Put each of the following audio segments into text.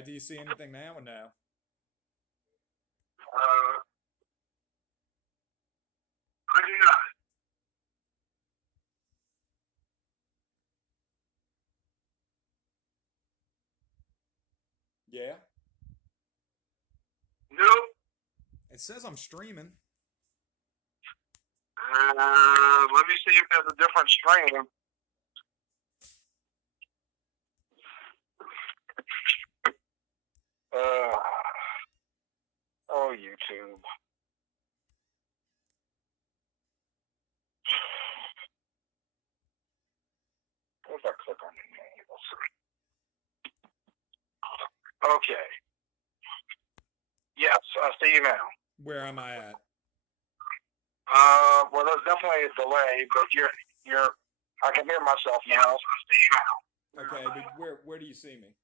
right. Do you see anything now or no? Uh, I do not. Yeah. Nope. It says I'm streaming. Let me see if there's a different stream. Uh, oh, YouTube. What if I click on the name? Okay. Yes, I see you now. Where am I at? Well, there's definitely a delay, but I can hear myself now. So I see you now. Okay, but where do you see me?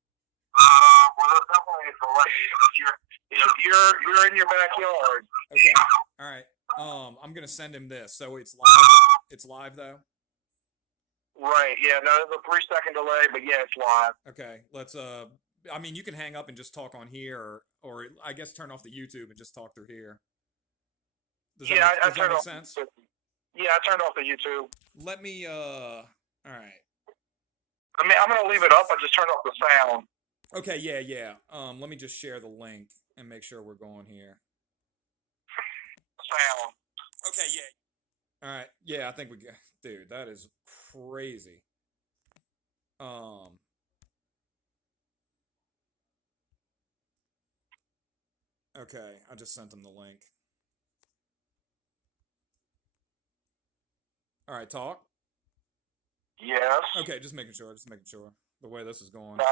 Well, there's definitely a delay, but you're in your backyard. Okay. All right. I'm gonna send him this. So it's live. It's live though. Right. Yeah. No, there's a 3-second delay, but yeah, it's live. Okay. Let's. I mean, you can hang up and just talk on here, or I guess turn off the YouTube and just talk through here. Does that make sense? Yeah, I turned off the YouTube. Let me. All right. I mean, I'm gonna leave it up. I just turned off the sound. Okay. Yeah. Yeah. Let me just share the link and make sure we're going here. Sound. Okay. Yeah. All right. Yeah, I think we get. Dude, that is crazy. Okay, I just sent him the link. All right, talk. Yes. Okay, just making sure. The way this is going. I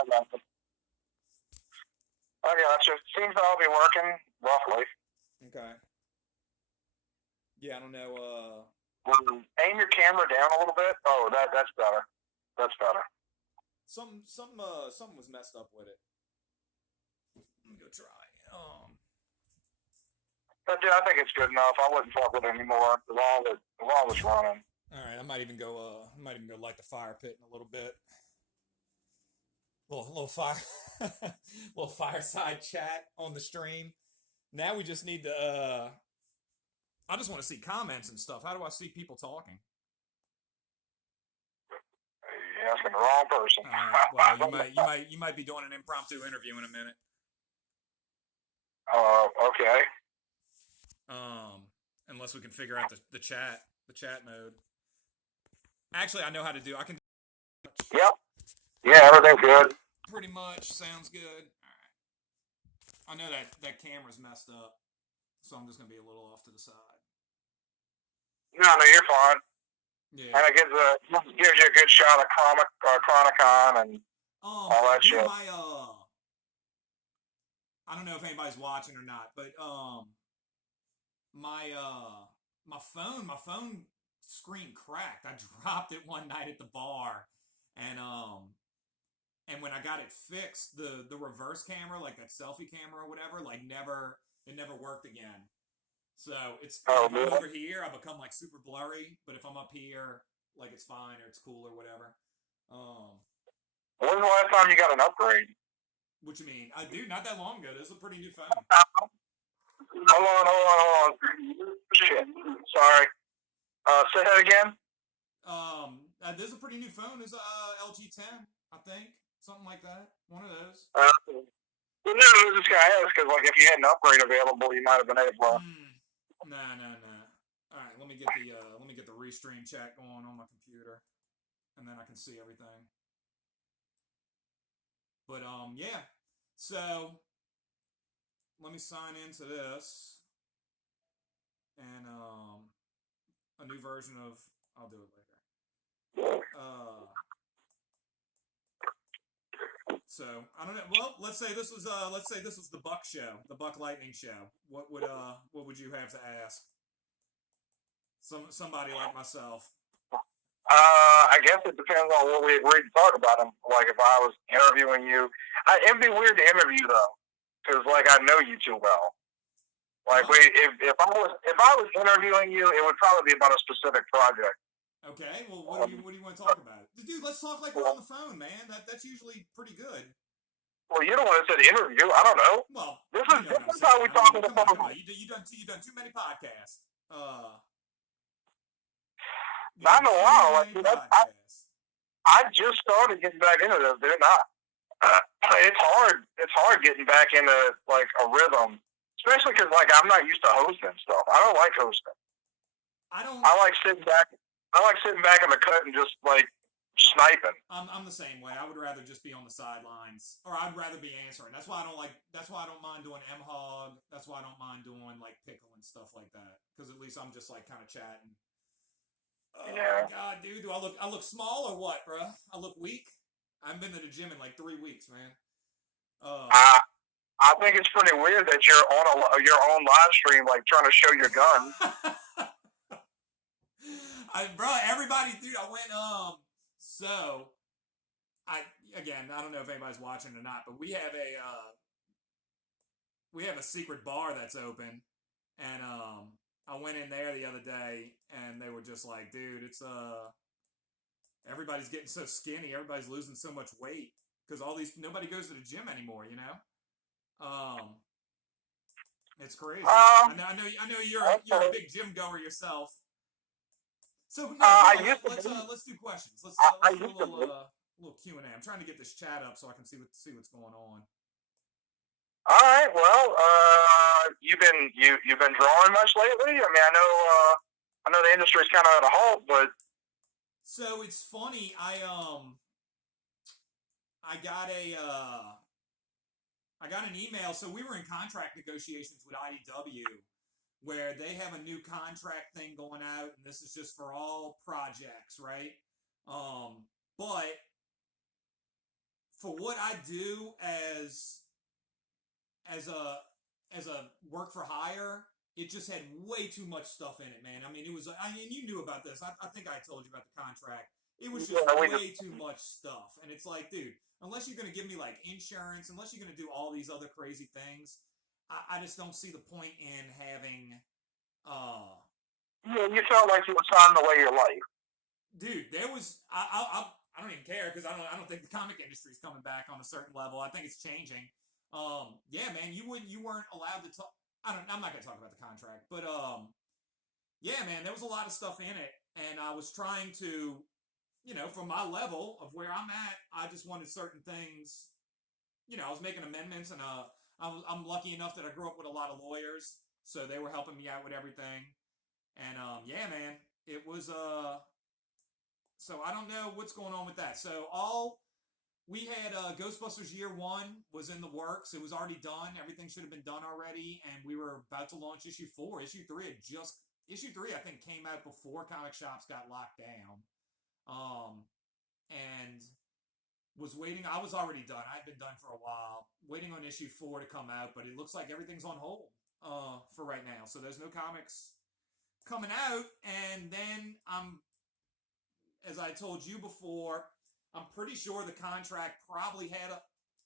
gotcha. Seems I'll be working roughly. Okay. Yeah, I don't know. Aim your camera down a little bit. Oh, that's better. That's better. Something was messed up with it. Let me go try. But yeah, I think it's good enough. I wouldn't fuck with it anymore. The law was running. All right, I might even go light the fire pit in a little bit. Little fire, little fireside chat on the stream. Now we just need to. I just want to see comments and stuff. How do I see people talking? You're asking the wrong person. All right, well, you might be doing an impromptu interview in a minute. Okay. Unless we can figure out the chat mode. Actually, I know how to do. I can. Yep. Yeah, everything's good. Pretty much sounds good. All right. I know that camera's messed up, so I'm just gonna be a little off to the side. No, you're fine. Yeah. And it gives you a good shot of Chronicon and all that shit. I don't know if anybody's watching or not, but my phone screen cracked. I dropped it one night at the bar, and when I got it fixed, the reverse camera, like that selfie camera or whatever, it never worked again. So it's if I'm over here, I become like super blurry, but if I'm up here, like it's fine or it's cool or whatever. When's the last time you got an upgrade? What you mean? Dude, not that long ago. This is a pretty new phone. Hold on. Shit. Sorry. Say that again. This is a pretty new phone. It's LG 10, I think, something like that. One of those. Well, no, this guy asked because, like, if you had an upgrade available, you might have been able to. Nah. All right, let me get the restream chat going on my computer, and then I can see everything. But yeah. So let me sign into this, and a new version of. I'll do it later. So I don't know. Well, let's say this was the Buck show, the Buck Lightning show. What would you have to ask? Somebody like myself. I guess it depends on what we agreed to talk about. Like if I was interviewing you, it'd be weird to interview though, because like I know you too well. Like if I was interviewing you, it would probably be about a specific project. Okay, well, what do you want to talk about? Dude, let's talk like we're on the phone, man. That's usually pretty good. Well, you're the one that said interview. I don't know. Well, This you is know this what I'm is how we saying. I talk mean, on the come on, come phone. on. You done too many podcasts. You Not done in a too while. Like, many dude, podcasts. I just started getting back into this. They're not. It's hard. It's hard getting back into like a rhythm, especially because like I'm not used to hosting stuff. I don't like hosting. I don't. I like sitting back. I like sitting back in the cut and just like sniping. I'm the same way. I would rather just be on the sidelines, or I'd rather be answering. That's why I don't like. That's why I don't mind doing M-Hog. That's why I don't mind doing like pickle and stuff like that. Because at least I'm just like kind of chatting. Oh Yeah. my god, dude! Do I look small or what, bro? I look weak. I haven't been to the gym in like 3 weeks, man. I think it's pretty weird that you're on your own live stream, like trying to show your gun. Bro, everybody, dude. I went So I don't know if anybody's watching or not, but we have a secret bar that's open, and I went in there the other day, and they were just like, dude, it's everybody's getting so skinny, everybody's losing so much weight because nobody goes to the gym anymore, you know. It's crazy. I know you're a big gym goer yourself. So no, let's do questions. Let's do a little Q&A. I'm trying to get this chat up so I can see what's going on. All right. Well, you've been drawing much lately. I mean, I know the industry's kind of at a halt, but so it's funny. I got an email. So we were in contract negotiations with IDW, where they have a new contract thing going out, and this is just for all projects, right? But for what I do as a work for hire, it just had way too much stuff in it, man. I mean, you knew about this. I think I told you about the contract. It was just way too much stuff. And it's like, dude, unless you're going to give me like insurance, unless you're going to do all these other crazy things, I just don't see the point in having, yeah, you felt like you were signing away your life. Dude, there was, I don't even care because I don't think the comic industry is coming back on a certain level. I think it's changing. Yeah, man, you weren't allowed to talk. I'm not gonna talk about the contract, but yeah, man, there was a lot of stuff in it, and I was trying to, from my level of where I'm at, I just wanted certain things. I was making amendments, and I'm lucky enough that I grew up with a lot of lawyers, so they were helping me out with everything, and yeah, man, it was So I don't know what's going on with that. So we had Ghostbusters Year 1 was in the works. It was already done. Everything should have been done already, and we were about to launch issue 4. Issue 3 I think came out before comic shops got locked down. And was waiting. I was already done. I had been done for a while, waiting on issue 4 to come out, but it looks like everything's on hold for right now. So there's no comics coming out, and then as I told you before, I'm pretty sure the contract probably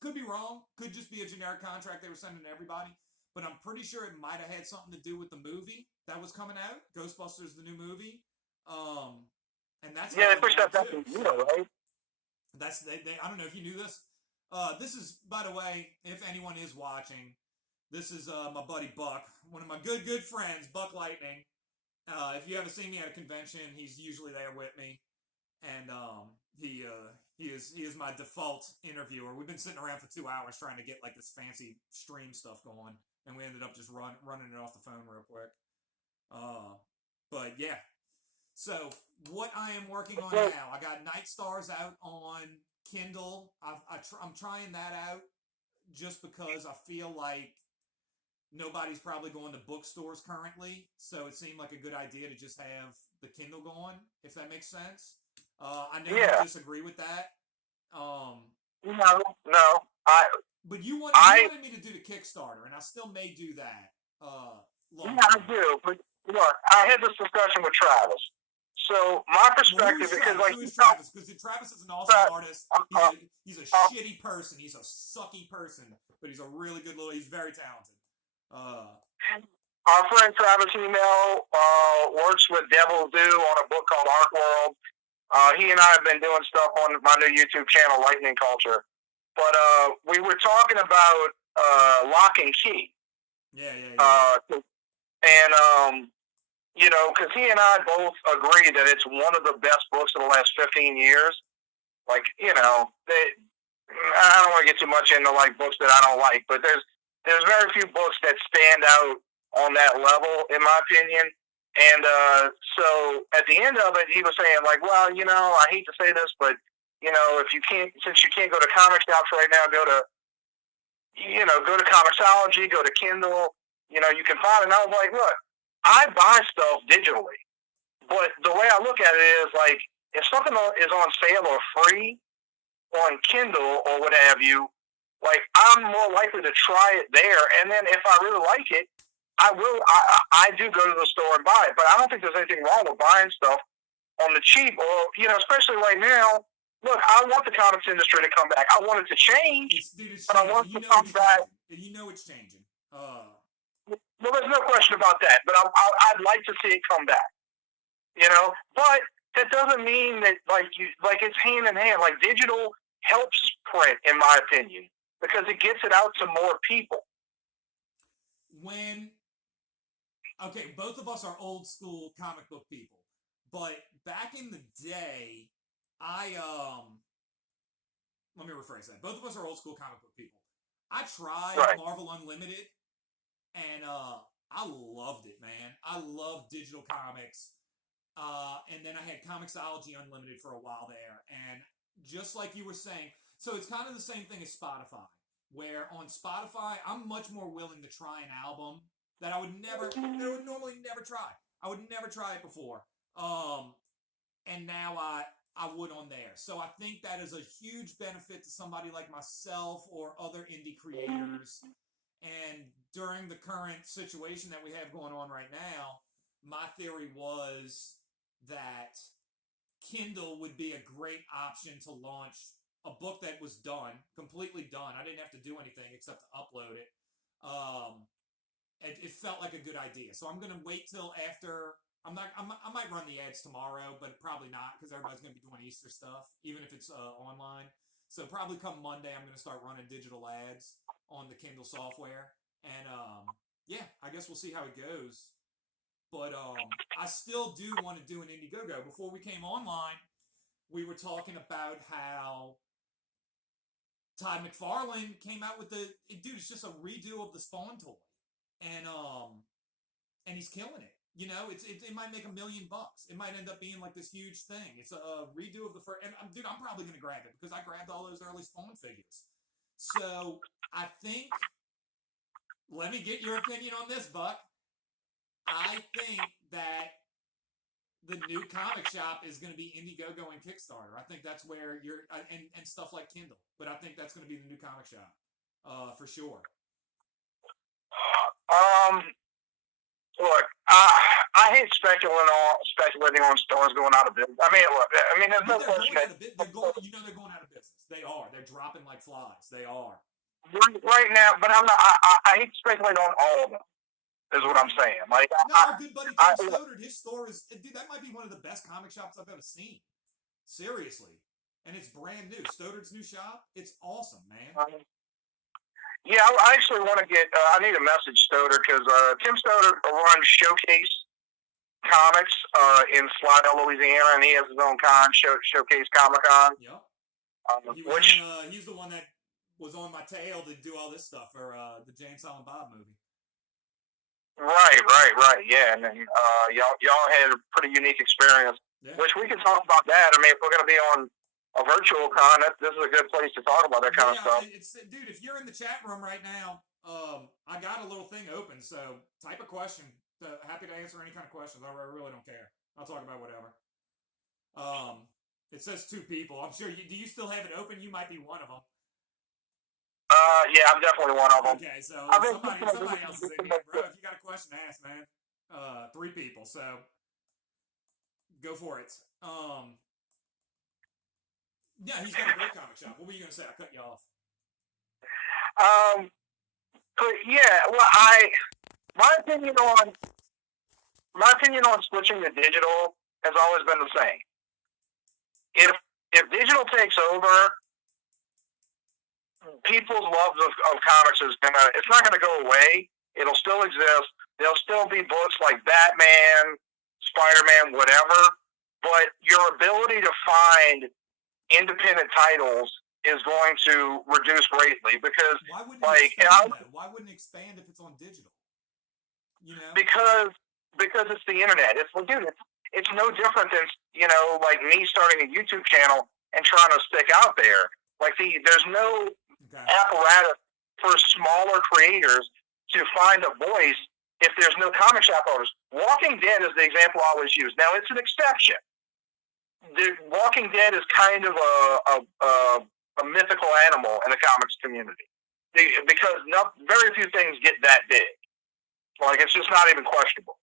could be wrong, could just be a generic contract they were sending to everybody, but I'm pretty sure it might have had something to do with the movie that was coming out, Ghostbusters, the new movie. And that's they pushed that back in right? I don't know if you knew this. This is, by the way, if anyone is watching, this is my buddy Buck, one of my good friends, Buck Lightning. If you haven't seen me at a convention, he's usually there with me. And he is my default interviewer. We've been sitting around for 2 hours trying to get like this fancy stream stuff going, and we ended up just running it off the phone real quick. But yeah, so what I am working on now, I got Night Stars out on Kindle. I'm trying that out just because I feel like nobody's probably going to bookstores currently, so it seemed like a good idea to just have the Kindle going, if that makes sense. I know you disagree with that. No. But you wanted me to do the Kickstarter, and I still may do that. I do. But look, I had this discussion with Travis. So my perspective, who's Travis? Because Travis is an awesome artist. He's a shitty person. He's a sucky person, but he's a really good he's very talented. Our friend Travis Email works with Devil Zoo on a book called Arc World. He and I have been doing stuff on my new YouTube channel, Lightning Culture. But we were talking about Lock and Key. Yeah, yeah, yeah. And because he and I both agree that it's one of the best books of the last 15 years. Like, I don't want to get too much into like books that I don't like, but there's very few books that stand out on that level, in my opinion. And so at the end of it, he was saying like, well, I hate to say this, but if you can't, since you can't go to comic shops right now, go to Comixology, go to Kindle. You can find it. And I was like, look, I buy stuff digitally, but the way I look at it is like, if something is on sale or free on Kindle or what have you, like I'm more likely to try it there, and then if I really like it, I will. I do go to the store and buy it, but I don't think there's anything wrong with buying stuff on the cheap, or especially right now. Look, I want the comics industry to come back. I want it to change, It's but I want it to come back. It's changing. Well, there's no question about that, but I'd like to see it come back. But that doesn't mean that like it's hand in hand. Like digital helps print, in my opinion, because it gets it out to more people. Both of us are old school comic book people, but back in the day, let me rephrase that. Both of us are old school comic book people. I tried Marvel Unlimited, and I loved it, man. I loved digital comics. And then I had Comixology Unlimited for a while there. And just like you were saying, so it's kind of the same thing as Spotify, where on Spotify, I'm much more willing to try an album that I would normally never try. I would never try it before. And now I would on there. So I think that is a huge benefit to somebody like myself or other indie creators. And during the current situation that we have going on right now, my theory was that Kindle would be a great option to launch a book that was done, completely done. I didn't have to do anything except to upload it. It felt like a good idea. So I'm going to wait till after. I might run the ads tomorrow, but probably not because everybody's going to be doing Easter stuff, even if it's online. So probably come Monday, I'm going to start running digital ads on the Kindle software. And I guess we'll see how it goes. But I still do want to do an Indiegogo. Before we came online, we were talking about how Todd McFarlane came out with it's just a redo of the Spawn toy, and he's killing it. It might make $1 million. It might end up being like this huge thing. It's a redo of the first. And dude, I'm probably gonna grab it because I grabbed all those early Spawn figures. So I think. Let me get your opinion on this, Buck. I think that the new comic shop is going to be Indiegogo and Kickstarter. I think that's where you're, and stuff like Kindle. But I think that's going to be the new comic shop, for sure. Look, I hate speculating on stores going out of business. There's no question that they're going out of business. They are. They're dropping like flies. They are. Right now, but I'm not. I hate to speculate on all of them. Is what I'm saying. Like, our good buddy Tim Stoddard, his store is, dude, that might be one of the best comic shops I've ever seen. Seriously. And it's brand new. Stoddard's new shop, it's awesome, man. Yeah, I actually want to get, I need to message Stoddard because Tim Stoddard runs Showcase Comics in Slidell, Louisiana, and he has his own con, Showcase Comic Con. Yep. He's the one that was on my tail to do all this stuff for the Jay and Silent Bob movie. Right. Yeah, and then y'all had a pretty unique experience, which we can talk about that. If we're going to be on a virtual con, this is a good place to talk about that kind of stuff. Dude, if you're in the chat room right now, I got a little thing open, so type a question. Happy to answer any kind of questions. I really don't care. I'll talk about whatever. It says 2 people. I'm sure do you still have it open? You might be one of them. Yeah, I'm definitely one of them. Okay, so somebody else is in here, bro. If you got a question to ask, man. 3 people, so go for it. Yeah, he's got a great comic shop. What were you gonna say? I cut you off. But yeah, well, my opinion on switching to digital has always been the same. If digital takes over, people's love of comics it's not gonna go away. It'll still exist. There'll still be books like Batman, Spider-Man, whatever. But your ability to find independent titles is going to reduce greatly because, Why wouldn't like, it expand, though? Why wouldn't it expand if it's on digital? You know? Because it's the internet. It's no different than like me starting a YouTube channel and trying to stick out there. Like there's no apparatus for smaller creators to find a voice if there's no comic shop owners. Walking Dead is the example I always use. Now it's an exception. The Walking Dead is kind of a mythical animal in the comics community because very few things get that big. Like, it's just not even questionable.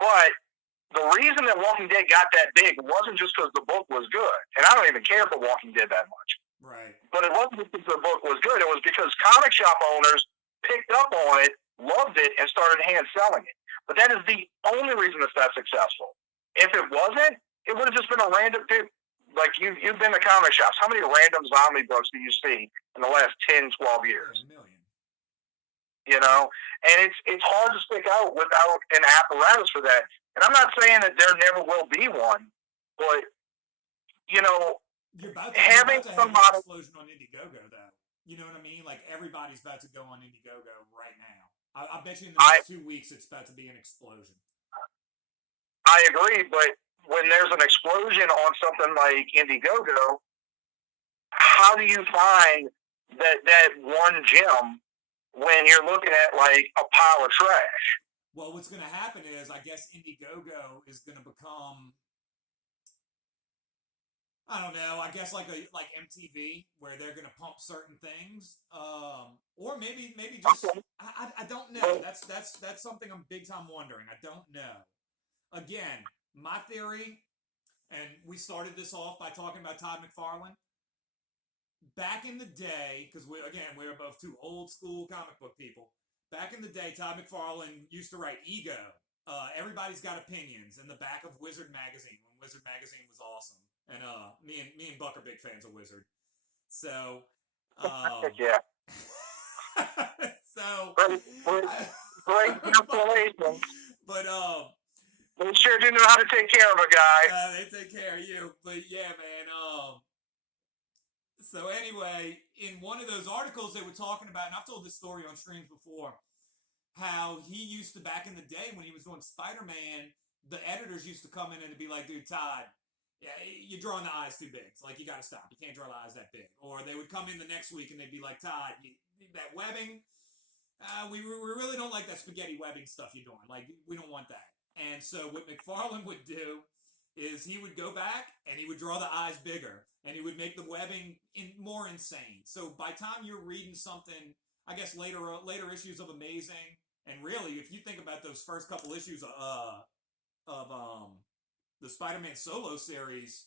But the reason that Walking Dead got that big wasn't just because the book was good. And I don't even care for Walking Dead that much. Right. But it wasn't because the book was good. It was because comic shop owners picked up on it, loved it, and started hand selling it. But that is the only reason it's that successful. If it wasn't, it would have just been a random dude. Like, you've been to comic shops. How many random zombie books do you see in the last 10, 12 years? A million. You know, and it's hard to stick out without an apparatus for that. And I'm not saying that there never will be one, but you're about to have an explosion on Indiegogo, though. You know what I mean? Like, everybody's about to go on Indiegogo right now. I bet you in the next 2 weeks it's about to be an explosion. I agree, but when there's an explosion on something like Indiegogo, how do you find that one gem when you're looking at, like, a pile of trash? Well, what's going to happen is, I guess Indiegogo is going to become, I don't know, I guess like MTV, where they're going to pump certain things, or maybe just, I don't know. That's something I'm big time wondering. I don't know. Again, my theory, and we started this off by talking about Todd McFarlane. Back in the day, because we were both two old school comic book people. Back in the day, Todd McFarlane used to write Ego. Everybody's Got Opinions in the back of Wizard magazine when Wizard magazine was awesome. And me and Buck are big fans of Wizard. So yeah. So great information. But they sure do know how to take care of a guy. They take care of you. But yeah, man. So anyway, in one of those articles they were talking about, and I've told this story on streams before, how he used to, back in the day when he was doing Spider-Man, the editors used to come in and be like, dude, Todd, yeah, you're drawing the eyes too big. It's like, you got to stop. You can't draw the eyes that big. Or they would come in the next week and they'd be like, Todd, that webbing, we really don't like that spaghetti webbing stuff you're doing. Like, we don't want that. And so what McFarlane would do is he would go back and he would draw the eyes bigger and he would make the webbing more insane. So by the time you're reading something, I guess later issues of Amazing, and really if you think about those first couple issues of the Spider-Man solo series,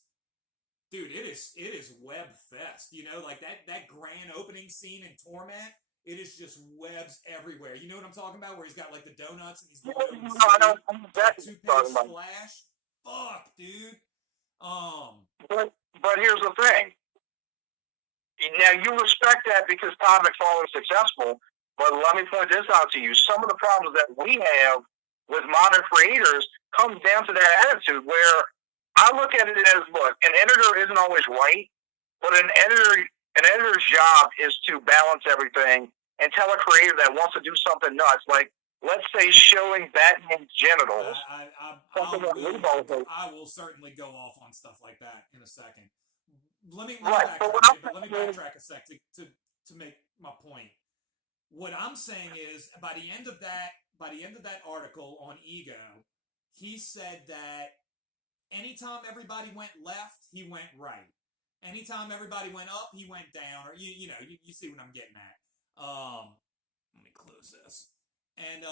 dude, it is web fest. You know, like that grand opening scene in Torment, it is just webs everywhere. You know what I'm talking about? Where he's got like the donuts and he's going over the two-page splash. Fuck, dude. But here's the thing. Now, you respect that because Todd McFarlane's successful, but let me point this out to you. Some of the problems that we have with modern creators comes down to that attitude where I look at it as, look, an editor isn't always right, but an editor's job is to balance everything and tell a creator that wants to do something nuts, like, let's say, showing Batman's genitals. I will certainly go off on stuff like that in a second. Let me backtrack a sec to make my point. What I'm saying is, by the end of that article on Ego, he said that anytime everybody went left, he went right. Anytime everybody went up, he went down. Or you see what I'm getting at. Let me close this. And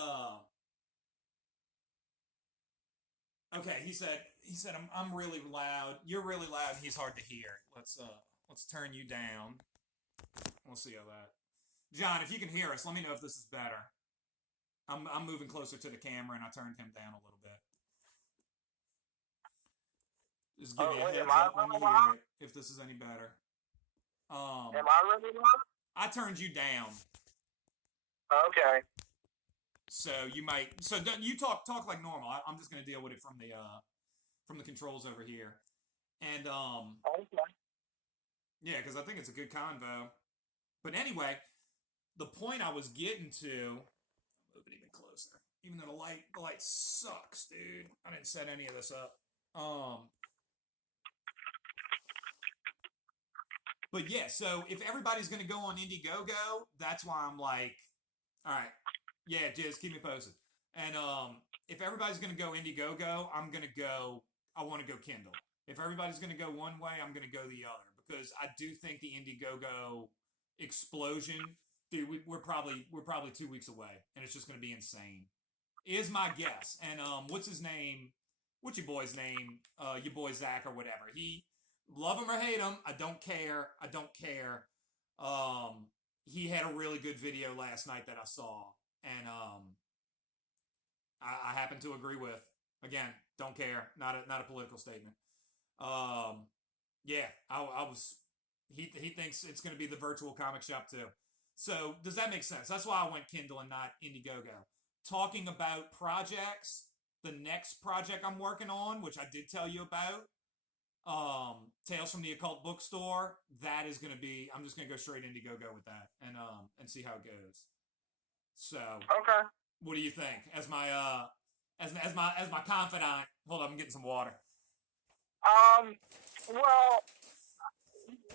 okay, he said I'm really loud. You're really loud. He's hard to hear. Let's turn you down. We'll see how that. John, if you can hear us, let me know if this is better. I'm moving closer to the camera and I turned him down a little bit. Just give me a heads up when you hear it, if this is any better. Am I really loud? I turned you down. Okay. So you might. So you talk like normal. I'm just gonna deal with it from the controls over here. And Okay. yeah, because I think it's a good convo. But anyway, the point I was getting to. Move it even closer. Even though the light sucks, dude. I didn't set any of this up. But yeah, so if everybody's gonna go on Indiegogo, that's why I'm like, all right, yeah, Jizz, keep me posted. And if everybody's gonna go Indiegogo, I'm gonna go. I want to go Kindle. If everybody's gonna go one way, I'm gonna go the other because I do think the Indiegogo explosion, dude. We're probably 2 weeks away, and it's just gonna be insane. Is my guess. And what's his name? What's your boy's name? Your boy Zach or whatever. He love him or hate him. I don't care. I don't care. He had a really good video last night that I saw, and I happen to agree with. Again, don't care. Not a political statement. Yeah, I was. He thinks it's going to be the virtual comic shop too. So does that make sense? That's why I went Kindle and not Indiegogo. Talking about projects, the next project I'm working on, which I did tell you about, Tales from the Occult Bookstore. That is going to be. I'm just going to go straight Indiegogo with that and see how it goes. So Okay. what do you think? As my confidant. Hold on, I'm getting some water. Well,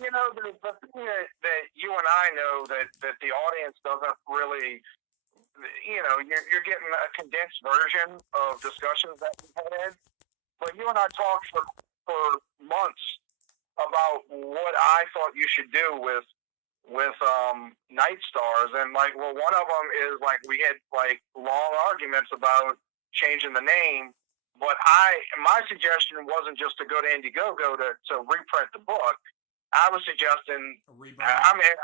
you know, the thing that you and I know that the audience doesn't really, you know, you're getting a condensed version of discussions that we've had. But you and I talked for months about what I thought you should do with Night Stars, and like, well, one of them is like we had like long arguments about changing the name. But my suggestion wasn't just to go to Indiegogo to reprint the book. I was suggesting, I mean,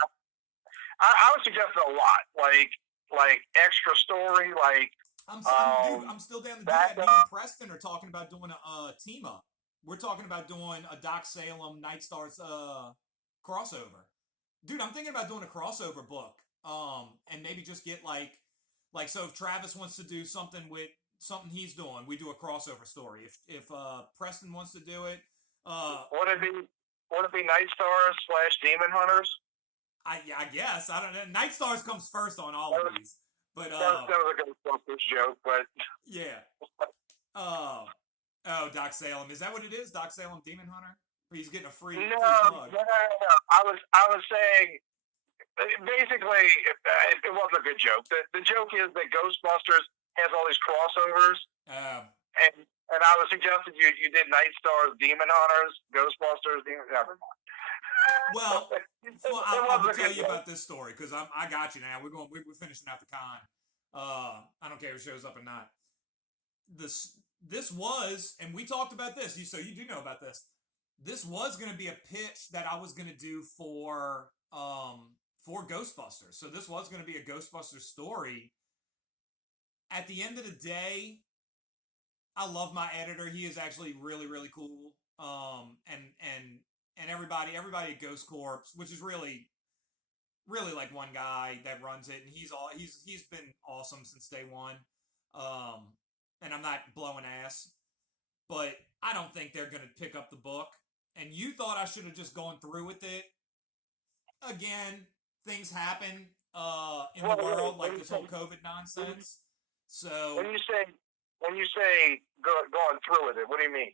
I was suggesting a lot, like extra story, like. Dude, I'm still down to do that. Me and Preston are talking about doing a team up. We're talking about doing a Doc Salem Night Stars crossover. Dude, I'm thinking about doing a crossover book. And maybe just get like so if Travis wants to do something with something he's doing, we do a crossover story. If Preston wants to do it, would it be Night Stars / Demon Hunters? I guess I don't know. Night Stars comes first on all of these, but that was a Ghostbusters joke, but yeah. Oh, Doc Salem, is that what it is? Doc Salem Demon Hunter? He's getting a free plug. No. I was saying. Basically, it wasn't a good joke. The joke is that Ghostbusters has all these crossovers, and I was suggesting you did Night Stars, Demon Hunters, Ghostbusters, never mind. Well, I'll tell you about this story because I got you now. We're finishing out the con. I don't care if it shows up or not. This was, and we talked about this. So you do know about this. This was going to be a pitch that I was going to do for Ghostbusters. So this was going to be a Ghostbusters story. At the end of the day, I love my editor. He is actually really, really cool. And everybody at Ghost Corps, which is really like one guy that runs it, and he's been awesome since day one. And I'm not blowing ass, but I don't think they're gonna pick up the book. And you thought I should have just gone through with it. Again, things happen in the world, like this whole COVID nonsense. So when you say going through with it, what do you mean?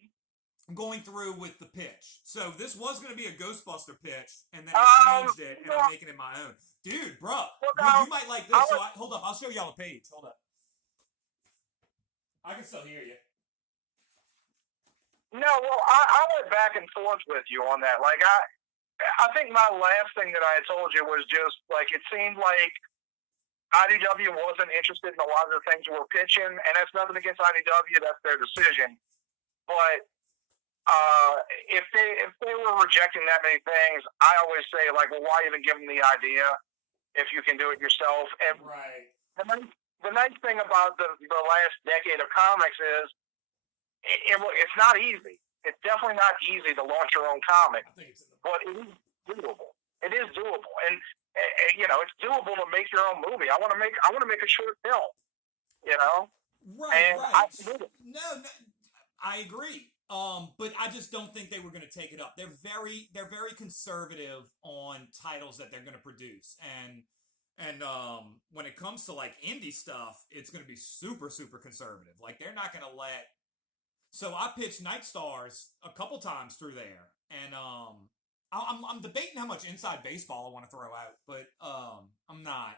I'm going through with the pitch. So this was going to be a Ghostbuster pitch, and then I changed it, and I'm making it my own. Dude, bro, you might like this. So hold up, I'll show y'all a page. Hold up. I can still hear you. No, well, I went back and forth with you on that. Like, I think my last thing that I had told you was just, like, it seemed like IDW wasn't interested in a lot of the things we were pitching, and that's nothing against IDW, that's their decision. But if they were rejecting that many things, I always say, like, well, why even give them the idea if you can do it yourself? And right. The nice thing about the last decade of comics is it's not easy. It's definitely not easy to launch your own comic, but it is doable. It is doable, and it's doable to make your own movie. I want to make a short film, Right, and I right. can do it. No, I agree. But I just don't think they were going to take it up. They're very conservative on titles that they're going to produce, and when it comes to like indie stuff, it's going to be super super conservative. Like they're not going to let. So I pitched Night Stars a couple times through there, and I'm debating how much inside baseball I want to throw out, but I'm not.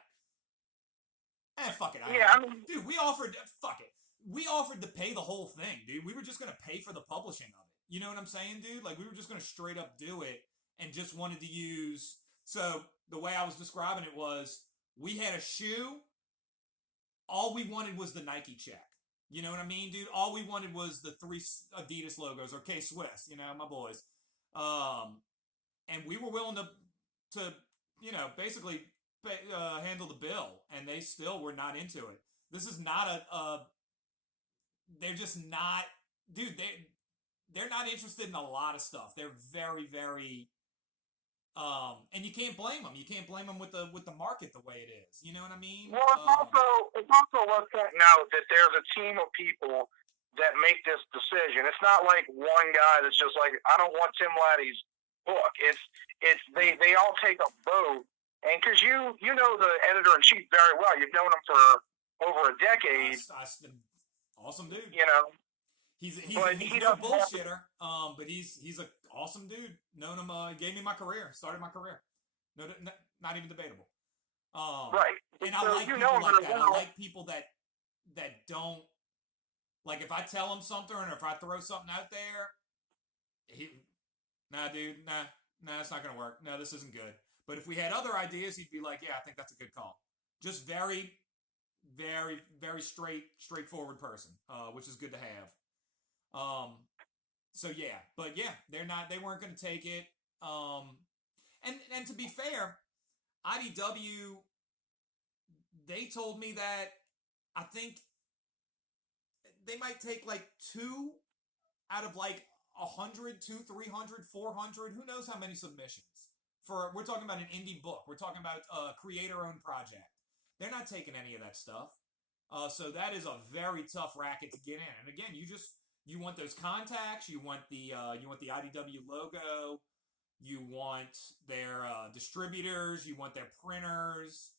Fuck it, I Yeah, am. I mean, Dude, we offered. Fuck it. We offered to pay the whole thing, dude. We were just gonna pay for the publishing of it. You know what I'm saying, dude? Like we were just gonna straight up do it, and just wanted to use. So the way I was describing it was, we had a shoe. All we wanted was the Nike check. You know what I mean, dude? All we wanted was the three Adidas logos or K Swiss. You know, my boys. Um, and we were willing to basically handle the bill, and they still were not into it. This is not a they're just not, dude. They're not interested in a lot of stuff. They're very very and you can't blame them. You can't blame them with the market the way it is. You know what I mean? well, it's also worth pointing out that there's a team of people that make this decision. It's not like one guy that's just like, I don't want Tim Laddie's book. It's they all take a vote, and because you know the editor in chief very well. You've known him for over a decade. Awesome dude. He's no bullshitter. But he's a awesome dude. Known him. Gave me my career. Started my career. No, not even debatable. Right. And I like people like that. I like people that don't, like, if I tell him something or if I throw something out there, nah, dude, nah, it's not gonna work. No, this isn't good. But if we had other ideas, he'd be like, yeah, I think that's a good call. Just very, very, very straightforward person, which is good to have. So yeah, but yeah, they weren't gonna take it. And to be fair, IDW, they told me that I think they might take like 2 out of like 100, 200, 300, 400, who knows how many submissions. We're talking about an indie book. We're talking about a creator-owned project. They're not taking any of that stuff. So that is a very tough racket to get in. And again, you want those contacts, you want the IDW logo, you want their distributors, you want their printers,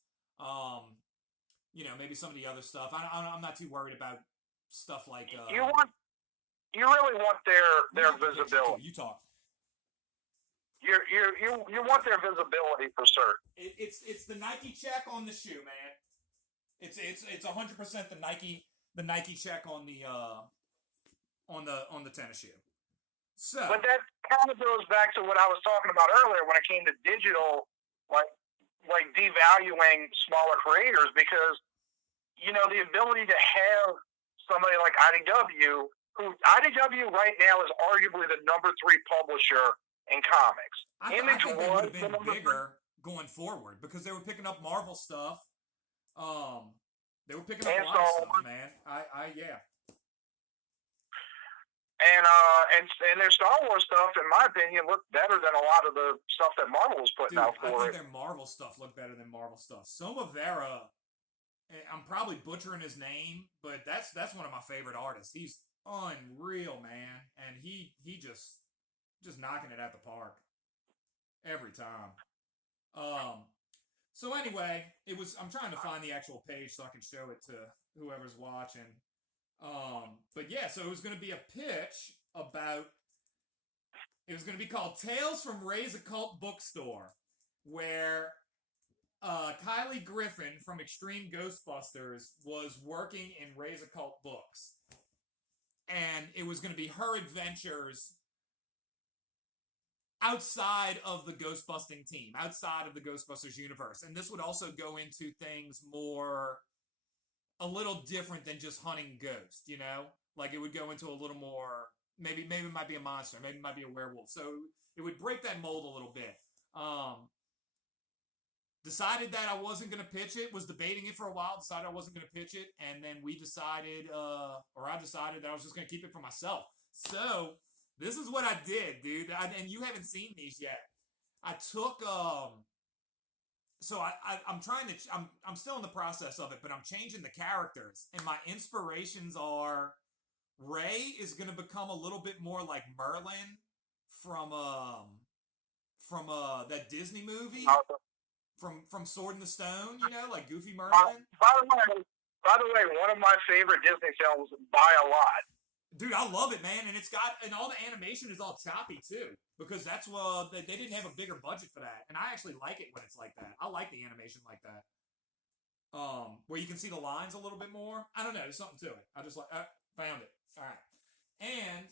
maybe some of the other stuff. I'm not too worried about stuff like you really want their visibility. You talk. You want their visibility for certain. It's the Nike check on the shoe, man. It's 100% the Nike check on the tennis shoe. So, but that kind of goes back to what I was talking about earlier when it came to digital, like devaluing smaller creators, because the ability to have somebody like IDW, who IDW right now is arguably the #3 publisher in comics. I think they would have been bigger going forward because they were picking up Marvel stuff. They were picking up a lot of stuff, man. Yeah. And their Star Wars stuff, in my opinion, looked better than a lot of the stuff that Marvel was putting out for it. I think their Marvel stuff looked better than Marvel stuff. Soma Vera, I'm probably butchering his name, but that's one of my favorite artists. He's unreal, man, and he just knocking it at the park every time. So anyway, I'm trying to find the actual page so I can show it to whoever's watching. But yeah, so it was going to be a pitch about. It was going to be called Tales from Ray's Occult Bookstore, where Kylie Griffin from Extreme Ghostbusters was working in Ray's Occult Books. And it was going to be her adventures outside of the Ghostbusting team, outside of the Ghostbusters universe. And this would also go into things a little different than just hunting ghosts, Like it would go into a little more, maybe it might be a monster, maybe it might be a werewolf. So it would break that mold a little bit. Decided that I wasn't going to pitch it, was debating it for a while, decided I wasn't going to pitch it, and then I decided that I was just going to keep it for myself. So, this is what I did, dude, and you haven't seen these yet. I took so I'm trying to I'm still in the process of it, but I'm changing the characters, and my inspirations are Ray is gonna become a little bit more like Merlin from that Disney movie from Sword in the Stone, you know, like Goofy Merlin. By the way, one of my favorite Disney films by a lot. Dude, I love it, man, and and all the animation is all choppy too, because that's what they didn't have a bigger budget for that, and I actually like it when it's like that. I like the animation like that, where you can see the lines a little bit more. I don't know, there's something to it. I just like found it. All right, and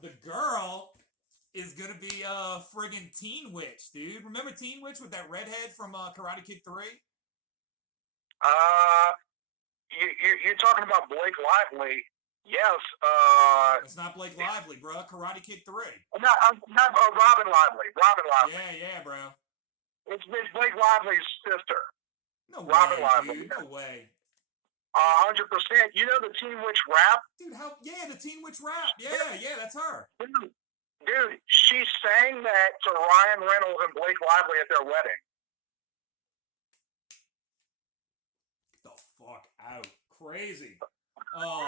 the girl is gonna be friggin' Teen Witch, dude. Remember Teen Witch with that redhead from Karate Kid 3? Uh, you're talking about Blake Lively. Yes. It's not Blake Lively, bro. Karate Kid 3. Not Robin Lively. Robin Lively. Yeah, bro. It's Blake Lively's sister. No Robin way, Lively. dude. No way. 100%. You know the Teen Witch rap? Dude, the Teen Witch rap. Yeah, that's her. Dude, she sang that to Ryan Reynolds and Blake Lively at their wedding. Get the fuck out. Crazy. Well,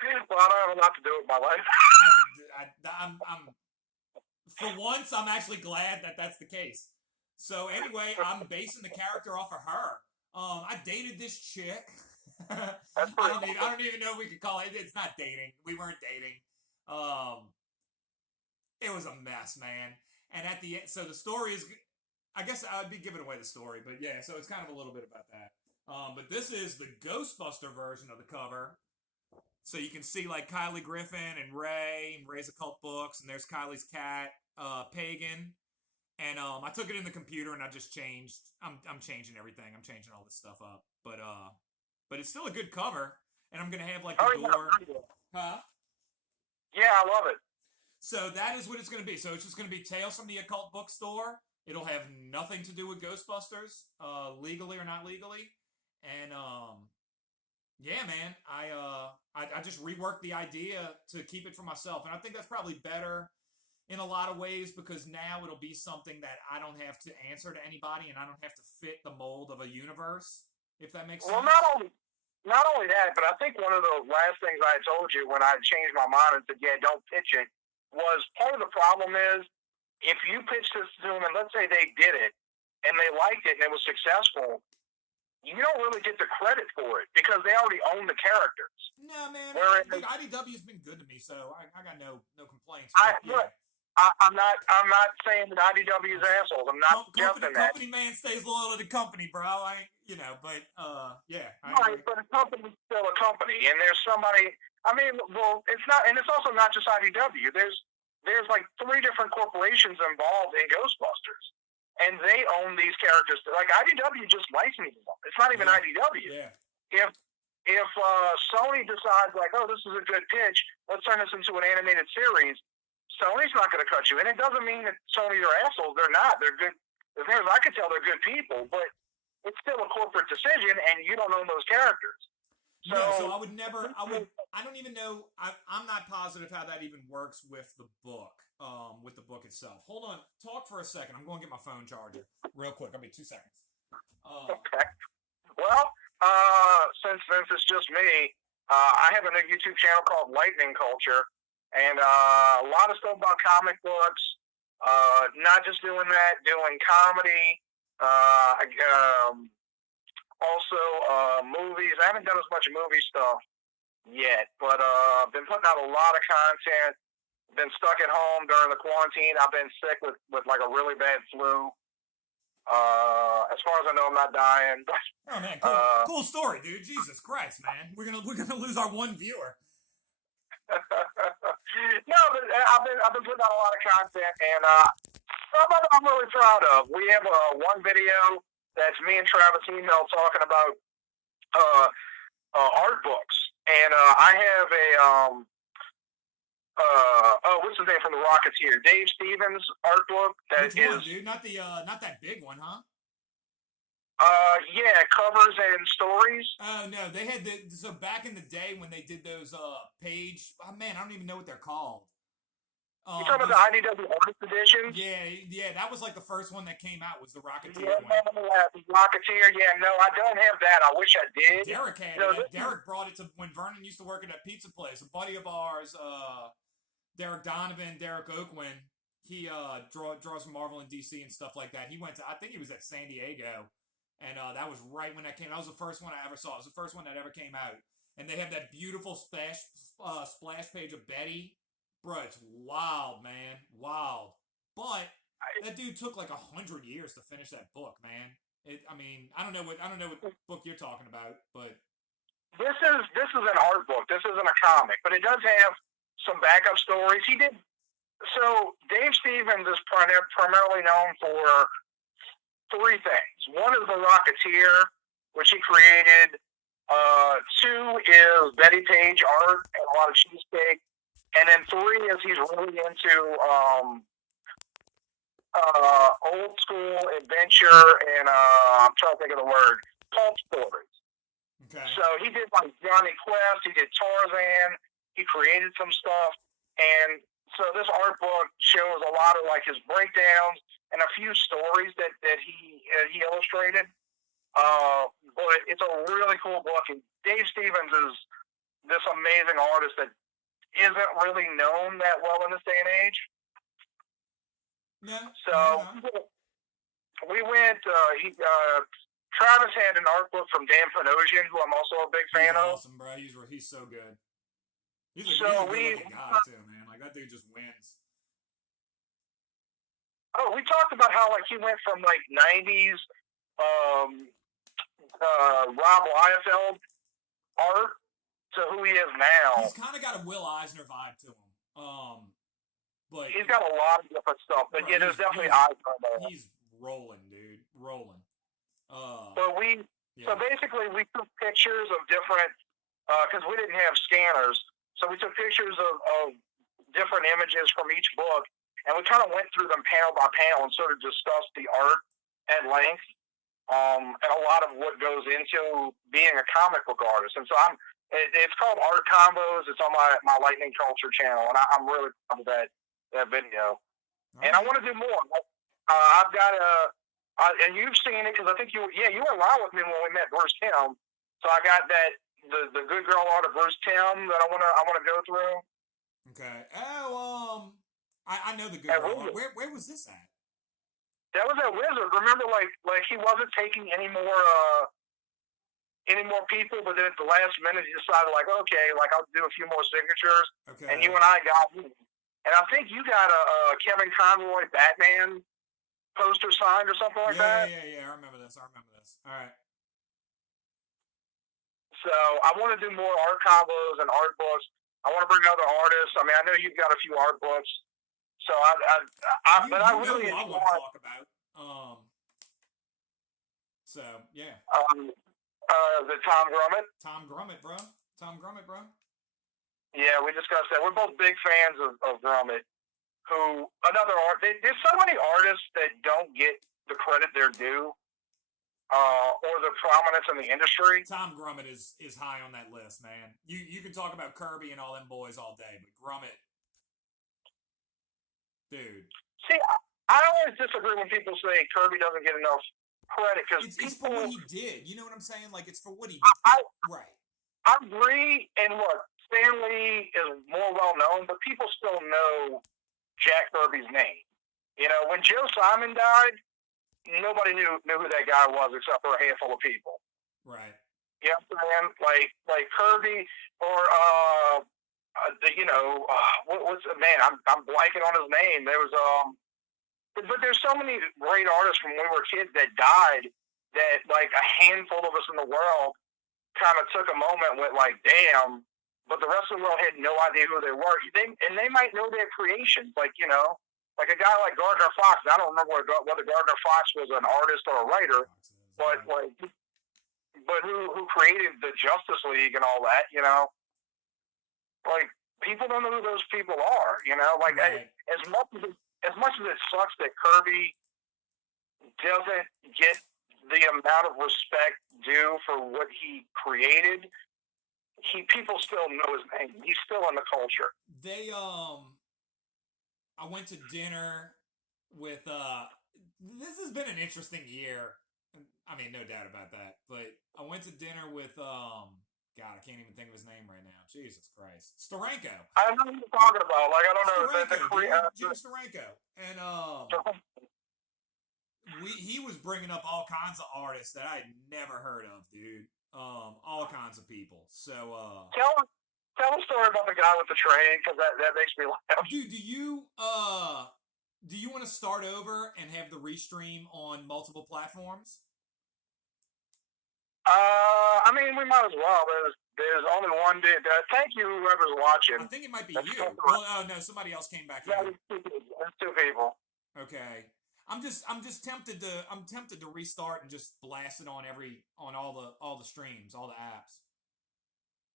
I don't have a lot to do with my life. I'm for once, I'm actually glad that that's the case. So anyway, I'm basing the character off of her. I dated this chick. I don't even know if we could call it. It's not dating. We weren't dating. It was a mess, man. And at the end, so the story is, I guess I'd be giving away the story, but yeah, so it's kind of a little bit about that. But this is the Ghostbuster version of the cover. So you can see like Kylie Griffin and Ray's Occult Books, and there's Kylie's cat, Pagan. And I took it in the computer and I just changed. I'm changing everything. I'm changing all this stuff up. But it's still a good cover. And I'm gonna have like the door. Yeah. Huh? Yeah, I love it. So that is what it's gonna be. So it's just gonna be Tales from the Occult Bookstore. It'll have nothing to do with Ghostbusters, legally or not legally. And yeah, man, I just reworked the idea to keep it for myself, and I think that's probably better in a lot of ways, because now it'll be something that I don't have to answer to anybody, and I don't have to fit the mold of a universe, if that makes sense. Well, not only that, but I think one of the last things I told you when I changed my mind and said, yeah, don't pitch it, was part of the problem is if you pitch this to them and let's say they did it and they liked it and it was successful, you don't really get the credit for it because they already own the characters. No, man. Dude, IDW's been good to me, so I got no complaints. I'm not saying that IDW is assholes. I'm not suggesting that. Company man stays loyal to the company, bro. But yeah. Right, but a company's still a company, and there's somebody. I mean, well, it's not, and it's also not just IDW. There's like 3 different corporations involved in Ghostbusters, and they own these characters. Like IDW just licenses them. It's not even IDW. Yeah. If Sony decides like, oh, this is a good pitch, let's turn this into an animated series. Sony's not going to cut you, and it doesn't mean that Sony's are assholes. They're not. They're good. As far as I can tell, they're good people, but it's still a corporate decision, and you don't own those characters. So I would never. I don't even know. I'm not positive how that even works with the book. With the book itself. Hold on. Talk for a second. I'm going to get my phone charger real quick. I'll be 2 seconds. Okay. Well, since it's just me, I have a new YouTube channel called Lightning Culture. And a lot of stuff about comic books, not just doing that, doing comedy, also movies. I haven't done as much movie stuff yet, but I've been putting out a lot of content. Been stuck at home during the quarantine. I've been sick with like a really bad flu. As far as I know, I'm not dying. Oh man, cool story, dude. Jesus Christ, man. We're gonna lose our one viewer. No, but I've been putting out a lot of content, and I'm really proud of. We have one video that's me and Travis Email talking about art books, and I have a what's his name from the Rocketeer? Dave Stevens art book. Which one, dude? Not that big one, huh? Yeah, covers and stories. Oh no, they had so back in the day when they did those page. Oh man, I don't even know what they're called. You talking about the IDW Artist Edition? Yeah, that was like the first one that came out was the Rocketeer Yeah, one. Rocketeer. Yeah, no, I don't have that. I wish I did. Derek had No, it. Derek brought it to when Vernon used to work at that pizza place. A buddy of ours, Derek Donovan, Derek Oakwin, he draws from Marvel and DC and stuff like that. He went to, I think he was at San Diego, and that was right when that came. That was the first one I ever saw. It was the first one that ever came out, and they have that beautiful splash page of Betty. Bro, it's wild, man, wild. But that dude took like 100 years to finish that book, man. I mean, I don't know what book you're talking about, but this is an art book. This isn't a comic, but it does have some backup stories. He did. So Dave Stevens is primarily known for three things. One is the Rocketeer, which he created. Two is Betty Page art and a lot of cheesecake. And then three is he's really into old school adventure and I'm trying to think of the word, pulp stories. okay. So he did like Johnny Quest, he did Tarzan, he created some stuff, and so this art book shows a lot of like his breakdowns and a few stories that he illustrated. But it's a really cool book, and Dave Stevens is this amazing artist that isn't really known that well in this day and age. Yeah. So we went. Travis had an art book from Dan Panosian, who I'm also a big fan of. Awesome, bro. He's so good. He's a good-looking guy too, man. Like that dude just wins. Oh, we talked about how like he went from like '90s Rob Liefeld art to who he is now. He's kind of got a Will Eisner vibe to him. But he's got a lot of different stuff. But yeah, there's definitely Eisner there. He's rolling, dude, rolling. So basically, we took pictures of different because we didn't have scanners. So we took pictures of different images from each book, and we kind of went through them panel by panel and sort of discussed the art at length, and a lot of what goes into being a comic book artist. And so it's called Art Combos. It's on my Lightning Culture channel, and I'm really proud of that video. And I want to do more. I've got and you've seen it because I think you were live with me when we met Bruce Timm. So I got the good girl art of Bruce Timm that I wanna go through. Okay. Oh, I know the good girl art. Where was this at? That was at Wizard. Remember, like he wasn't taking any more people, but then at the last minute he decided, like, okay, like I'll do a few more signatures. Okay. And you and I got me. And I think you got a Kevin Conroy Batman poster signed or something like that. Yeah. I remember this. All right. So I want to do more art combos and art books. I want to bring other artists. I mean, I know you've got a few art books. So I really want to talk about. So yeah. The Tom Grummett. Tom Grummett, bro. Yeah, we discussed that. We're both big fans of Grummett. There's so many artists that don't get the credit they're due, or the prominence in the industry. Tom Grummett is high on that list, man. You can talk about Kirby and all them boys all day, but Grummett, dude. See, I always disagree when people say Kirby doesn't get enough credit because it's for what he did. You know what I'm saying? Like it's for what he right. I agree. And look, Stan Lee is more well known, but people still know Jack Kirby's name. You know, when Joe Simon died, nobody knew who that guy was except for a handful of people. Right. You know what I'm saying? Like Kirby or what's man? I'm blanking on his name. There was but there's so many great artists from when we were kids that died that like a handful of us in the world kind of took a moment and went like, damn. But the rest of the world had no idea who they were. They might know their creations, like like a guy like Gardner Fox. I don't remember whether Gardner Fox was an artist or a writer, but who created the Justice League and all that, Like people don't know who those people are, Like right. As much as it sucks that Kirby doesn't get the amount of respect due for what he created, people still know his name. He's still in the culture. I went to dinner with this has been an interesting year. I mean, no doubt about that. But I went to dinner with God, I can't even think of his name right now. Jesus Christ, Steranko. I know what you're talking about. Like, I don't know Steranko, dude, Jim Steranko, and he was bringing up all kinds of artists that I'd never heard of, dude. All kinds of people. So tell a story about the guy with the train, because that makes me laugh. dude, do you want to start over and have the restream on multiple platforms? I mean, we might as well. There's only one day. Thank you, whoever's watching. I think it might be you. Well, oh no, somebody else came back in. There's two people. Okay. I'm just tempted to restart and just blast it on all the streams, all the apps.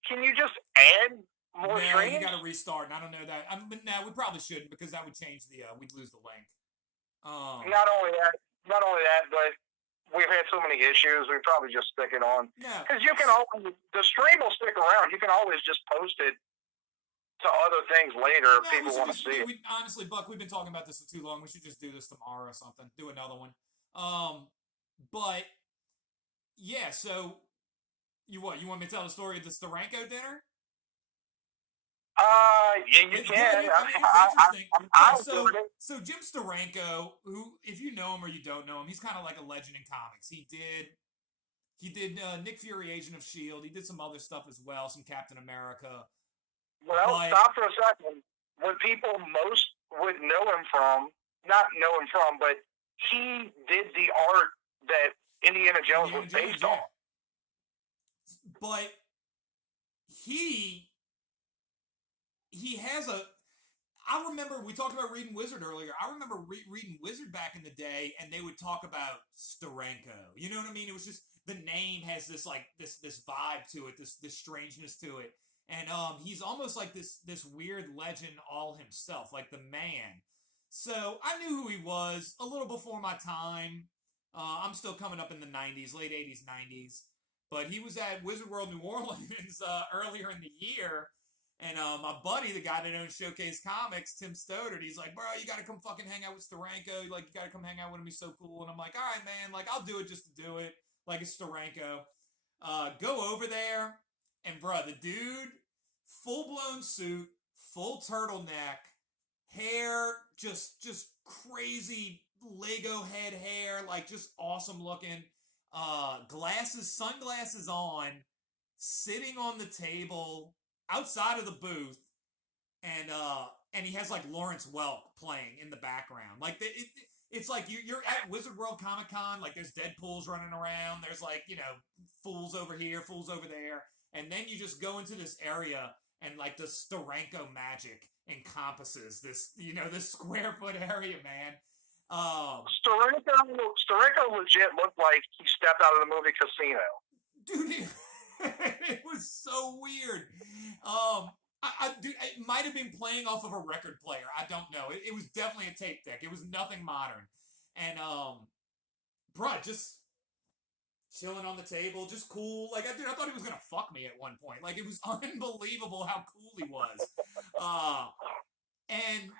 Can you just add more streams? You got to restart, and I don't know that. No, we probably shouldn't, because that would change we'd lose the link. Not only that, but we've had so many issues. We probably just stick it on. Because you can always, the stream will stick around. You can always just post it to other things later if people want to see it. Honestly, Buck, we've been talking about this for too long. We should just do this tomorrow or something. Do another one. But yeah. So you want me to tell the story of the Steranko dinner? Yeah, you can. It's interesting. So Jim Steranko, who, if you know him or you don't know him, he's kind of like a legend in comics. He did Nick Fury, Agent of S.H.I.E.L.D. He did some other stuff as well, some Captain America. Well, stop for a second. What people most would know him from, not know him from, but he did the art that Indiana Jones was based on. But he has I remember we talked about reading Wizard earlier. I remember reading Wizard back in the day, and they would talk about Steranko. You know what I mean? It was just, the name has this like this vibe to it, this strangeness to it. And he's almost like this weird legend all himself, like the man. So I knew who he was a little before my time. I'm still coming up in the 90s, late 80s, 90s. But he was at Wizard World New Orleans earlier in the year. And my buddy, the guy that owns Showcase Comics, Tim Stoddard, he's like, bro, you got to come fucking hang out with Steranko. Like, you got to come hang out with him. He's so cool. And I'm like, all right, man. Like, I'll do it just to do it. Like, it's Steranko. Go over there. And, bro, the dude, full-blown suit, full turtleneck, hair, just crazy Lego head hair, like, just awesome looking. Sunglasses on, sitting on the table outside of the booth, and he has, like, Lawrence Welk playing in the background. Like, it's like you're at Wizard World Comic Con, like, there's Deadpools running around, there's, like, you know, fools over here, fools over there. And then you just go into this area, and like the Steranko magic encompasses this, you know, this square foot area, man. Steranko legit looked like he stepped out of the movie Casino. Dude, it was so weird. Dude, it might have been playing off of a record player. I don't know. It was definitely a tape deck. It was nothing modern. And bruh, just chilling on the table, just cool. Like, I thought he was gonna fuck me at one point. Like, it was unbelievable how cool he was. And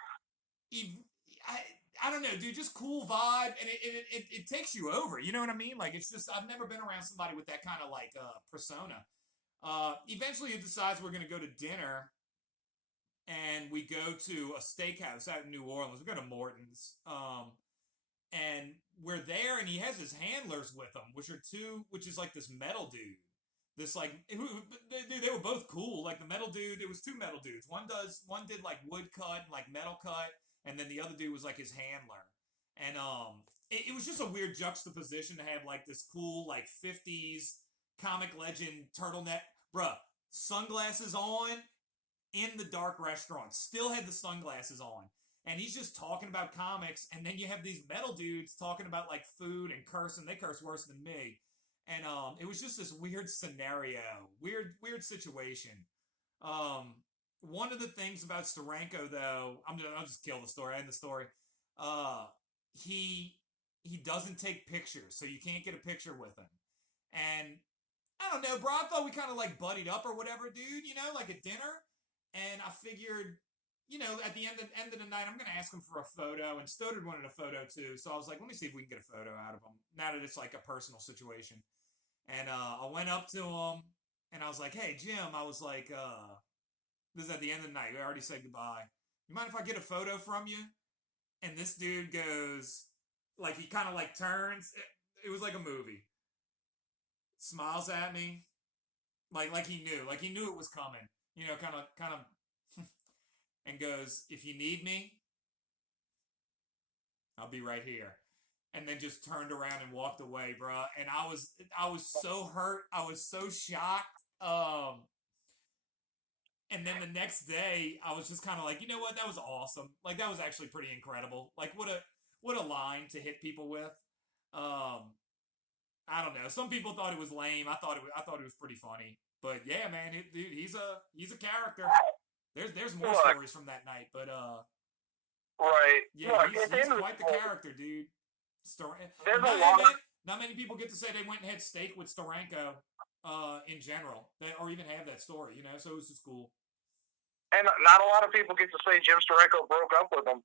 I don't know, dude, just cool vibe, and it takes you over. You know what I mean? Like, it's just, I've never been around somebody with that kind of like persona. Eventually, it decides we're gonna go to dinner, and we go to a steakhouse out in New Orleans. We go to Morton's. And we're there, and he has his handlers with him, which is like this metal dude. This like, they were both cool. Like, the metal dude, it was two metal dudes. One did like wood cut and like metal cut, and then the other dude was like his handler. And it was just a weird juxtaposition to have like this cool like 50s comic legend turtleneck, bruh, sunglasses on in the dark restaurant. Still had the sunglasses on. And he's just talking about comics, and then you have these metal dudes talking about, like, food and cursing. They curse worse than me. And it was just this weird scenario, weird situation. One of the things about Steranko, though, I'll just kill the story, end the story. He doesn't take pictures, so you can't get a picture with him. And I don't know, bro, I thought we kind of, like, buddied up or whatever, dude, you know, like at dinner. And I figured, you know, at the end of the night, I'm gonna ask him for a photo, and Stoddard wanted a photo too. So I was like, let me see if we can get a photo out of him. Now that it's like a personal situation, and I went up to him, and I was like, hey Jim, I was like, this is at the end of the night. We already said goodbye. You mind if I get a photo from you? And this dude goes, like he kind of like turns. It was like a movie. Smiles at me, like he knew it was coming. You know, kind of and goes, if you need me, I'll be right here. And then just turned around and walked away, bro. And I was so hurt. I was so shocked. And then the next day, I was just kind of like, you know what? That was awesome. Like that was actually pretty incredible. Like what a line to hit people with. I don't know. Some people thought it was lame. I thought it was pretty funny. But yeah, man, dude, he's a character. There's more stories from that night, but right. yeah, Look, he's quite the character, dude. There's a lot of Not many people get to say they went and had steak with Steranko, in general, or even have that story, you know. So it was just cool. And not a lot of people get to say Jim Steranko broke up with him.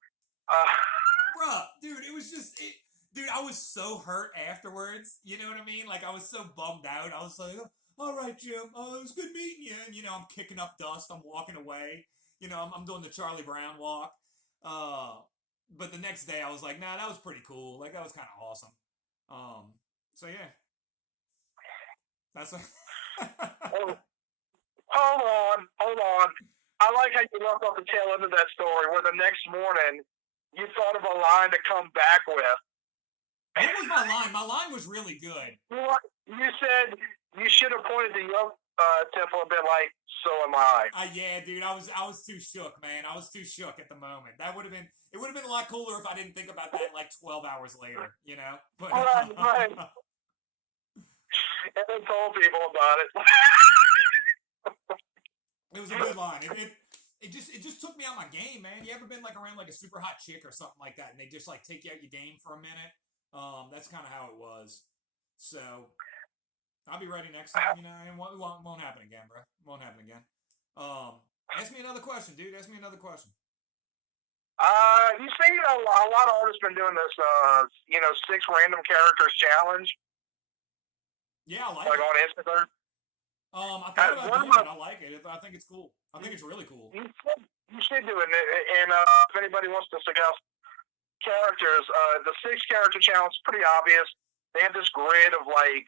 Bruh, dude, it was just dude, I was so hurt afterwards. You know what I mean? Like I was so bummed out. I was like, all right, Jim, it was good meeting you. And you know, I'm kicking up dust. I'm walking away. You know, I'm doing the Charlie Brown walk. But the next day, I was like, nah, that was pretty cool. Like that was kind of awesome. So yeah, that's. Hold on. I like how you left off the tail end of that story, where the next morning you thought of a line to come back with. What was my line? My line was really good. You said you should have pointed to your temple and been like, "So am I." Yeah, dude, I was too shook, man. I was too shook at the moment. It would have been a lot cooler if I didn't think about that like 12 hours later, you know. But right. And then told people about it. It was a good line. It just took me out my game, man. You ever been like around like a super hot chick or something like that, and they just like take you out your game for a minute? That's kind of how it was. So I'll be ready next time, you know. And it won't happen again, bro. It won't happen again. Ask me another question, dude. Ask me another question. You see, a lot of artists been doing this, 6 random characters challenge. Yeah, I like it. On Instagram. I thought about doing it. I like it. I think it's cool. I think it's really cool. You should do it. And if anybody wants to suggest characters, the 6 character challenge is pretty obvious. They have this grid of like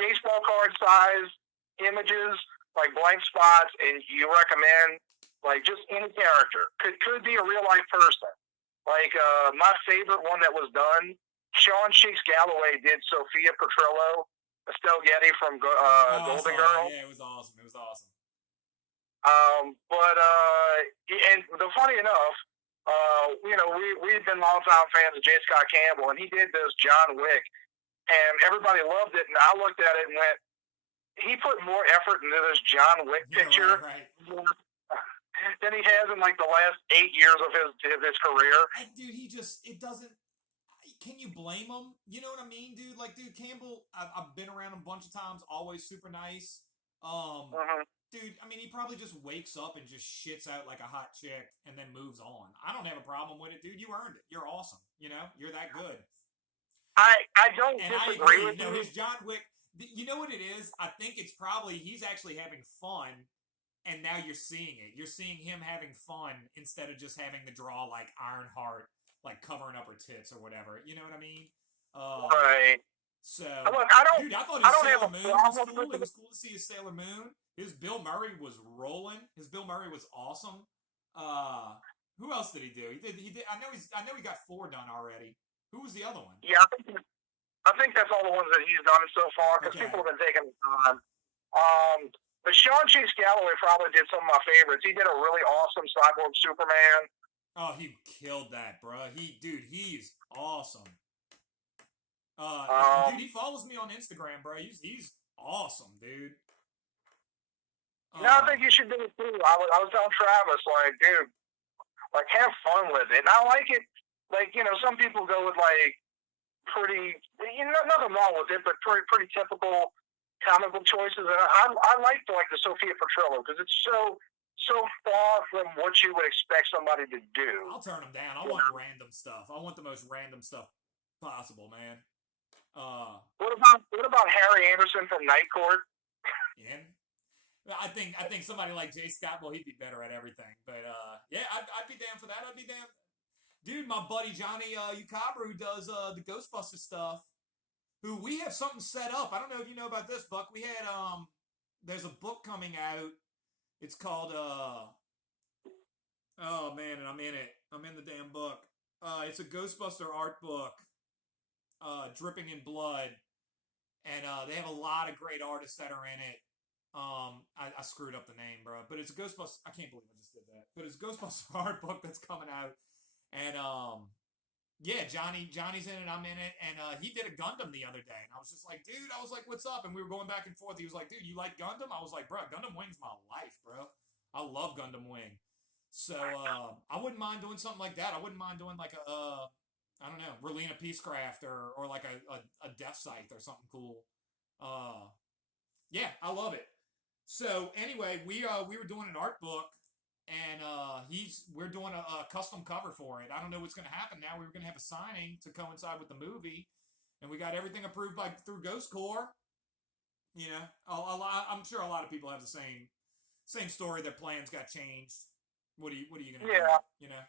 baseball card size images, like blank spots, and you recommend like just any character. Could be a real life person. Like my favorite one that was done, Sean Cheeks Galloway did Sophia Petrillo, Estelle Getty from Golden Girls. Yeah, it was awesome. It was awesome. And funny enough, we've been longtime fans of J. Scott Campbell, and he did this John Wick, and everybody loved it. And I looked at it and went, he put more effort into this John Wick picture right. than he has in like the last 8 years of his career. And dude, it doesn't. Can you blame him? You know what I mean, dude? Like, dude, Campbell, I've been around him a bunch of times, always super nice. Dude, I mean, he probably just wakes up and just shits out like a hot chick and then moves on. I don't have a problem with it, dude. You earned it. You're awesome. You know? You're that good. I don't disagree with you. His John Wick, you know what it is? I think it's probably, he's actually having fun, and now you're seeing it. You're seeing him having fun instead of just having to draw like Ironheart, like covering up her tits or whatever. You know what I mean? Right. So, look, dude, I thought his Sailor Moon was cool. It was cool to see his Sailor Moon. His Bill Murray was rolling. His Bill Murray was awesome. Who else did he do? He did. I know he got 4 done already. Who was the other one? Yeah, I think that's all the ones that he's done so far because people have been taking time. But Sean Cheeks Galloway probably did some of my favorites. He did a really awesome Cyborg Superman. Oh, he killed that, bro. He's awesome. Dude, he follows me on Instagram, bro. He's awesome, dude. I think you should do it too. I was telling Travis, like, dude, like, have fun with it. And I like it. Like, some people go with like pretty, nothing wrong with it, but pretty typical comic book choices. And I like the Sophia Petrillo because it's so so far from what you would expect somebody to do. I'll turn them down. I want random stuff. I want the most random stuff possible, man. What about Harry Anderson from Night Court? And I think somebody like Jay Scott, well, he'd be better at everything. But yeah, I'd be down for that. I'd be down. Dude, my buddy Johnny Ucabra, who does the Ghostbusters stuff, who we have something set up. I don't know if you know about this, Buck. We had there's a book coming out. It's called oh man, and I'm in it. I'm in the damn book. It's a Ghostbuster art book, dripping in blood, and they have a lot of great artists that are in it. I screwed up the name, bro, but it's a Ghostbuster. I can't believe I just did that. But it's a Ghostbuster art book that's coming out, and yeah, Johnny's in it. I'm in it, and he did a Gundam the other day, and I was just like, dude, I was like, what's up? And we were going back and forth. He was like, dude, you like Gundam? I was like, bro, Gundam Wing's my life, bro. I love Gundam Wing. So I wouldn't mind doing something like that. I wouldn't mind doing like I don't know, Relina Peacecraft or like a Death Scythe or something cool. Yeah, I love it. So anyway, we were doing an art book, and we're doing a custom cover for it. I don't know what's going to happen now. We were going to have a signing to coincide with the movie, and we got everything approved through Ghost Corps. You know, I'm sure a lot of people have the same story. Their plans got changed. What are you going to do? You know.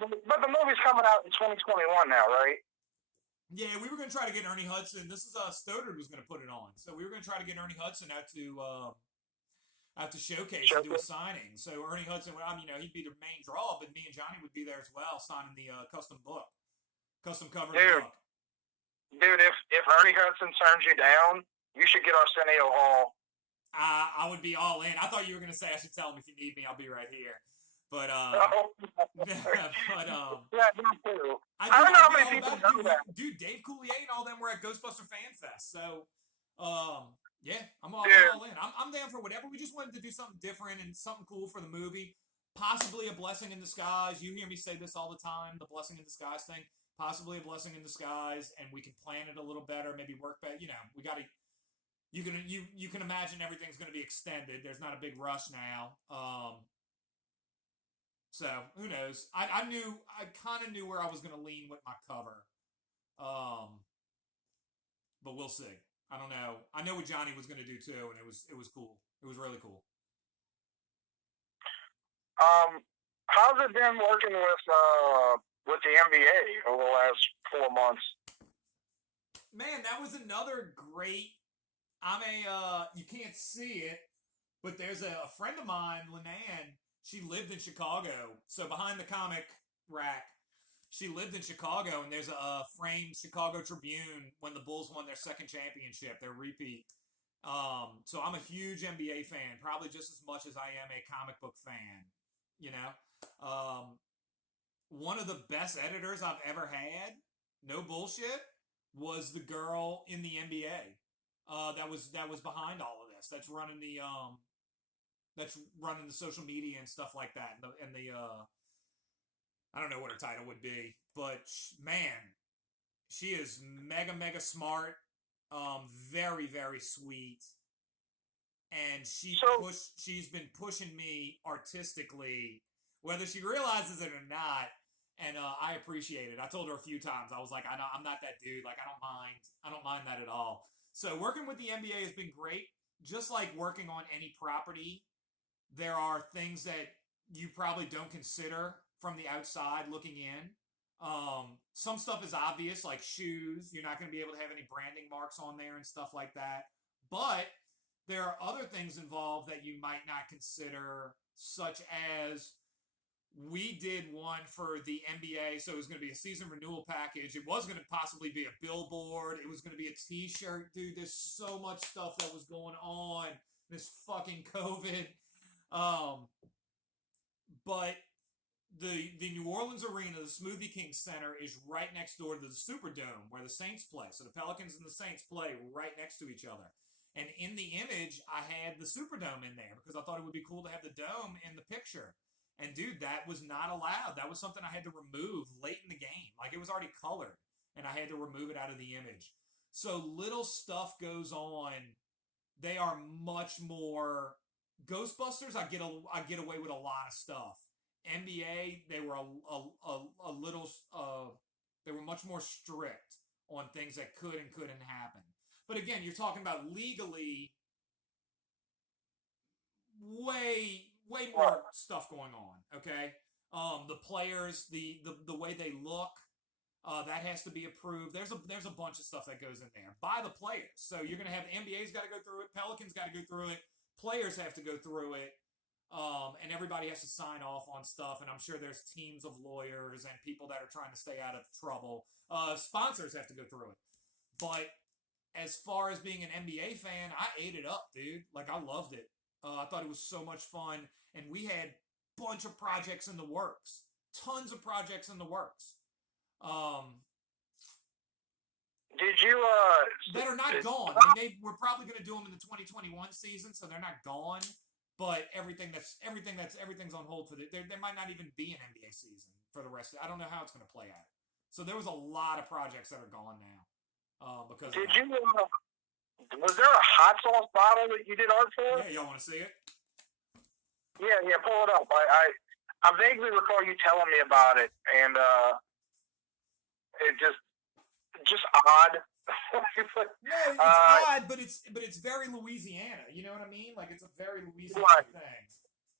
But the movie's coming out in 2021 now, right? Yeah, we were going to try to get Ernie Hudson. This is Stoddard was going to put it on, so we were going to try to get Ernie Hudson out to showcase and do a signing. So Ernie Hudson, you know, he'd be the main draw, but me and Johnny would be there as well, signing the custom cover book. Dude, if Ernie Hudson turns you down, you should get Arsenio Hall. I would be all in. I thought you were going to say I should tell him if you need me, I'll be right here. But I don't know how many people know that. Dude, Dave Coulier and all them were at Ghostbuster Fan Fest. So yeah, I'm all in. I'm down for whatever. We just wanted to do something different and something cool for the movie. Possibly a blessing in disguise. You hear me say this all the time, the blessing in disguise thing. Possibly a blessing in disguise, and we can plan it a little better, maybe work better. You know, we got to. You can imagine everything's going to be extended. There's not a big rush now. So who knows? I kind of knew where I was going to lean with my cover. But we'll see. I don't know. I know what Johnny was going to do too, and it was cool. It was really cool. How's it been working with the NBA over the last 4 months? Man, that was another great. You can't see it, but there's a friend of mine, Linan. She lived in Chicago, so behind the comic rack, she lived in Chicago, and there's a framed Chicago Tribune when the Bulls won their second championship, their repeat. So I'm a huge NBA fan, probably just as much as I am a comic book fan. You know, one of the best editors I've ever had, no bullshit, was the girl in the NBA. That was behind all of this. That's running the social media and stuff like that, and the I don't know what her title would be, but man, she is mega smart, very very sweet, and she's been pushing me artistically, whether she realizes it or not, and I appreciate it. I told her a few times, I was like, I'm not that dude. Like I don't mind that at all. So working with the NBA has been great. Just like working on any property, there are things that you probably don't consider from the outside looking in. Some stuff is obvious, like shoes. You're not going to be able to have any branding marks on there and stuff like that. But there are other things involved that you might not consider, such as we did one for the NBA, so it was going to be a season renewal package. It was going to possibly be a billboard. It was going to be a T-shirt. Dude, there's so much stuff that was going on. This fucking COVID. But the New Orleans Arena, the Smoothie King Center, is right next door to the Superdome where the Saints play. So the Pelicans and the Saints play right next to each other. And in the image, I had the Superdome in there because I thought it would be cool to have the dome in the picture. And dude, that was not allowed. That was something I had to remove late in the game. Like it was already colored, and I had to remove it out of the image. So little stuff goes on. They are much more Ghostbusters, I get away with a lot of stuff. NBA, they were a little they were much more strict on things that could and couldn't happen. But again, you're talking about legally way more stuff going on. Okay, the players, the way they look, that has to be approved. There's a bunch of stuff that goes in there by the players. So you're gonna have NBA's got to go through it, Pelicans got to go through it, players have to go through it, and everybody has to sign off on stuff. And I'm sure there's teams of lawyers and people that are trying to stay out of trouble. Sponsors have to go through it. But as far as being an NBA fan, I ate it up, dude. Like I loved it. I thought it was so much fun, and we had a bunch of projects in the works, tons of projects in the works. Did you That are not gone. I mean, we're probably going to do them in the 2021 season, so they're not gone. But everything's on hold for there might not even be an NBA season for the rest. I don't know how it's going to play out. So there was a lot of projects that are gone now because. Did you? Was there a hot sauce bottle that you did art for? Yeah, y'all want to see it? Yeah, pull it up. I vaguely recall you telling me about it, and it just odd. No, it's odd, but it's very Louisiana. You know what I mean? Like it's a very Louisiana thing.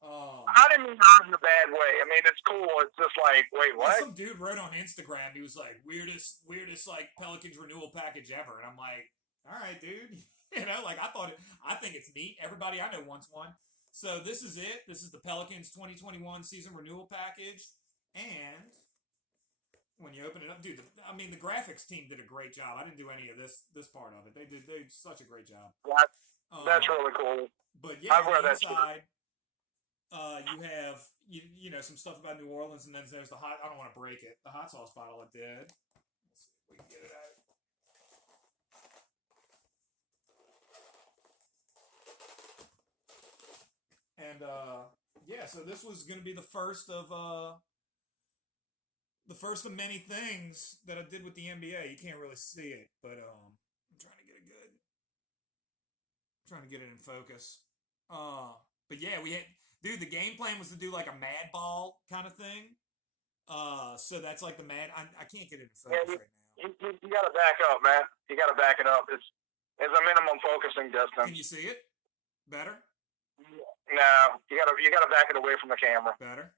I didn't mean odd in a bad way. I mean it's cool. It's just like, wait, what? Some dude wrote on Instagram. He was like, weirdest like Pelicans renewal package ever, and I'm like, all right, dude. You know, like I think it's neat. Everybody I know wants one. So this is it. This is the Pelicans 2021 season renewal package, and when you open it up, dude, the graphics team did a great job. I didn't do any of this part of it. They did such a great job. That's really cool. But yeah, on the inside, you have you know some stuff about New Orleans, and then there's the hot. I don't want to break it. The hot sauce bottle I did. Let's see if we can get it out. And yeah, so this was going to be the first of many things that I did with the NBA. You can't really see it, but I'm trying to get it good. I'm trying to get it in focus. But yeah, the game plan was to do like a mad ball kind of thing. So that's like the mad. I can't get it in focus right now. You got to back up, man. You got to back it up. It's a minimum focusing distance. Can you see it better? No, you gotta back it away from the camera. Better.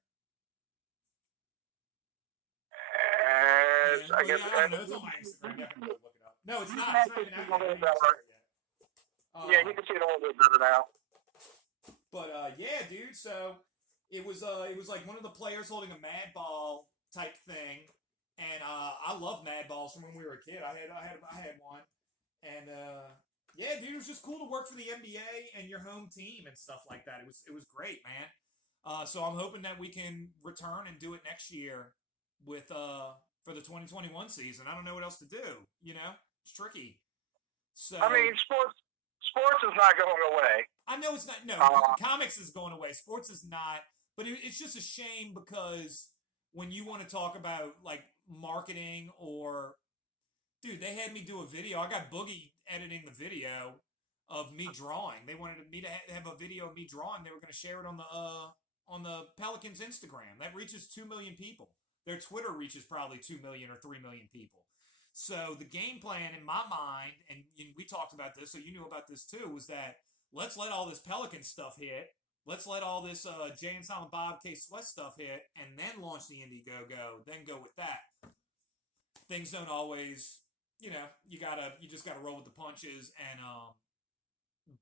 I guess. I don't know. It's on my Instagram. Definitely look it up. No, it's not. It's not even out yet. Yeah, you can see it a little bit better now. But yeah, dude. So it was like one of the players holding a mad ball type thing, and I love mad balls from when we were a kid. I had one, and yeah, dude, it was just cool to work for the NBA and your home team and stuff like that. It was great, man. So I'm hoping that we can return and do it next year with for the 2021 season. I don't know what else to do. You know, it's tricky. So I mean, sports is not going away. I know it's not. No, comics is going away. Sports is not. But it's just a shame because when you want to talk about like marketing or, dude, they had me do a video. I got Boogie editing the video of me drawing. They wanted me to have a video of me drawing. They were going to share it on the Pelicans Instagram. That reaches 2 million people. Their Twitter reaches probably 2 million or 3 million people. So the game plan in my mind, and we talked about this, so you knew about this too, was that let's let all this Pelican stuff hit. Let's let all this Jay and Silent Bob K Sweat stuff hit, and then launch the Indiegogo. Then go with that. Things don't always, you just gotta roll with the punches. And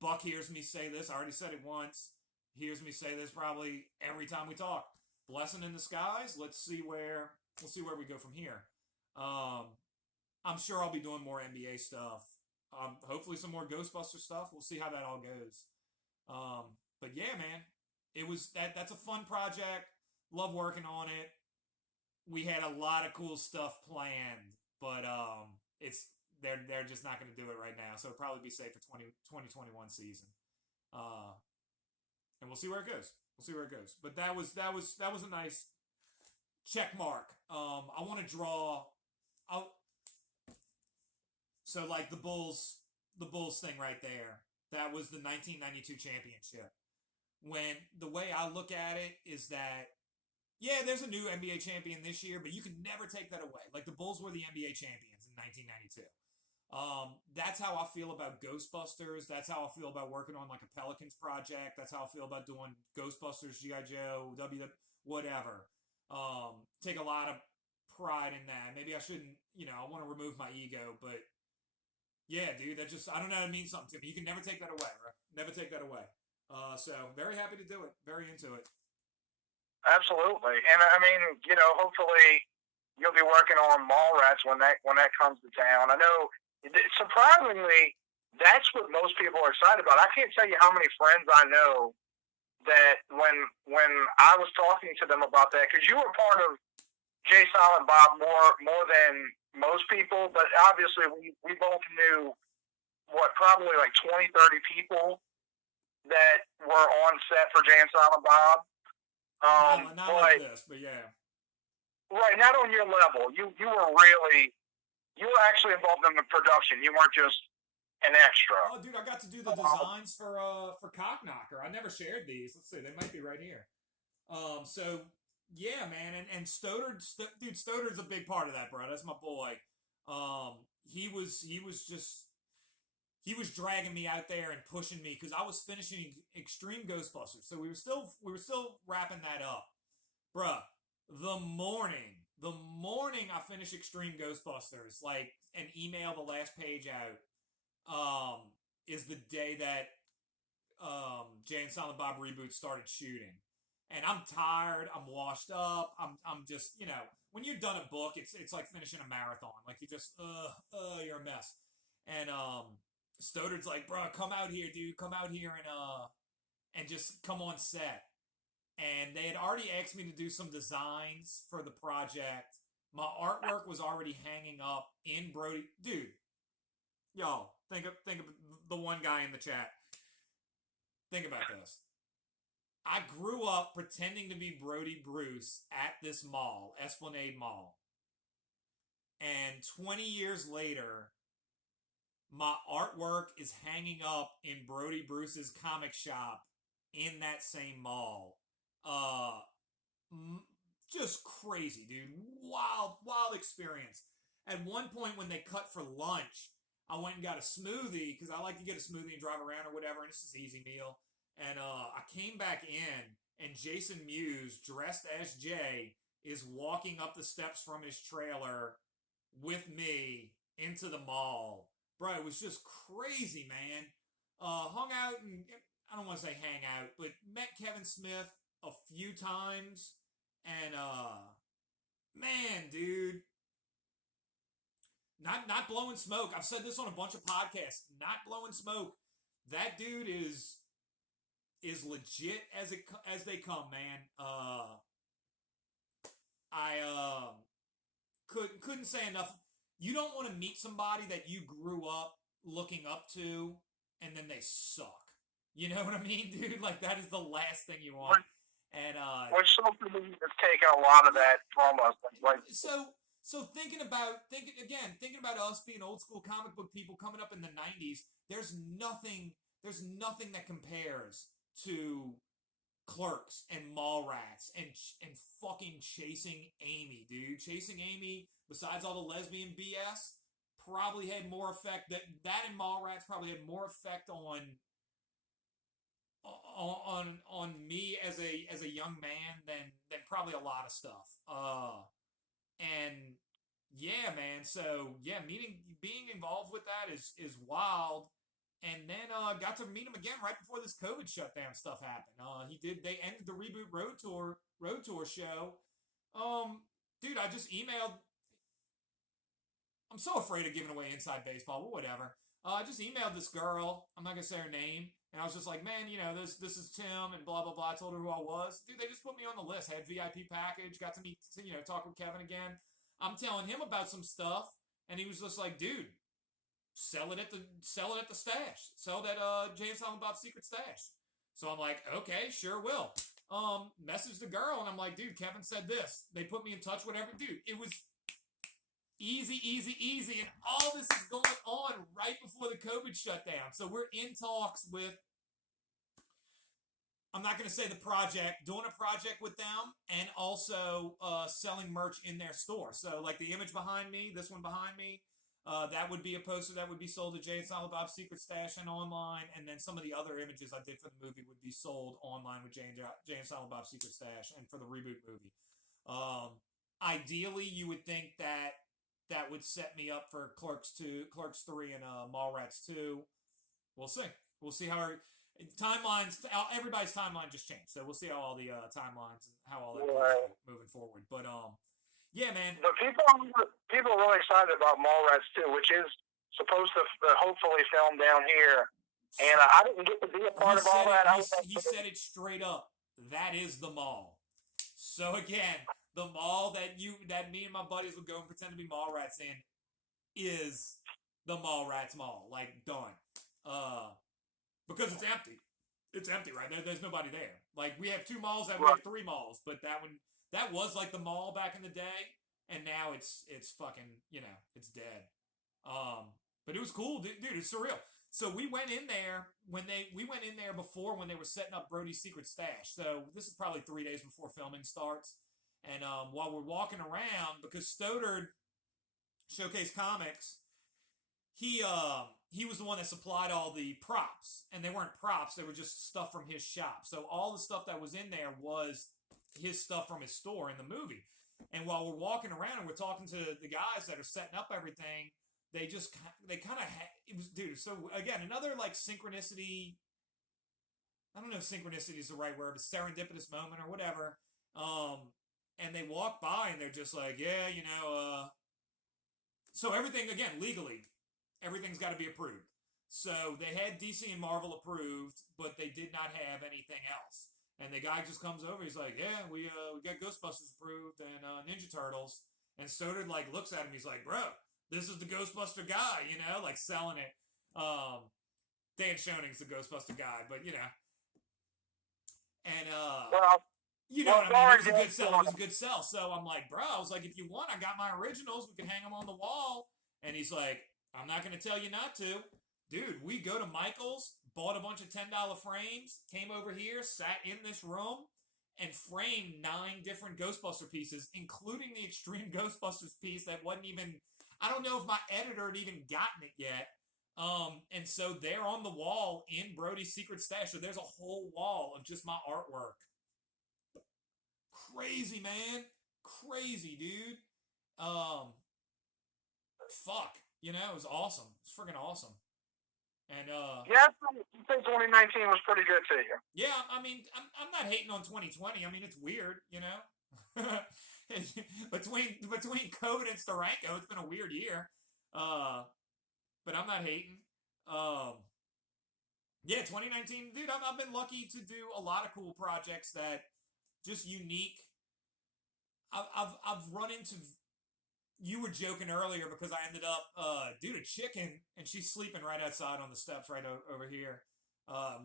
Buck hears me say this. I already said it once. Hears me say this probably every time we talk. Blessing in disguise. We'll see where we go from here. I'm sure I'll be doing more NBA stuff. Hopefully some more Ghostbuster stuff. We'll see how that all goes. But yeah, man, it was that's a fun project. Love working on it. We had a lot of cool stuff planned, but they're just not going to do it right now. So it'll probably be safe for 2021 season. And we'll see where it goes. But that was a nice check mark. I want to draw out. So like the Bulls thing right there. That was the 1992 championship. when the way I look at it is that, yeah, there's a new NBA champion this year, but you can never take that away. Like the Bulls were the NBA champions in 1992. That's how I feel about Ghostbusters. That's how I feel about working on like a Pelicans project. That's how I feel about doing Ghostbusters, G.I. Joe, whatever. Take a lot of pride in that. Maybe I shouldn't, I want to remove my ego, but yeah, dude, that just, I don't know, it means something to me. You can never take that away, bro. Never take that away. So very happy to do it. Very into it. Absolutely, and I mean, hopefully you'll be working on Mallrats when that comes to town. I know, surprisingly, that's what most people are excited about. I can't tell you how many friends I know that when I was talking to them about that, because you were part of Jay Silent Bob more than most people, but obviously we both knew probably like 20, 30 people that were on set for Jay and Silent Bob. Not like this, but yeah. Right, not on your level. You were actually involved in the production. You weren't just an extra. Oh, dude, I got to do the designs for Cockknocker. I never shared these. Let's see, they might be right here. So yeah, man, and dude, Stoddard's a big part of that, bro. That's my boy. He was dragging me out there and pushing me because I was finishing Extreme Ghostbusters. So we were still wrapping that up, bruh. The morning I finished Extreme Ghostbusters, like, and email the last page out, is the day that Jay and Silent Bob reboot started shooting. And I'm tired. I'm washed up. I'm just, when you're done a book, it's like finishing a marathon. Like you just, you're a mess. And Stoddard's like, bro, come out here, dude. Come out here and just come on set. And they had already asked me to do some designs for the project. My artwork was already hanging up in Brody. Dude, y'all, think of the one guy in the chat. Think about this. I grew up pretending to be Brody Bruce at this mall, Esplanade Mall. And 20 years later, my artwork is hanging up in Brody Bruce's comic shop in that same mall. Just crazy, dude. Wild experience. At one point when they cut for lunch, I went and got a smoothie because I like to get a smoothie and drive around or whatever, and it's just an easy meal. And I came back in, and Jason Mewes, dressed as Jay, is walking up the steps from his trailer with me into the mall. Bro, it was just crazy, man. Hung out, and I don't want to say hang out, but met Kevin Smith a few times. And, man, dude. Not blowing smoke. I've said this on a bunch of podcasts. Not blowing smoke. That dude is legit as they come, man. I couldn't say enough. You don't want to meet somebody that you grew up looking up to, and then they suck. You know what I mean, dude? Like that is the last thing you want. And which something has taken a lot of that from us. Like so thinking about us being old school comic book people coming up in the 90s, there's nothing that compares to Clerks and Mallrats and fucking Chasing Amy, dude. Chasing Amy, besides all the lesbian BS, probably had more effect. That and Mallrats probably had more effect on me as a young man than probably a lot of stuff. And yeah, man. So yeah, being involved with that is wild. And then got to meet him again right before this COVID shutdown stuff happened. They ended the Reboot Road Tour show. Dude, I just emailed. I'm so afraid of giving away inside baseball, but whatever. I just emailed this girl. I'm not gonna say her name. And I was just like, man, this is Tim and blah blah blah. I told her who I was. Dude, they just put me on the list. Had VIP package. Got to meet, talk with Kevin again. I'm telling him about some stuff, and he was just like, dude, sell it at the stash. Sell that Jay and Silent Bob secret stash. So I'm like, okay, sure will. Message the girl, and I'm like, dude, Kevin said this. They put me in touch, whatever. Dude, it was easy, and all this is going on right before the COVID shutdown. So we're in talks with I'm not going to say the project, doing a project with them, and also selling merch in their store. So, like the image behind me, this one behind me, that would be a poster that would be sold at Jay and Silent Bob's Secret Stash and online. And then some of the other images I did for the movie would be sold online with Jay and Silent Bob's Secret Stash and for the reboot movie. Ideally, you would think that that would set me up for Clerks 2, Clerks 3, and Mallrats 2. We'll see. We'll see how our timelines. Everybody's timeline just changed, so we'll see how all the timelines and how all that plays out moving forward. But yeah, man. But people are really excited about Mallrats 2, which is supposed to hopefully film down here. And I didn't get to be a part of all that. He said it straight up. That is the mall. So again, the mall that me and my buddies would go and pretend to be Mallrats in is the Mallrats Mall. Like, done. Because it's empty. It's empty, right? There's nobody there. Like, we have 2 malls, we have 3 malls, but that was like the mall back in the day, and now it's fucking, it's dead. But it was cool, dude. It's surreal. So we went in there before when they were setting up Brody's Secret Stash. So this is probably 3 days before filming starts. And while we're walking around, because Stoddard Showcase Comics, he was the one that supplied all the props, and they weren't props; they were just stuff from his shop. So all the stuff that was in there was his stuff from his store in the movie. And while we're walking around and we're talking to the guys that are setting up everything, they kind of it was, dude. So again, another like synchronicity. I don't know if synchronicity is the right word, but serendipitous moment or whatever. And they walk by and they're just like, yeah, So everything again legally. Everything's got to be approved. So they had DC and Marvel approved, but they did not have anything else. And the guy just comes over. He's like, "Yeah, we got Ghostbusters approved and Ninja Turtles." And Stoddard like looks at him. He's like, "Bro, this is the Ghostbuster guy," like selling it. Dan Schoening's the Ghostbuster guy, but and well, what I mean? It was a good sell. It was a good sell. So I'm like, bro, I was like, if you want, I got my originals. We can hang them on the wall. And he's like, I'm not going to tell you not to. Dude, we go to Michael's, bought a bunch of $10 frames, came over here, sat in this room, and framed 9 different Ghostbuster pieces, including the Extreme Ghostbusters piece that wasn't even, I don't know if my editor had even gotten it yet. And so they're on the wall in Brody's Secret Stash. So there's a whole wall of just my artwork. Crazy, man. Crazy, dude. Fuck. It was awesome. It's freaking awesome. And yeah, I think 2019 was pretty good to you. Yeah, I mean, I'm not hating on 2020. I mean, it's weird, between COVID and Steranko, it's been a weird year. But I'm not hating. Yeah, 2019, dude. I've been lucky to do a lot of cool projects that just unique. I've run into. You were joking earlier because I ended up, dude, a chicken, and she's sleeping right outside on the steps right over here.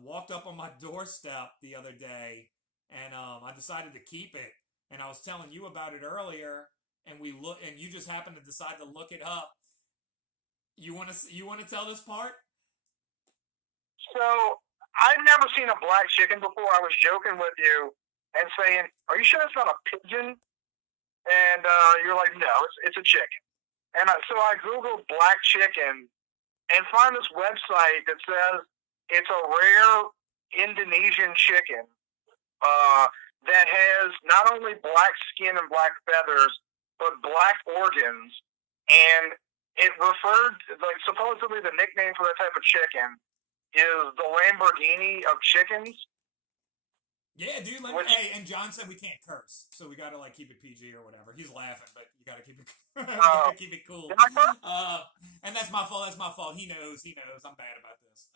Walked up on my doorstep the other day, and I decided to keep it. And I was telling you about it earlier, and and you just happened to decide to look it up. You want to tell this part? So I've never seen a black chicken before. I was joking with you and saying, "Are you sure it's not a pigeon?" And you're like, "No, it's a chicken." And so I Googled black chicken and found this website that says it's a rare Indonesian chicken that has not only black skin and black feathers, but black organs. And it referred, like, supposedly the nickname for that type of chicken is the Lamborghini of chickens. Yeah, dude. Hey, and John said we can't curse, so we gotta keep it PG or whatever. He's laughing, but you gotta keep it, keep it cool. And that's my fault. That's my fault. He knows. I'm bad about this.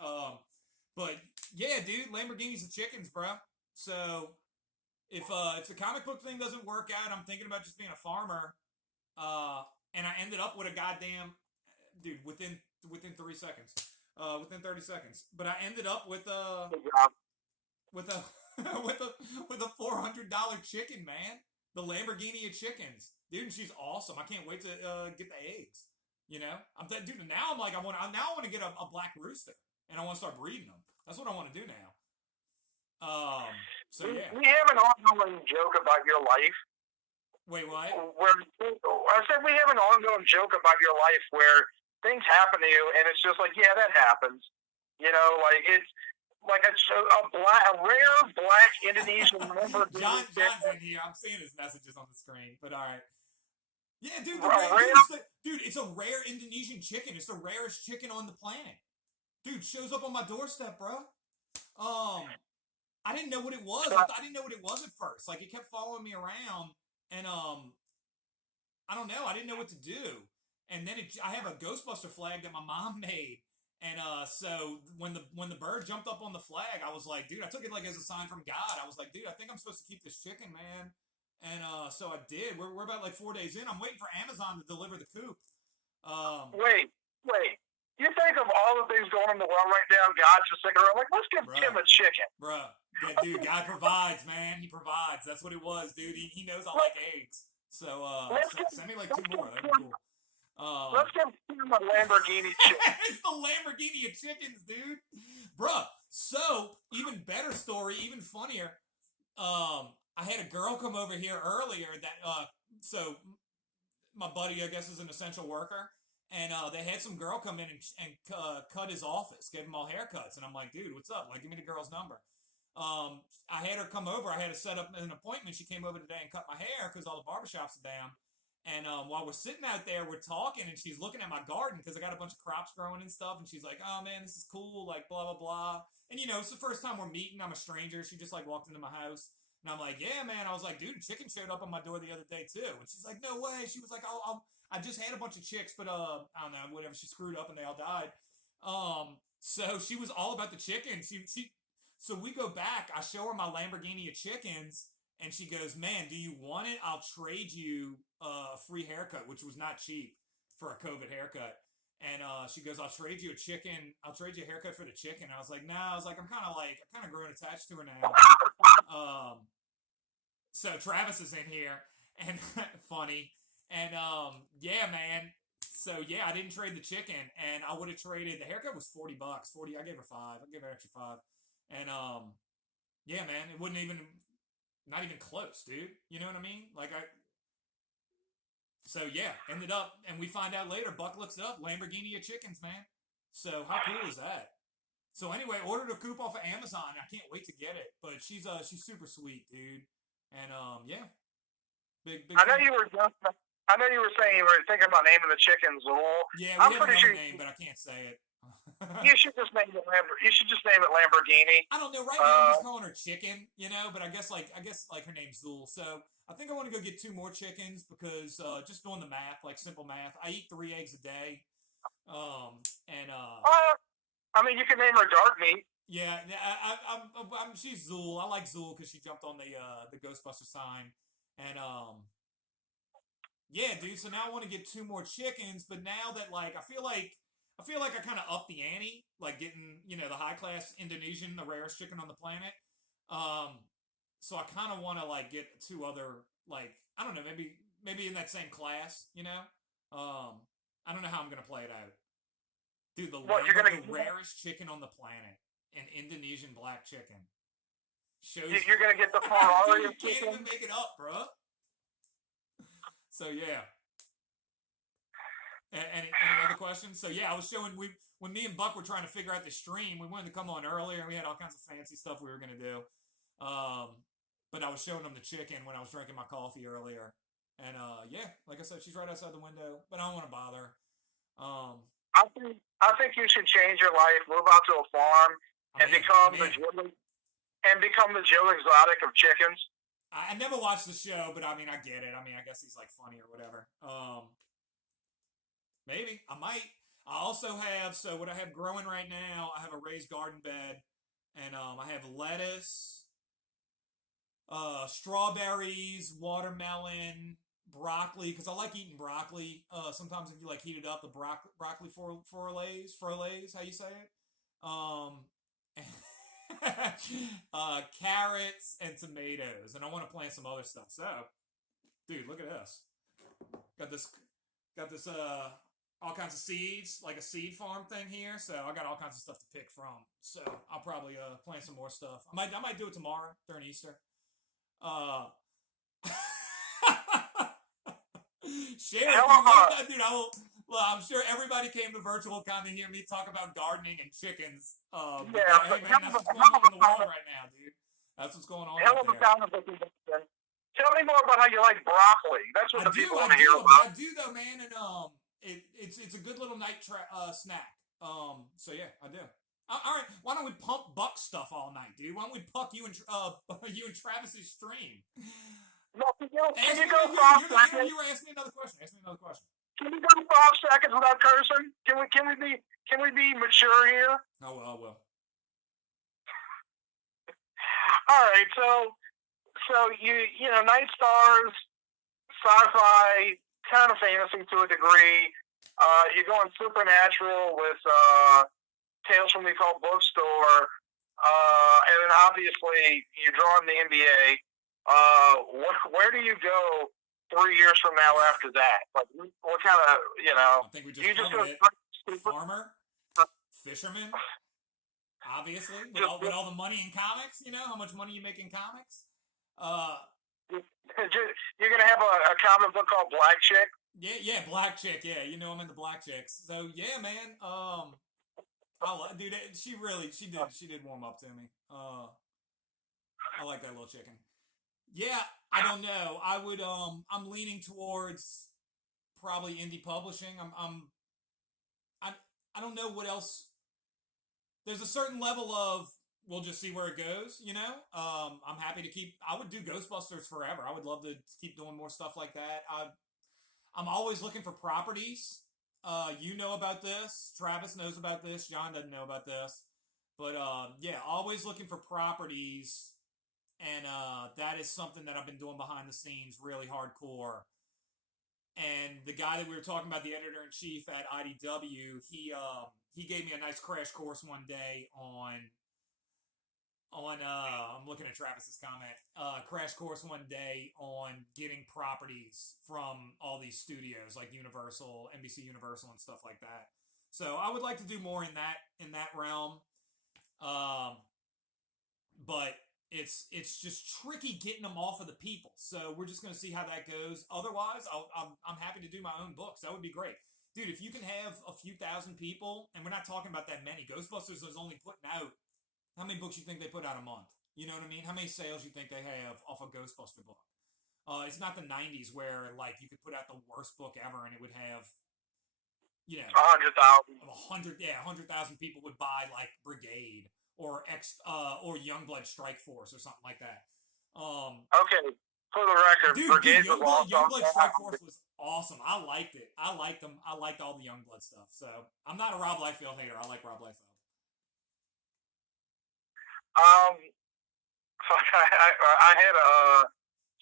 But yeah, dude, Lamborghinis and chickens, bro. So if the comic book thing doesn't work out, I'm thinking about just being a farmer. And I ended up with a goddamn dude within 3 seconds. Within 30 seconds. But I ended up with a with a $400 chicken, man. The Lamborghini of chickens, dude. And she's awesome. I can't wait to get the eggs. Dude. Now I'm like, I want to get a black rooster, and I want to start breeding them. That's what I want to do now. So yeah. We have an ongoing joke about your life Wait, what? where I said we have an ongoing joke about your life where things happen to you and it's just like, yeah, that happens. You know, like it's like a rare black Indonesian Lamborghini John's in here. I'm seeing his messages on the screen, but all right. Yeah, dude, rare. it's a rare Indonesian chicken. It's the rarest chicken on the planet. Dude, shows up on my doorstep, bro. I didn't know what it was. I didn't know what it was at first. Like it kept following me around, and I don't know. I didn't know what to do. And then I have a Ghostbuster flag that my mom made. And so when the bird jumped up on the flag, I was like, dude, I took it like as a sign from God. I was like, dude, I think I'm supposed to keep this chicken, man. And so I did. We're about like 4 days in. I'm waiting for Amazon to deliver the coop. Wait. You think of all the things going on in the world right now, God's just sitting around like, let's give Tim a chicken. Bruh. Yeah, dude, God provides, man. He provides. That's what it was, dude. He knows I like eggs. So send me like 2 more. That'd be cool. Let's give Tim a Lamborghini chicken. It's the Lamborghini of chickens, dude. Bruh. So, even better story, even funnier. I had a girl come over here earlier that, so my buddy, I guess, is an essential worker. And they had some girl come in and cut his office, gave him all haircuts. And I'm like, dude, what's up? Like, give me the girl's number. I had her come over. I had to set up an appointment. She came over today and cut my hair because all the barbershops are down. And while we're sitting out there, we're talking, and she's looking at my garden because I got a bunch of crops growing and stuff. And she's like, oh, man, this is cool, like, blah, blah, blah. And, it's the first time we're meeting. I'm a stranger. She just, like, walked into my house. And I'm like, yeah, man. I was like, dude, chicken showed up on my door the other day, too. And she's like, no way. She was like, I just had a bunch of chicks, but, I don't know, whatever. She screwed up, and they all died. So she was all about the chicken. So we go back. I show her my Lamborghini of chickens. And she goes, man, do you want it? I'll trade you a free haircut, which was not cheap for a COVID haircut. And she goes, I'll trade you a chicken. I'll trade you a haircut for the chicken. I was like, nah. I was like, I'm kind of growing attached to her now. So Travis is in here, and funny. And yeah, man. So yeah, I didn't trade the chicken, and I would have traded. The haircut was $40. 40. I gave her 5. I gave her extra 5. And yeah, man, it wouldn't even. Not even close, dude. You know what I mean? So yeah, ended up, and we find out later, Buck looks it up, Lamborghini of chickens, man. So how cool is that? So anyway, ordered a coop off of Amazon. I can't wait to get it, but she's super sweet, dude. And yeah, big. I know you were saying you were thinking about naming the chicken Zool. Yeah, we have another name, but I can't say it. You should just name it Lamborghini. I don't know. Right now, I'm just calling her Chicken, but I guess like her name's Zool. So I think I want to go get 2 more chickens because just doing the math, like simple math. I eat 3 eggs a day, I mean, you can name her Dark Meat. Yeah, she's Zool. I like Zool because she jumped on the Ghostbuster sign, and yeah, dude. So now I want to get 2 more chickens, but now that like I feel like I kind of upped the ante, like getting, the high class Indonesian, the rarest chicken on the planet. So I kind of want to like get 2 other, like, I don't know, maybe in that same class, I don't know how I'm going to play it out. Dude, the rarest chicken on the planet, an Indonesian black chicken. You're going to get the Ferrari chicken? You can't even make it up, bro. So yeah. Any other questions? So yeah, I was showing when me and Buck were trying to figure out the stream, we wanted to come on earlier. We had all kinds of fancy stuff we were gonna do, but I was showing them the chicken when I was drinking my coffee earlier, and yeah, like I said, she's right outside the window, but I don't want to bother. I think you should change your life, move out to a farm, and become the Joe Exotic of chickens. I never watched the show, but I mean, I get it. I mean, I guess he's like funny or whatever. Maybe. I might. I also have, so what I have growing right now, I have a raised garden bed, and I have lettuce, strawberries, watermelon, broccoli, because I like eating broccoli. Sometimes if you like heat it up, the broccoli frolays, how you say it? Carrots and tomatoes, and I want to plant some other stuff. So, dude, look at this. Got this all kinds of seeds, like a seed farm thing here. So I got all kinds of stuff to pick from. So I'll probably plant some more stuff. I might do it tomorrow during Easter. Uh, share it, Hell dude. of a Dude, I will. Well, I'm sure everybody came to VirtualCon to hear me talk about gardening and chickens. yeah, Hey man, hell that's of what's a going on in the hell world right now, dude. That's what's going on hell out of a there. comic book convention. Tell me more about how you like broccoli. That's what the people want to hear But about. I do though, man, and it's a good little night snack. So yeah, I do. All right, why don't we pump Buck stuff all night, dude? Why don't we puck you and you and Travis's stream? No, can you Me, go you're 5 the seconds? interviewer. Ask me another question. Ask me another question. Can we go 5 seconds without cursing? Can we be mature here? Oh well, I will. All right, so you know, Night Stars, sci-fi, kind of fantasy to a degree. You're going supernatural with Tales from the Occult Bookstore, and then obviously you're drawing the NBA. Where do you go 3 years from now after that? Like, what kind of, you know? I think we You just just covered go it. Farmer, fisherman, obviously, with all the money in comics. You know how much money you make in comics. You're gonna have a comic book called Black Chick. Yeah, Black Chick. Yeah, you know I'm into Black Chicks. So yeah, man. Dude, she did warm up to me. I like that little chicken. Yeah, I don't know. I'm leaning towards probably indie publishing. I don't know what else. There's a certain level of we'll just see where it goes. You know, I'm happy to keep. I would do Ghostbusters forever. I would love to keep doing more stuff like that. I'm always looking for properties. You know about this. Travis knows about this. John doesn't know about this. But yeah, always looking for properties, and that is something that I've been doing behind the scenes, really hardcore. And the guy that we were talking about, the editor in chief at IDW, he gave me a nice crash course one day on I'm looking at Travis's comment. Crash course one day on getting properties from all these studios like Universal, NBC Universal, and stuff like that. So I would like to do more in that realm. But it's just tricky getting them off of the people. So we're just gonna see how that goes. Otherwise, I'm happy to do my own books. That would be great. Dude, if you can have a few thousand people, and we're not talking about that many. Ghostbusters is only putting out how many books you think they put out a month? You know what I mean? How many sales you think they have off a Ghostbuster book? It's not the '90s where like you could put out the worst book ever and it would have, you know, 100,000. 100,000 people would buy like Brigade or Youngblood Strike Force or something like that. Okay, for the record, Brigade was awesome. Youngblood Strike Force was awesome. I liked it. I liked them. I liked all the Youngblood stuff. So I'm not a Rob Liefeld hater. I like Rob Liefeld. I had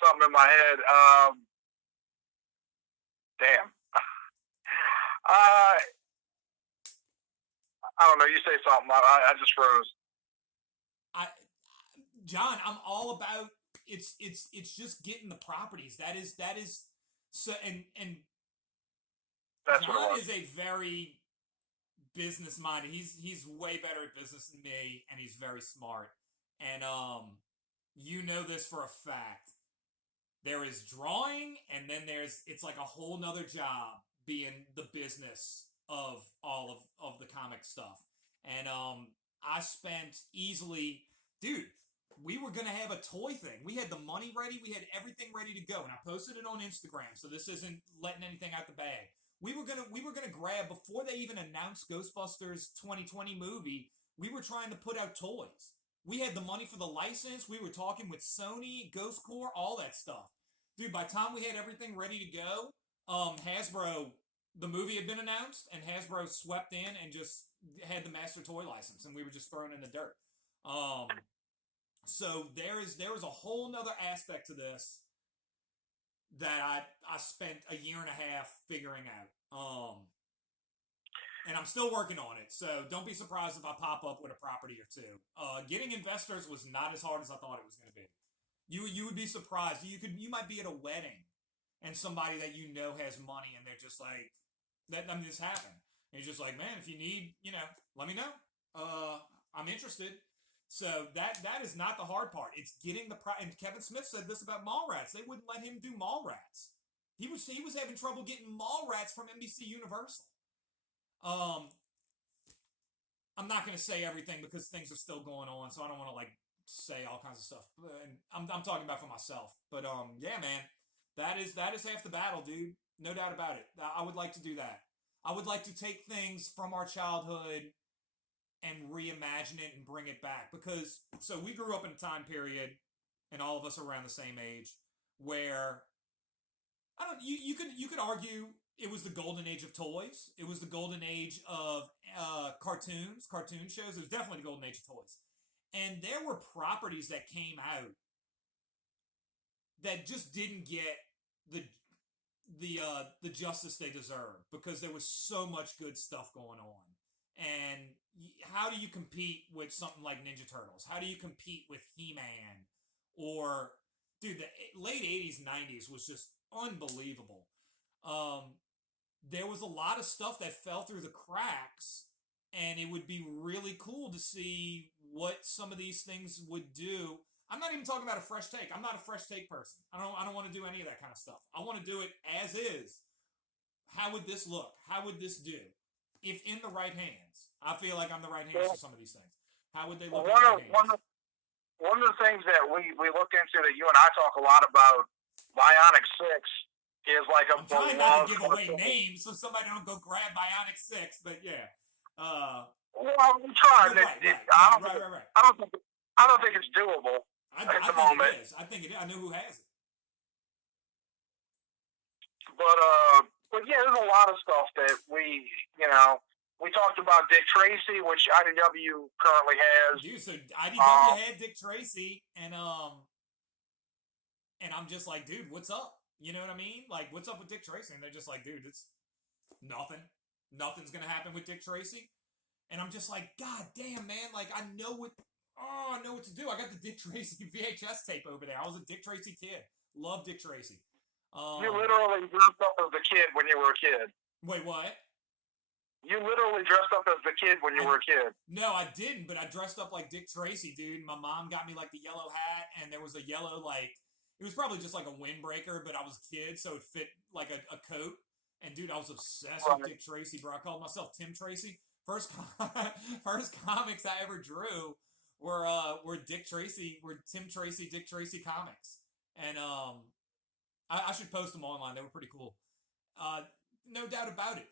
something in my head. Damn. I don't know. You say something. I just froze. John, I'm all about it's just getting the properties. That is so and That's John is a very business minded. He's way better at business than me, and he's very smart. And you know this for a fact. There is drawing, and then it's like a whole nother job being the business of all of the comic stuff. And I spent easily, dude. We were gonna have a toy thing. We had the money ready. We had everything ready to go, and I posted it on Instagram. So this isn't letting anything out the bag. We were gonna grab before they even announced Ghostbusters 2020 movie. We were trying to put out toys. We had the money for the license. We were talking with Sony, Ghost Corps, all that stuff. Dude, by the time we had everything ready to go, Hasbro, the movie had been announced, and Hasbro swept in and just had the master toy license, and we were just thrown in the dirt. So there is a whole nother aspect to this that I spent a year and a half figuring out. And I'm still working on it. So don't be surprised if I pop up with a property or two. Getting investors was not as hard as I thought it was going to be. You would be surprised. You might be at a wedding and somebody that you know has money and they're just like, That I mean, this happened. And he's just like, man, if you need, let me know. I'm interested. So that is not the hard part. It's getting the and Kevin Smith said this about Mallrats. They wouldn't let him do Mallrats. He was having trouble getting Mallrats from NBC Universal. Um, I'm not going to say everything because things are still going on, so I don't want to like say all kinds of stuff. And I'm talking about for myself. But yeah, man, that is half the battle, dude. No doubt about it. I would like to do that. I would like to take things from our childhood and reimagine it and bring it back because so we grew up in a time period, and all of us are around the same age where I don't you could argue it was the golden age of toys. It was the golden age of cartoon shows. It was definitely the golden age of toys. And there were properties that came out that just didn't get the the justice they deserve because there was so much good stuff going on. And how do you compete with something like Ninja Turtles? How do you compete with He-Man? Or, dude, the late 80s, 90s was just unbelievable. Um, there was a lot of stuff that fell through the cracks, and it would be really cool to see what some of these things would do. I'm not even talking about a fresh take. I'm not a fresh take person. I don't want to do any of that kind of stuff. I want to do it as is. How would this look? How would this do? If in the right hands. I feel like I'm the right hands for some of these things. How would they look in the right hands? One of the things that we look into that you and I talk a lot about, Bionic 6, is like a I'm trying not to give away names so somebody don't go grab Bionic 6, but yeah. Well, I'm trying. Right. I don't think it's doable at the think moment. It is. I think it is. I know who has it. But yeah, there's a lot of stuff that we talked about Dick Tracy, which IDW currently has. Dude, so IDW had Dick Tracy, and I'm just like, dude, what's up? You know what I mean? Like, what's up with Dick Tracy? And they're just like, dude, it's nothing. Nothing's gonna happen with Dick Tracy. And I'm just like, God damn, man! Like, I know what to do. I got the Dick Tracy VHS tape over there. I was a Dick Tracy kid. Love Dick Tracy. You literally dressed up as the kid when you were a kid. Wait, what? You literally dressed up as the kid when you were a kid. No, I didn't, but I dressed up like Dick Tracy, dude. My mom got me like the yellow hat, and there was a yellow it was probably just like a windbreaker, but I was a kid, so it fit like a coat. And dude, I was obsessed with Dick Tracy, bro. I called myself Tim Tracy. First comics I ever drew were Dick Tracy, were Tim Tracy, Dick Tracy comics, and I should post them online. They were pretty cool. No doubt about it,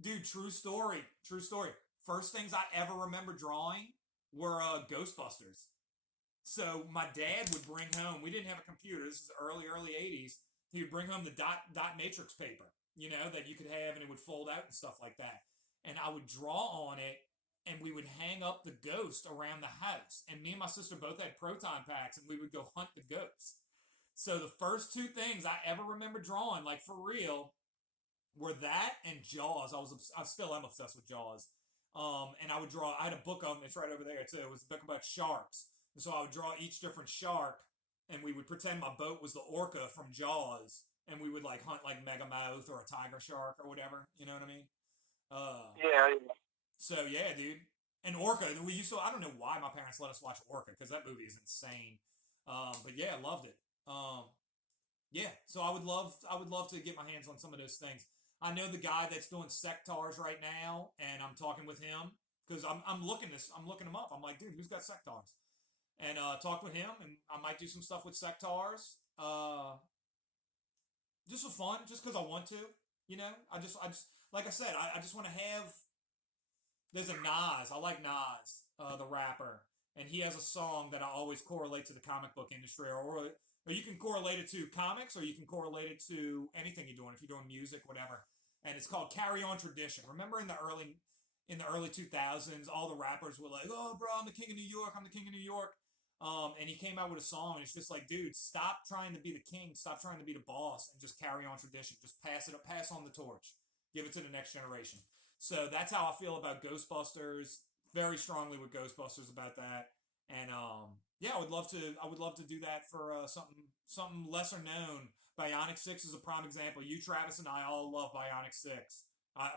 dude. True story. First things I ever remember drawing were Ghostbusters. So my dad would bring home. We didn't have a computer. This is early 80s. He would bring home the dot matrix paper, that you could have, and it would fold out and stuff like that. And I would draw on it, and we would hang up the ghost around the house. And me and my sister both had proton packs, and we would go hunt the ghost. So the first two things I ever remember drawing, like for real, were that and Jaws. I still am obsessed with Jaws. And I would draw. I had a book of them. It's right over there too. It was a book about sharks. And so I would draw each different shark, and we would pretend my boat was the orca from Jaws, and we would like hunt like Megamouth or a tiger shark or whatever. You know what I mean? Yeah. So yeah, dude. And Orca, I don't know why my parents let us watch Orca, because that movie is insane. But yeah, loved it. Yeah, so I would love to get my hands on some of those things. I know the guy that's doing Sectaurs right now, and I'm talking with him because I'm looking him up. I'm like, dude, who's got Sectaurs? And talked with him, and I might do some stuff with Sectaurs. Just for fun, just because I want to. I just like I said, I just want to have. There's a Nas. I like Nas, the rapper, and he has a song that I always correlate to the comic book industry, or you can correlate it to comics, or you can correlate it to anything you're doing, if you're doing music, whatever. And it's called Carry On Tradition. Remember in the early 2000s, all the rappers were like, "Oh, bro, I'm the king of New York. I'm the king of New York." And he came out with a song, and it's just like, dude, stop trying to be the king, stop trying to be the boss, and just carry on tradition. Just pass on the torch, give it to the next generation. So that's how I feel about Ghostbusters. Very strongly with Ghostbusters about that. And yeah, I would love to do that for something lesser known. Bionic 6 is a prime example. You, Travis, and I all love Bionic 6.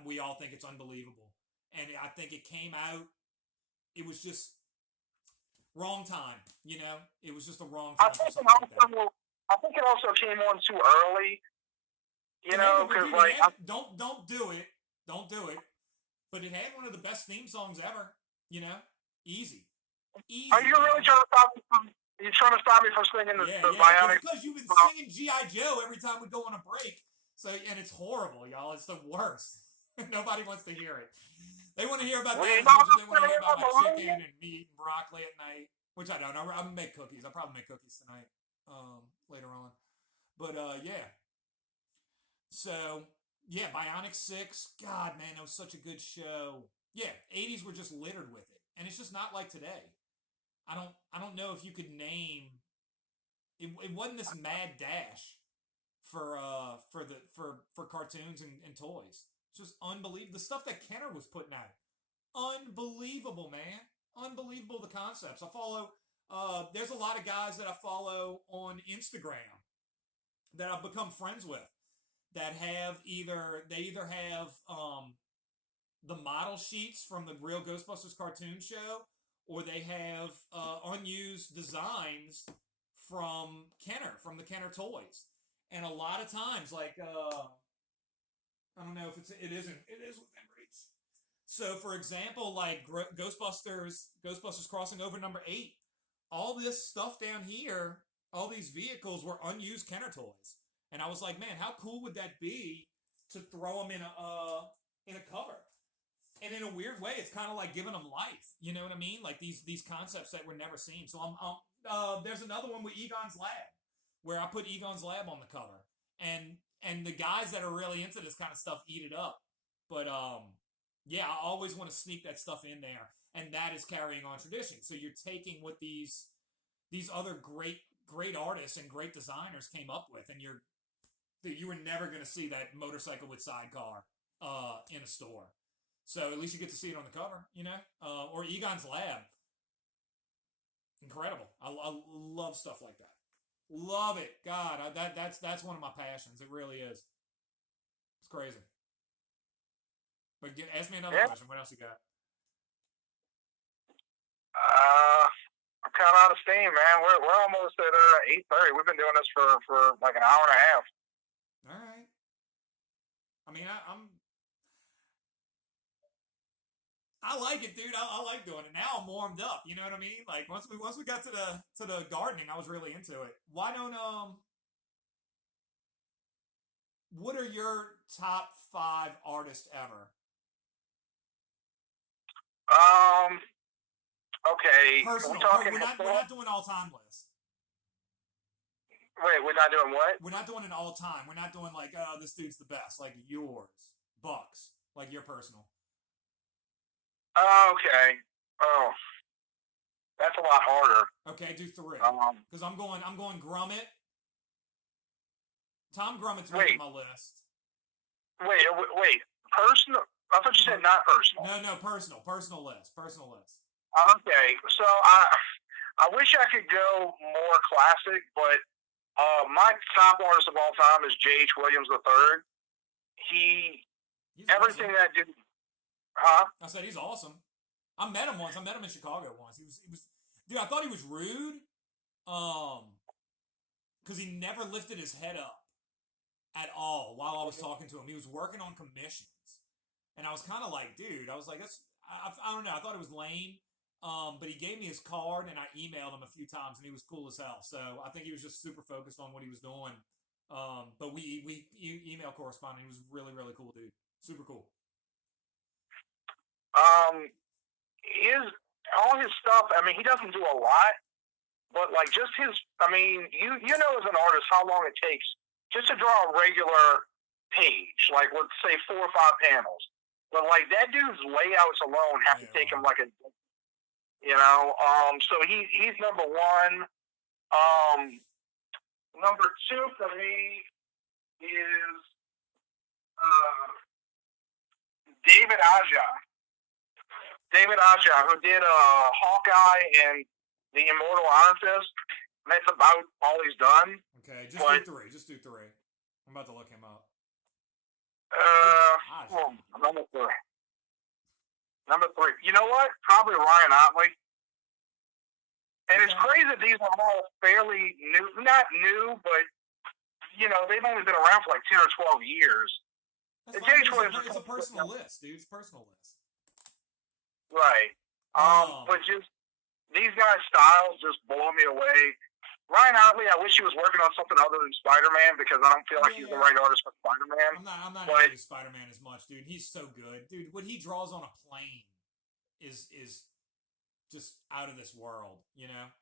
We all think it's unbelievable. And I think it came out, it was just wrong time, you know? It was just a wrong time for something like that. I think it also came on too early, you know, because like don't do it, But it had one of the best theme songs ever, you know, easy. Are you really trying to stop me from? You trying to stop me from singing the Bionic? Because you've been singing G.I. Joe every time we go on a break, so and it's horrible, y'all. It's the worst. Nobody wants to hear it. They want to hear about that as much as they want to hear about my chicken and meat and broccoli at night, which I don't. I'm gonna make cookies. I'll probably make cookies tonight, later on. But yeah. So yeah, Bionic 6. God, man, that was such a good show. Yeah, 80s were just littered with it, and it's just not like today. I don't know if you could name. It wasn't this mad dash for cartoons and toys. It's just unbelievable. The stuff that Kenner was putting out, unbelievable, man. Unbelievable, the concepts. I follow. There's a lot of guys that I follow on Instagram that I've become friends with that have either have the model sheets from the real Ghostbusters cartoon show, or they have unused designs from Kenner, from the Kenner toys. And a lot of times, like, I don't know if it is within reach. So, for example, like Ghostbusters Crossing Over #8, all this stuff down here, all these vehicles were unused Kenner toys. And I was like, man, how cool would that be to throw them in a cover? And in a weird way, it's kind of like giving them life. You know what I mean? Like these concepts that were never seen. So there's another one with Egon's Lab, where I put Egon's Lab on the cover, and the guys that are really into this kind of stuff eat it up. But yeah, I always want to sneak that stuff in there, and that is carrying on tradition. So you're taking what these other great artists and great designers came up with, and you were never going to see that motorcycle with sidecar in a store. So at least you get to see it on the cover, you know? Or Egon's Lab. Incredible. I love stuff like that. Love it. God, that's one of my passions. It really is. It's crazy. But ask me another question. What else you got? I'm kind of out of steam, man. We're almost at 8:30. We've been doing this for like an hour and a half. All right. I mean, I like it, dude. I like doing it. Now I'm warmed up. You know what I mean? Like once we got to the gardening, I was really into it. Why don't what are your top 5 artists ever? Okay. Personal. We're not doing all time list. Wait, we're not doing what? We're not doing an all time. We're not doing like, this dude's the best. Like yours, Bucks. Like your personal. Okay. Oh, that's a lot harder. Okay, do 3. Because I'm going Grummett. Tom Grummett's making my list. Wait. Personal? I thought you said not personal. No, personal. Personal list. Okay, so I wish I could go more classic, but my top artist of all time is J.H. Williams III. Everything awesome. That dude. Huh? I said he's awesome. I met him once. I met him in Chicago once. He was dude. I thought he was rude, because he never lifted his head up at all while I was talking to him. He was working on commissions, and I was kind of like, dude. I was like, I don't know. I thought it was lame. But he gave me his card, and I emailed him a few times, and he was cool as hell. So I think he was just super focused on what he was doing. But we email corresponded. He was really, really cool dude. Super cool. All his stuff, I mean, he doesn't do a lot, but like just his, I mean, you know as an artist how long it takes just to draw a regular page, like let's say 4 or 5 panels. But like that dude's layouts alone have to take him like a, you know, so he's number 1. Number 2 for me is David Aja. David Aja, who did Hawkeye and the Immortal Iron Fist. And that's about all he's done. Okay, But do 3. Just do 3. I'm about to look him up. well, number 3. Number 3. You know what? Probably Ryan Otley. And it's crazy that these are all fairly new. Not new, but, you know, they've only been around for like 10 or 12 years. It's a personal list, dude. It's a personal list. Right. But just, these guys' styles just blow me away. Ryan Otley, I wish he was working on something other than Spider-Man because I don't feel like he's the right artist for Spider-Man. I'm not into Spider-Man as much, dude. He's so good, dude. What he draws on a plane is just out of this world. You know,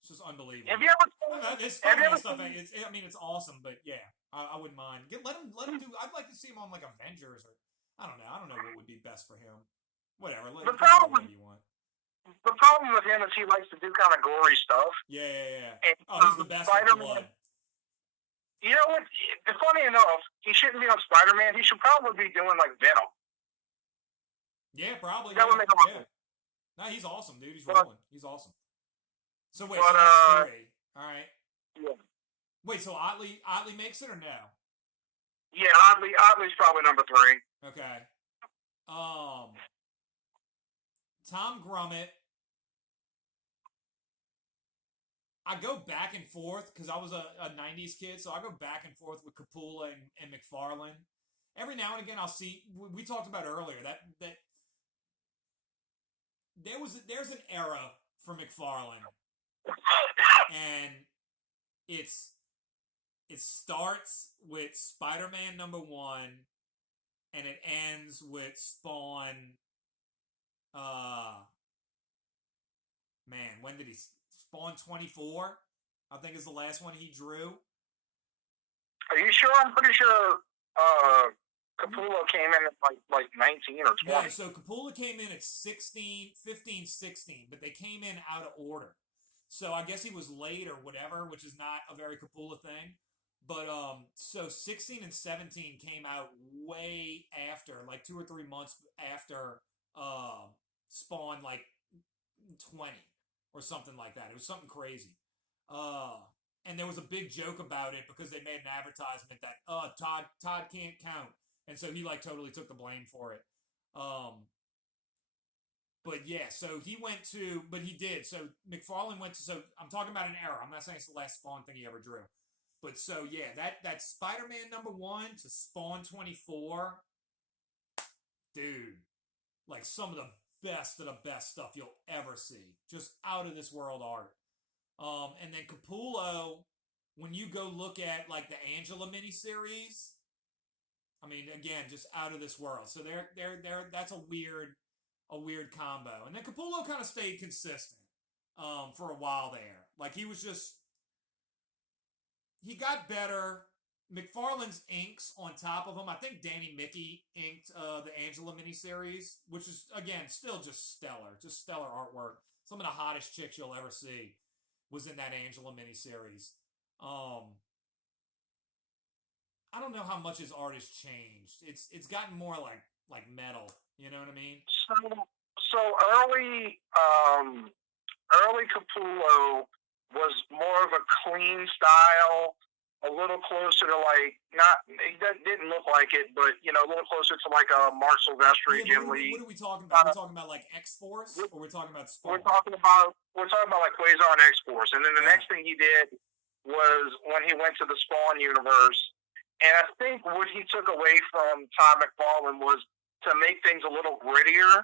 it's just unbelievable. Have you ever? Spider-Man stuff. It's awesome, but yeah, I wouldn't mind. Let him do. I'd like to see him on like Avengers or I don't know. I don't know what would be best for him. Whatever. Let him do whatever you want. The problem with him is he likes to do kind of gory stuff. Yeah. And, he's the best with blood. You know what? Funny enough, he shouldn't be on Spider-Man. He should probably be doing like Venom. Yeah, probably. That would make him No, he's awesome, dude. He's rolling. He's awesome. So wait, so that's 3. All right. Yeah. Wait, so Otley makes it or no? Yeah, Otley's probably number 3. Okay. Tom Grummett. I go back and forth because I was a 90s kid, so I go back and forth with Capullo and McFarlane. Every now and again, I'll see. We talked about earlier that there's an era for McFarlane, and it starts with Spider-Man #1, and it ends with Spawn. Man, when did he Spawn 24? I think is the last one he drew. Are you sure? I'm pretty sure Capullo came in at like 19 or 20. Yeah, so Capullo came in at 15, 16, but they came in out of order. So I guess he was late or whatever, which is not a very Capullo thing. But so 16 and 17 came out way after, like 2 or 3 months after Spawn, like 20 or something like that. It was something crazy. And there was a big joke about it because they made an advertisement that Todd can't count, and so he like totally took the blame for it. But yeah, so he went to, but he did. So McFarlane went to. So I'm talking about an era. I'm not saying it's the last Spawn thing he ever drew. But so yeah, that Spider-Man #1 to Spawn 24, dude, like some of the best of the best stuff you'll ever see. Just out of this world art. And then Capullo, when you go look at like the Angela miniseries, I mean, again, just out of this world. So that's a weird combo. And then Capullo kind of stayed consistent for a while there. Like he got better. McFarlane's inks on top of him. I think Danny Mickey inked the Angela miniseries, which is, again, still just stellar. Just stellar artwork. Some of the hottest chicks you'll ever see was in that Angela miniseries. I don't know how much his art has changed. It's gotten more like metal. You know what I mean? So early Capullo was more of a clean style. A little closer to it didn't look like it, but a little closer to like Mark Silvestri, Jim Lee. What are we talking about? We're talking about like X-Force, or we're talking about Spawn? We're talking about like Quasar and X-Force, and then the next thing he did was when he went to the Spawn universe, and I think what he took away from Todd McFarlane was to make things a little grittier,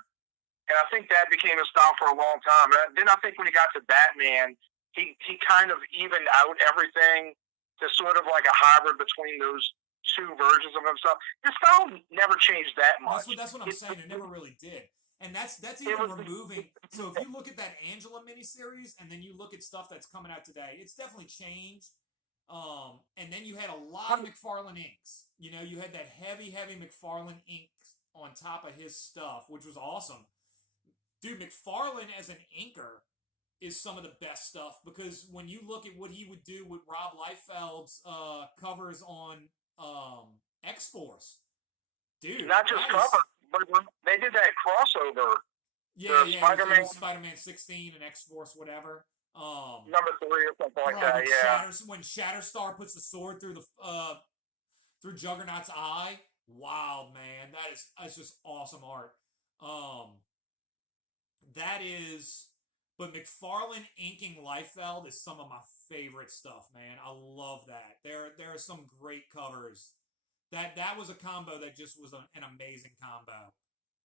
and I think that became his style for a long time. And then I think when he got to Batman, he kind of evened out everything to sort of like a hybrid between those two versions of himself. His style never changed that much. That's what I'm saying. It never really did. And that's even removing. So if you look at that Angela miniseries and then you look at stuff that's coming out today, it's definitely changed. And then you had a lot of McFarlane inks. You had that heavy McFarlane inks on top of his stuff, which was awesome. Dude, McFarlane as an inker is some of the best stuff, because when you look at what he would do with Rob Liefeld's covers on X-Force, dude. Not just cover, but they did that crossover. Yeah, Spider-Man 16 and X-Force, whatever. Number 3 or something like Bro, that. Yeah. when Shatterstar puts the sword through the through Juggernaut's eye, wild man. That's just awesome art. Um, that is, but McFarlane inking Liefeld is some of my favorite stuff, man. I love that. There are some great covers. That was a combo that just was an amazing combo.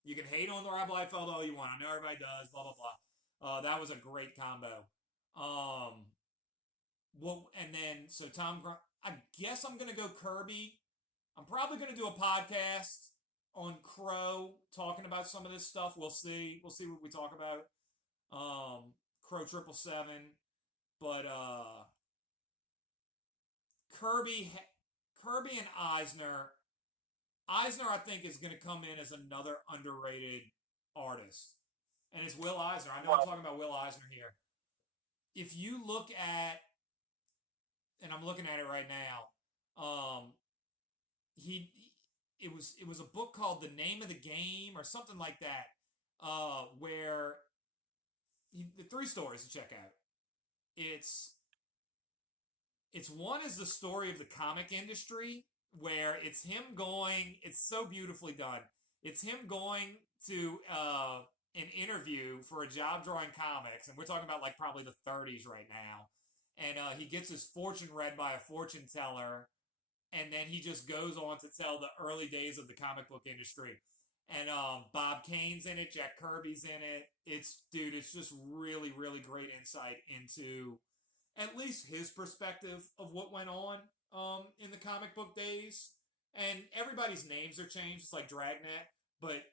You can hate on the Rob Liefeld all you want. I know everybody does. Blah blah blah. That was a great combo. Well, and then so I guess I'm gonna go Kirby. I'm probably gonna do a podcast on Crow talking about some of this stuff. We'll see. We'll see what we talk about. Crow 777, but Kirby and Eisner. Eisner, I think, is going to come in as another underrated artist, and it's Will Eisner. I know I'm talking about Will Eisner here. If you look at, and I'm looking at it right now, it was a book called The Name of the Game or something like that, where the 3 stories to check out. It's one is the story of the comic industry, where it's him going. It's so beautifully done. It's him going to an interview for a job drawing comics, and we're talking about like probably the 30s right now. And he gets his fortune read by a fortune teller, and then he just goes on to tell the early days of the comic book industry. And Bob Kane's in it, Jack Kirby's in it. It's just really, really great insight into at least his perspective of what went on in the comic book days. And everybody's names are changed. It's like Dragnet, but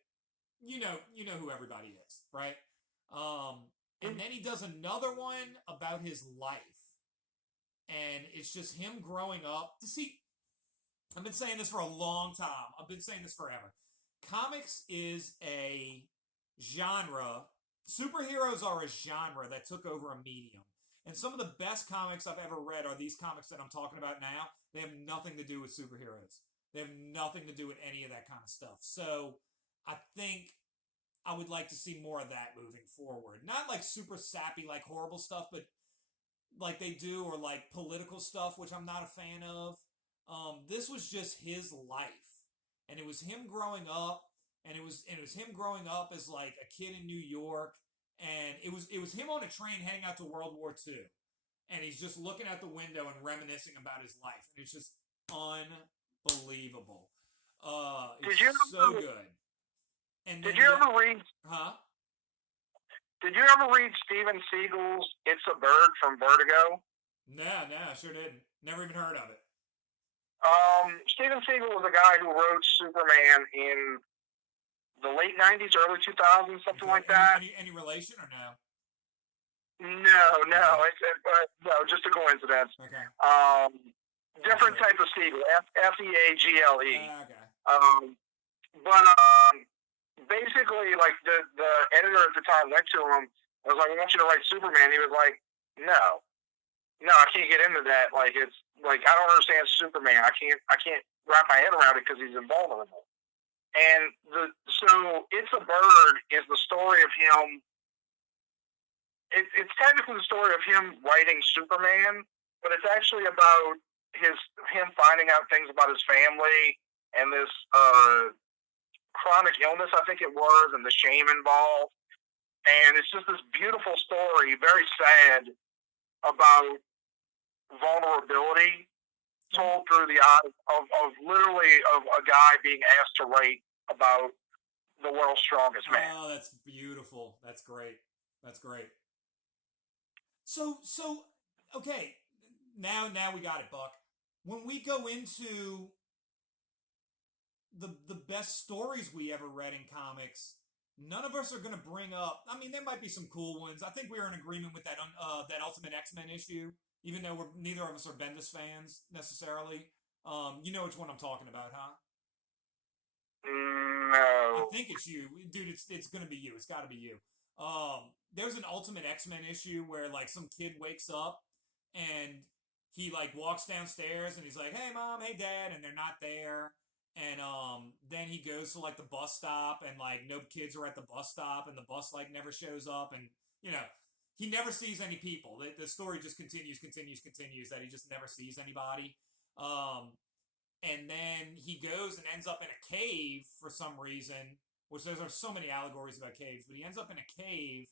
you know who everybody is, right? And then he does another one about his life, and it's just him growing up. To see, I've been saying this for a long time. I've been saying this forever. Comics is a genre. Superheroes are a genre that took over a medium. And some of the best comics I've ever read are these comics that I'm talking about now. They have nothing to do with superheroes. They have nothing to do with any of that kind of stuff. So I think I would like to see more of that moving forward. Not like super sappy, like horrible stuff, but like they do, or like political stuff, which I'm not a fan of. This was just his life, and it was him growing up, and it was him growing up as like a kid in New York, and it was him on a train heading out to World War II, and he's just looking out the window and reminiscing about his life, and it's just unbelievable. It's so good. And did you ever read? Huh? Did you ever read Steven Seagal's "It's a Bird" from Vertigo? No, I sure didn't. Never even heard of it. Steven Seagal was a guy who wrote Superman in the late 90s, early 2000s, something like that. Any relation or no? No, no, just a coincidence. Okay. Different type of Seagal, F-E-A-G-L-E. Okay. But basically, like the editor at the time went to him. I was like, "I want you to write Superman." He was like, "No, I can't get into that. Like, it's like I don't understand Superman. I can't wrap my head around it because he's invulnerable." And so "It's a Bird" is the story of him. It's technically the story of him writing Superman, but it's actually about him finding out things about his family and this chronic illness, I think it was, and the shame involved. And it's just this beautiful story, very sad, about vulnerability told through the eyes of literally of a guy being asked to write about the world's strongest man. Oh, that's beautiful. That's great. That's great. So okay, now we got it, Buck. When we go into the best stories we ever read in comics, none of us are going to bring up. I mean, there might be some cool ones. I think we were in agreement with that Ultimate X-Men issue, even though neither of us are Bendis fans necessarily. You know which one I'm talking about, huh? No. I think it's you, dude. It's going to be you. It's got to be you. There's an Ultimate X-Men issue where like some kid wakes up and he like walks downstairs and he's like, "Hey mom, hey dad," and they're not there. And then he goes to like the bus stop and like no kids are at the bus stop and the bus like never shows up, and you know, he never sees any people. The story just continues, that he just never sees anybody. And then he goes and ends up in a cave for some reason, which there are so many allegories about caves, but he ends up in a cave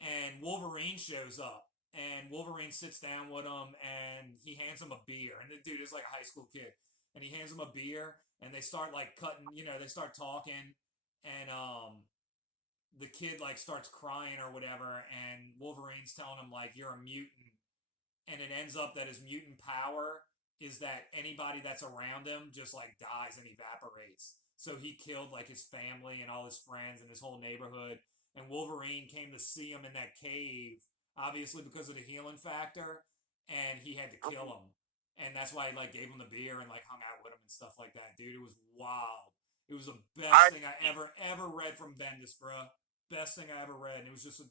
and Wolverine shows up. And Wolverine sits down with him and he hands him a beer. And the dude is like a high school kid. And he hands him a beer and they start like cutting, they start talking. And the kid like starts crying or whatever. And Wolverine's telling him like, you're a mutant. And it ends up that his mutant power is that anybody that's around him just like dies and evaporates. So he killed like his family and all his friends and his whole neighborhood. And Wolverine came to see him in that cave, obviously because of the healing factor, and he had to kill him. And that's why he like gave him the beer and like hung out with him and stuff like that. Dude, it was wild. It was the best thing I ever read from Bendis, bro. Best thing I ever read. And it was just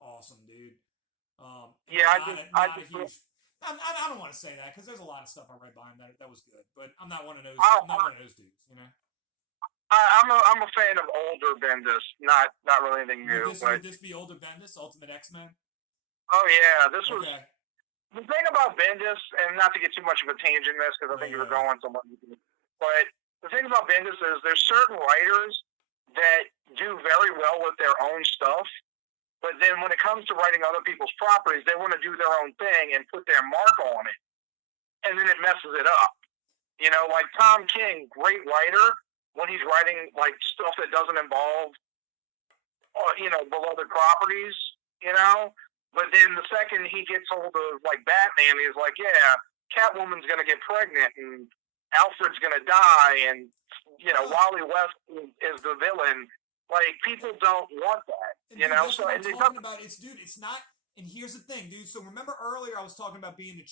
awesome, dude. I don't want to say that because there's a lot of stuff I read by him that was good, but I'm not one of those. I'm not one of those dudes, I'm a fan of older Bendis, not really anything new. Would this be older Bendis, Ultimate X-Men? Oh yeah, this was the thing about Bendis, and not to get too much of a tangent in this because I think you were going somewhere, but the thing about Bendis is there's certain writers that do very well with their own stuff. But then when it comes to writing other people's properties, they want to do their own thing and put their mark on it. And then it messes it up. Like Tom King, great writer, when he's writing like stuff that doesn't involve, beloved properties, But then the second he gets hold of like Batman, he's like, yeah, Catwoman's going to get pregnant and Alfred's going to die and, Wally West is the villain. Like, people don't want that, That's what I'm talking about. It's not. And here's the thing, dude. So remember earlier I was talking about being the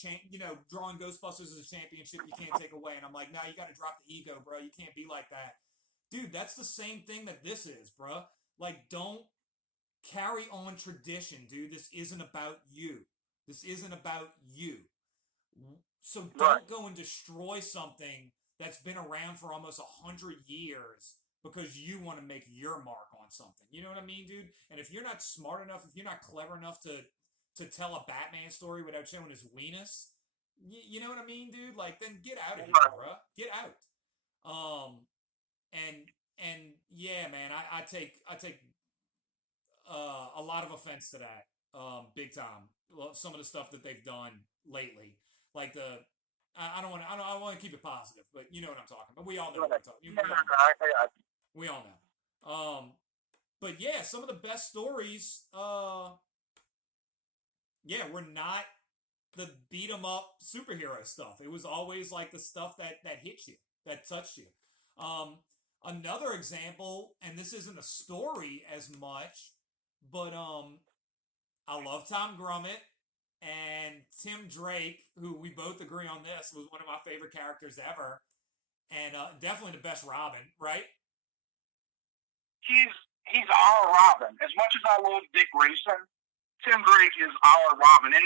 drawing Ghostbusters as a championship you can't take away. And I'm like, nah, you got to drop the ego, bro. You can't be like that. Dude, that's the same thing that this is, bro. Like, don't carry on tradition, dude. This isn't about you. This isn't about you. So don't go and destroy something that's been around for almost 100 years because you want to make your mark on something. You know what I mean, dude? And if you're not smart enough, if you're not clever enough to tell a Batman story without showing his weenus, you know what I mean, dude? Like, then get out of here, bro. Get out. And yeah, man, I take a lot of offense to that, big time. Some of the stuff that they've done lately, like I don't want to keep it positive, but you know what I'm talking about. We all know what I'm talking about. We all know. But yeah, some of the best stories, were not the beat 'em up superhero stuff. It was always like the stuff that hit you, that touched you. Another example, and this isn't a story as much, but I love Tom Grummett and Tim Drake, who we both agree on this was one of my favorite characters ever, and definitely the best Robin, right? He's our Robin. As much as I love Dick Grayson, Tim Drake is our Robin, and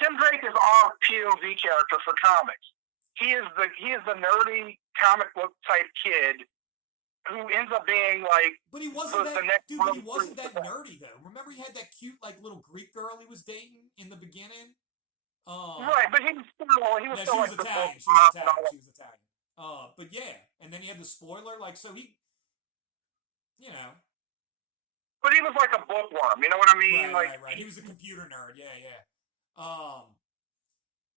Tim Drake is our POV character for comics. He is the nerdy comic book type kid who ends up being like. But he wasn't he wasn't that nerdy though. Remember, he had that cute like little Greek girl he was dating in the beginning. Right, but he was still like Italian. She was Italian. But yeah, and then he had the spoiler, like so he. But he was like a bookworm, you know what I mean? Right. He was a computer nerd, yeah.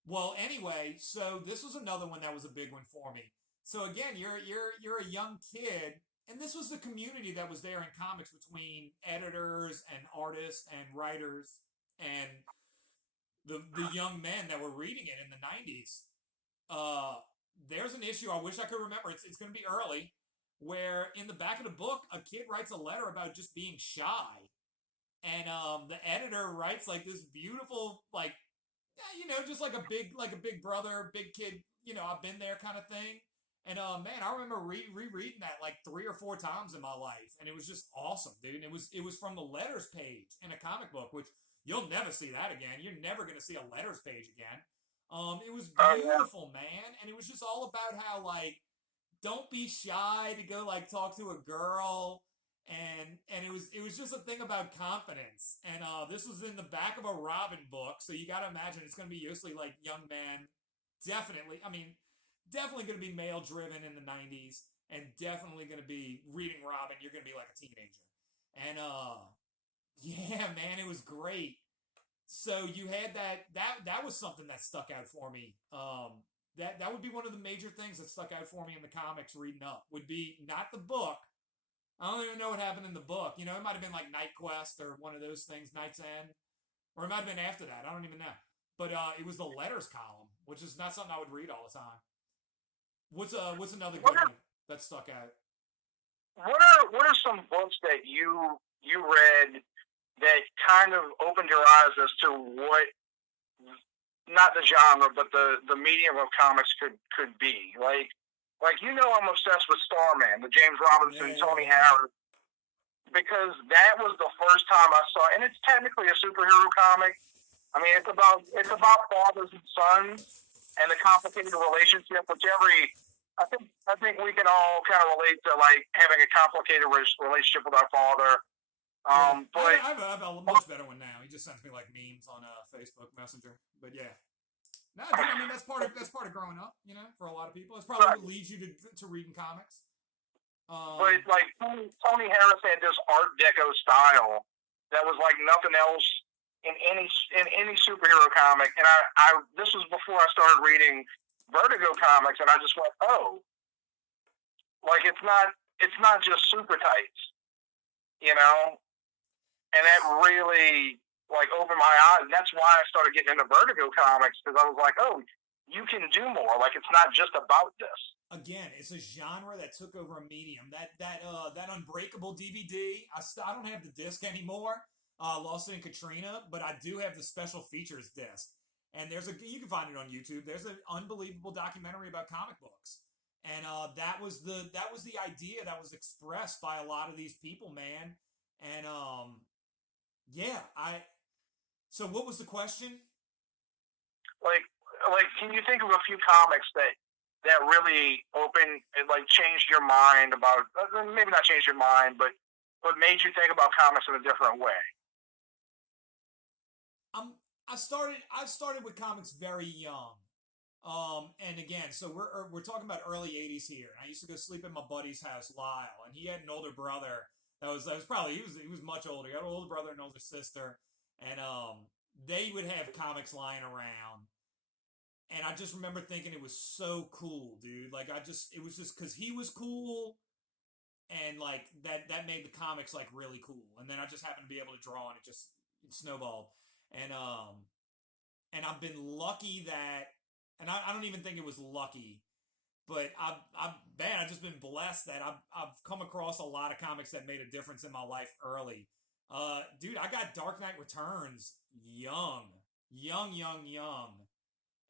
Well, anyway, so this was another one that was a big one for me. So again, you're a young kid, and this was the community that was there in comics between editors and artists and writers and the young men that were reading it in the 90s. There's an issue, I wish I could remember, it's going to be early, where in the back of the book, a kid writes a letter about just being shy. And the editor writes like this beautiful, like, just like a big brother, big kid, I've been there kind of thing. And man, I remember rereading that like 3 or 4 times in my life, and it was just awesome, dude. And it was from the letters page in a comic book, which you'll never see that again. You're never gonna see a letters page again. It was beautiful, man, and it was just all about how like don't be shy to go like talk to a girl, and it was just a thing about confidence. And this was in the back of a Robin book, so you got to imagine it's going to be usually like young men. Definitely, I mean, definitely going to be male driven in the '90s, and definitely going to be reading Robin. You're going to be like a teenager, and yeah, man, it was great. So you had that was something that stuck out for me. That would be one of the major things that stuck out for me in the comics reading up would be not the book. I don't even know what happened in the book. You know, it might have been like Night Quest or one of those things, Night's End, or it might have been after that. I don't even know. But it was the letters column, which is not something I would read all the time. What's another good one that stuck out? What are some books that you read that kind of opened your eyes as to what, not the genre, but the medium of comics could be? Like you know, I'm obsessed with Starman, the James Robinson, Tony Harris, because that was the first time I saw, and it's technically a superhero comic. I mean, it's about fathers and sons and the complicated relationship, which I think we can all kind of relate to, like having a complicated relationship with our father. But I have a much better one now. He just sends me like memes on Facebook Messenger. But yeah, no, dude, I mean that's part of growing up. You know, for a lot of people, it's probably what leads you to reading comics. But like Tony Harris had this Art Deco style that was like nothing else in any superhero comic, and I this was before I started reading Vertigo comics, and I just went, oh, like it's not just super tights, you know, and that really like opened my eyes, and that's why I started getting into Vertigo comics, because I was like, oh, you can do more. Like it's not just about this. Again, it's a genre that took over a medium. That Unbreakable DVD. I don't have the disc anymore. Lost it in Katrina, but I do have the special features disc. And you can find it on YouTube. There's an unbelievable documentary about comic books, and that was the idea that was expressed by a lot of these people, man. And yeah, So what was the question? Like, can you think of a few comics that really changed your mind about, maybe not changed your mind, but made you think about comics in a different way? I started with comics very young. And again, so we're talking about early '80s here. And I used to go sleep at my buddy's house, Lyle, and he had an older brother that was probably he was much older. He had an older brother and an older sister, and they would have comics lying around. And I just remember thinking it was so cool, dude. Like it was just because he was cool, and like that made the comics like really cool. And then I just happened to be able to draw, and it snowballed. And I've been lucky that, and I don't even think it was lucky, but I've just been blessed that I've come across a lot of comics that made a difference in my life early. Dude, I got Dark Knight Returns young.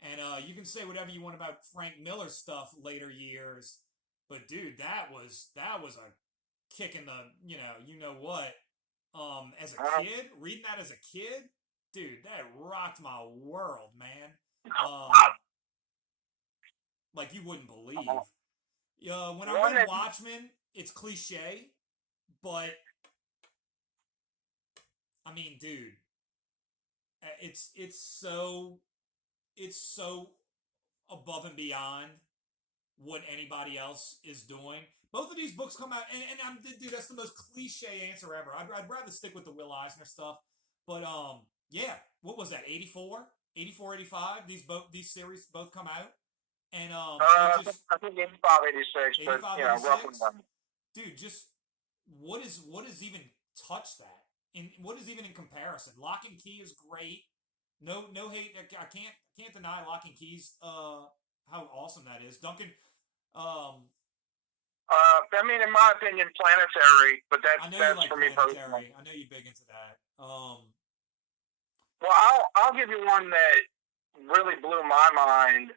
And you can say whatever you want about Frank Miller stuff later years, but dude, that was a kick in the you know what. As a kid, reading that as a kid, dude, that rocked my world, man. Like you wouldn't believe. When I read Watchmen, it's cliche, but I mean, dude, it's so above and beyond what anybody else is doing. Both of these books come out, and dude, that's the most cliche answer ever. I'd rather stick with the Will Eisner stuff, but yeah, what was that? 84, 85. These series both come out, and I think 85, 86, 85, but yeah, roughly. Dude, just what is even touched that? What is even in comparison? Lock and Key is great. No hate. I can't deny Lock and Key's how awesome that is. Duncan. I mean, in my opinion, Planetary, but that's for me personally. I know you're big into that. Well, I'll give you one that really blew my mind.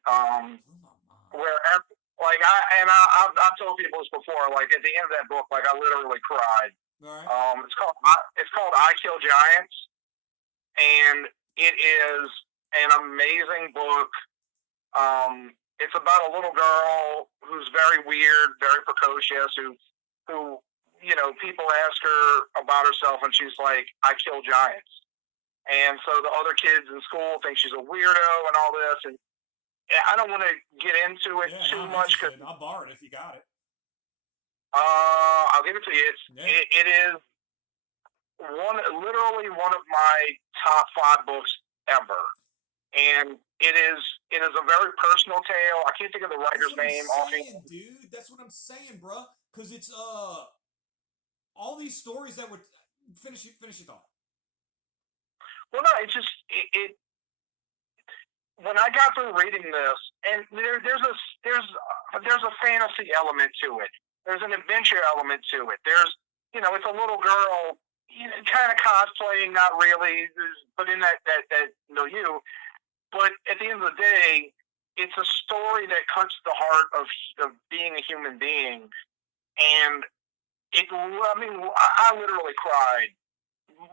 Where I've told people this before. Like at the end of that book, like I literally cried. Right. It's called I Kill Giants, and it is an amazing book. It's about a little girl who's very weird, very precocious, who people ask her about herself, and she's like, "I kill giants." And so the other kids in school think she's a weirdo and all this. And I don't want to get into it Yeah, no, too I'm much interested. because I'll borrow it if you got it. I'll give it to you. It is literally one of my top 5 books ever, and it is a very personal tale. I can't think of the That's writer's what I'm name saying, offhand. dude. That's what I'm saying, bro. Because it's all these stories that were finish your thought. Well, no, it's just when I got through reading this, and there's a fantasy element to it. There's an adventure element to it. It's a little girl, kind of cosplaying, not really, but in that milieu. But at the end of the day, it's a story that cuts the heart of being a human being, and I literally cried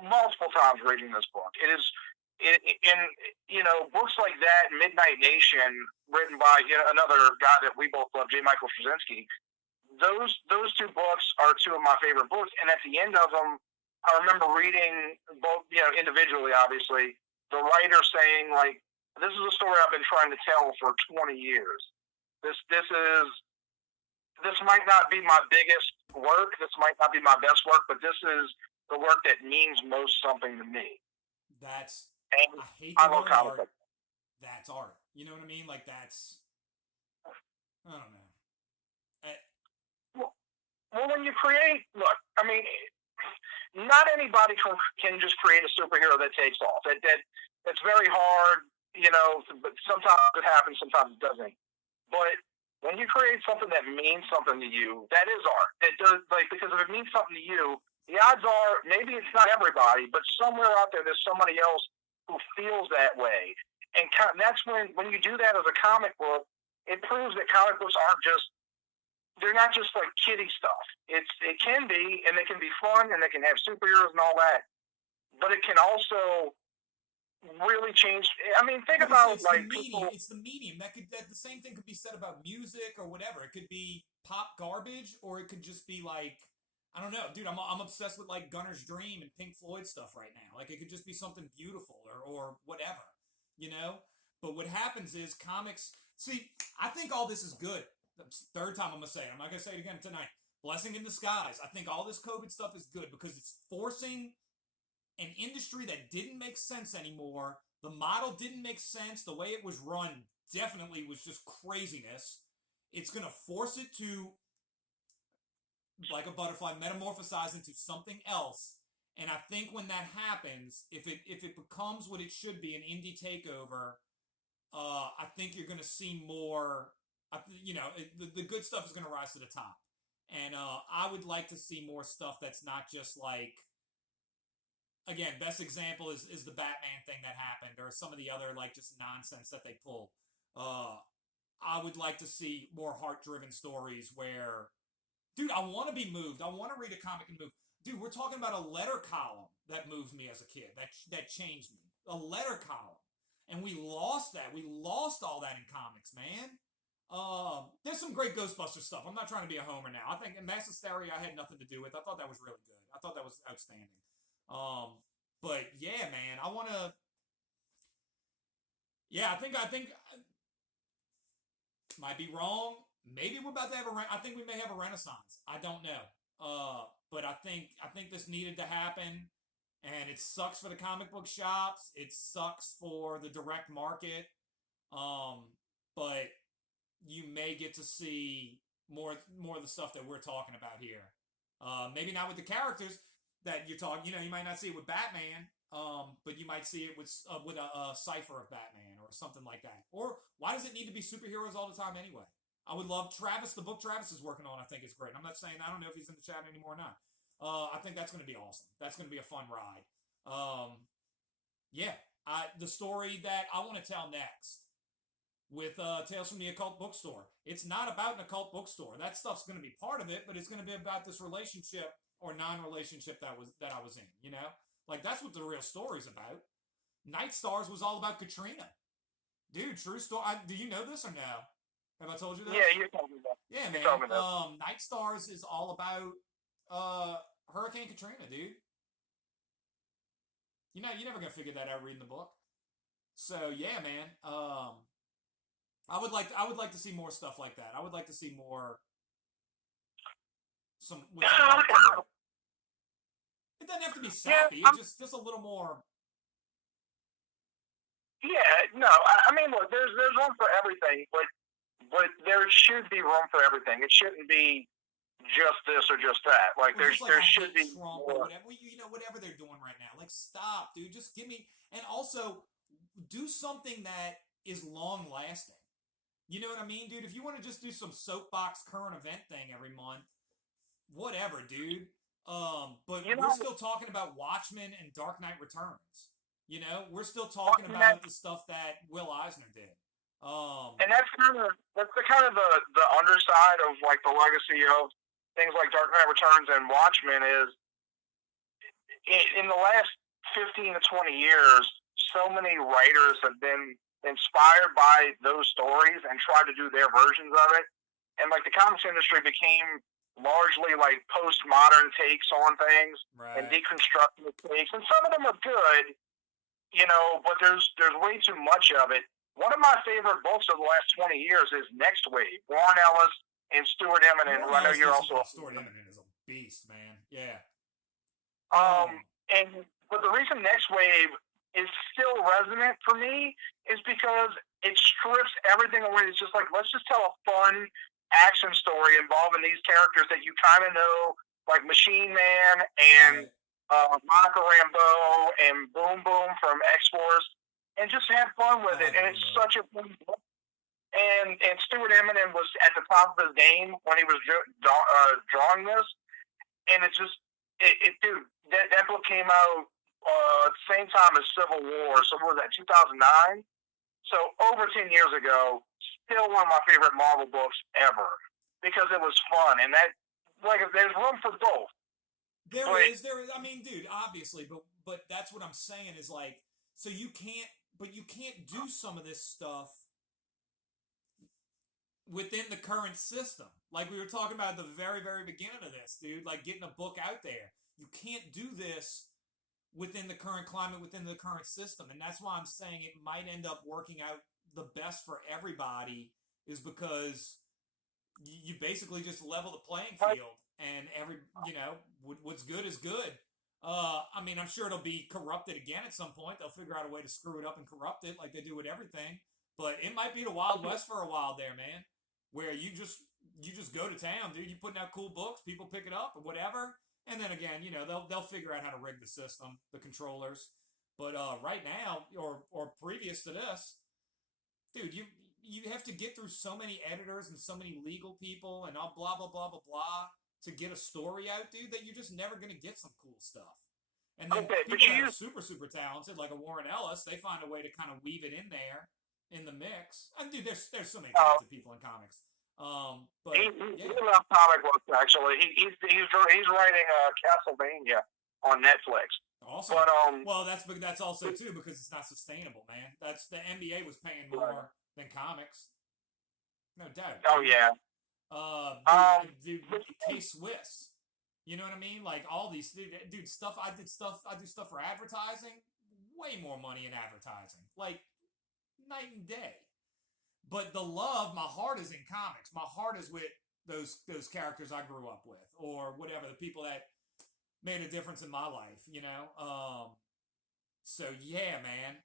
multiple times reading this book. It is, books like that, Midnight Nation, written by another guy that we both love, J. Michael Straczynski. Those 2 books are 2 of my favorite books, and at the end of them, I remember reading both, individually, obviously, the writer saying, like, "This is a story I've been trying to tell for 20 years. This might not be my biggest work. This might not be my best work, but this is the work that means most something to me." I hate the word art. That's art. You know what I mean? Like that's, I don't know. Well, when you create, look, I mean, not anybody can just create a superhero that takes off. That's very hard, but sometimes it happens, sometimes it doesn't. But when you create something that means something to you, that is art. It does, because if it means something to you, the odds are maybe it's not everybody, but somewhere out there's somebody else who feels that way. And that's when you do that as a comic book, it proves that comic books they're not just like kiddie stuff. It can be, and they can be fun, and they can have superheroes and all that, but it can also really change. I mean, think about it's like the medium. It's the medium that the same thing could be said about music or whatever. It could be pop garbage, or it could just be like, I don't know, dude. I'm obsessed with like Gunner's Dream and Pink Floyd stuff right now. Like it could just be something beautiful or whatever, But what happens is comics. See, I think all this is good. Third time I'm gonna say it. I'm not gonna say it again tonight. Blessing in disguise. I think all this COVID stuff is good because it's forcing an industry that didn't make sense anymore. The model didn't make sense. The way it was run definitely was just craziness. It's gonna force it to, like a butterfly, metamorphosize into something else. And I think when that happens, if it becomes what it should be, an indie takeover, I think you're gonna see more. The good stuff is going to rise to the top. And I would like to see more stuff that's not just like, again, best example is the Batman thing that happened, or some of the other like just nonsense that they pull. I would like to see more heart-driven stories where, dude, I want to be moved. I want to read a comic and move. Dude, we're talking about a letter column that moved me as a kid, that changed me. A letter column. And we lost that. We lost all that in comics, man. There's some great Ghostbuster stuff. I'm not trying to be a homer now. I think Mass Hysteria I had nothing to do with. I thought that was really good. I thought that was outstanding. But yeah, man, I want to. Yeah, I think might be wrong. Maybe we're about to have I think we may have a renaissance. I don't know. But I think this needed to happen, and it sucks for the comic book shops. It sucks for the direct market. But you may get to see more of the stuff that we're talking about here. Maybe not with the characters that you're talking. You might not see it with Batman, but you might see it with a cipher of Batman or something like that. Or why does it need to be superheroes all the time anyway? I would love Travis. The book Travis is working on, I think, is great. I'm not saying, I don't know if he's in the chat anymore or not. I think that's going to be awesome. That's going to be a fun ride. Yeah, the story that I want to tell next with Tales from the Occult Bookstore. It's not about an occult bookstore. That stuff's going to be part of it, but it's going to be about this relationship or non-relationship that I was in. Like that's what the real story's about. Night Stars was all about Katrina. Dude, true story. Do you know this or no? Have I told you this? Yeah, you told me that. Yeah, man. Night Stars is all about Hurricane Katrina, dude. You're never gonna figure that out reading the book. So yeah, man. I would like to see more stuff like that. I would like to see more some with some heart to it. It doesn't have to be Yeah, sappy. It just a little more. yeah, no, I mean, look, there's room for everything, but there should be room for everything. It shouldn't be just this or just that. Like Or just like there I should hate be Trump or more. whatever. Whatever they're doing right now. Like stop, dude. Just give me and also do something that is long lasting. You know what I mean, dude? If you want to just do some soapbox current event thing every month, whatever, dude. But You we're know, still talking about Watchmen and Dark Knight Returns. You know, we're still talking and about the stuff that Will Eisner did. that's the kind of the underside of like the legacy of things like Dark Knight Returns and Watchmen is in the last 15 to 20 years, so many writers have been inspired by those stories and tried to do their versions of it. And like the comics industry became largely like postmodern takes on things and right. deconstructive takes. And some of them are good, you know, but there's way too much of it. One of my favorite books of the last 20 years is Next Wave, Warren Ellis and Stuart Eminem, who I know you're also a Stuart fan of. Eminem is a beast, man. Yeah. Um, and but the reason Next Wave is still resonant for me is because it strips everything away. It's just like let's just tell a fun action story involving these characters that you kind of know, like Machine Man and Right. Monica Rambeau and Boom Boom from X Force, and just have fun I with it. like And Boom it's Boom. such a fun book. And Stuart Eminem was at the top of his game when he was drawing this, and it's just dude, that book came out same time as Civil War. So what was that, 2009? So over 10 years ago. Still one of my favorite Marvel books ever because it was fun and that like there's room for both. There is. I mean, dude, obviously, but that's what I'm saying is like, so you can't do some of this stuff within the current system. Like we were talking about at the very, very beginning of this, dude. Like getting a book out there, you can't do this within the current climate, within the current system, and that's why I'm saying it might end up working out the best for everybody. Is because you basically just level the playing field, and what's good is good. I mean, I'm sure it'll be corrupted again at some point. They'll figure out a way to screw it up and corrupt it like they do with everything. But it might be the Wild West for a while there, man, where you just go to town, dude. You putting out cool books, people pick it up or whatever, and then again, they'll figure out how to rig the system, the controllers. But right now, or previous to this, dude, you have to get through so many editors and so many legal people and all blah blah blah blah blah to get a story out, dude, that you're just never gonna get some cool stuff. And then Okay, but people you that are use super talented, like a Warren Ellis, they find a way to kind of weave it in there in the mix. And dude, there's so many talented people in comics. But he's yeah, about comic books actually. He's writing Castlevania on Netflix. awesome. But Well, that's also too because it's not sustainable, man. That's the NBA was paying more than comics, no doubt, oh dude. yeah. Dude, K Swiss. You know what I mean? Like all these, dude, stuff. I do stuff for advertising. Way more money in advertising, like night and day. But the love, my heart is in comics. My heart is with those characters I grew up with, or whatever the people that made a difference in my life. So yeah, man.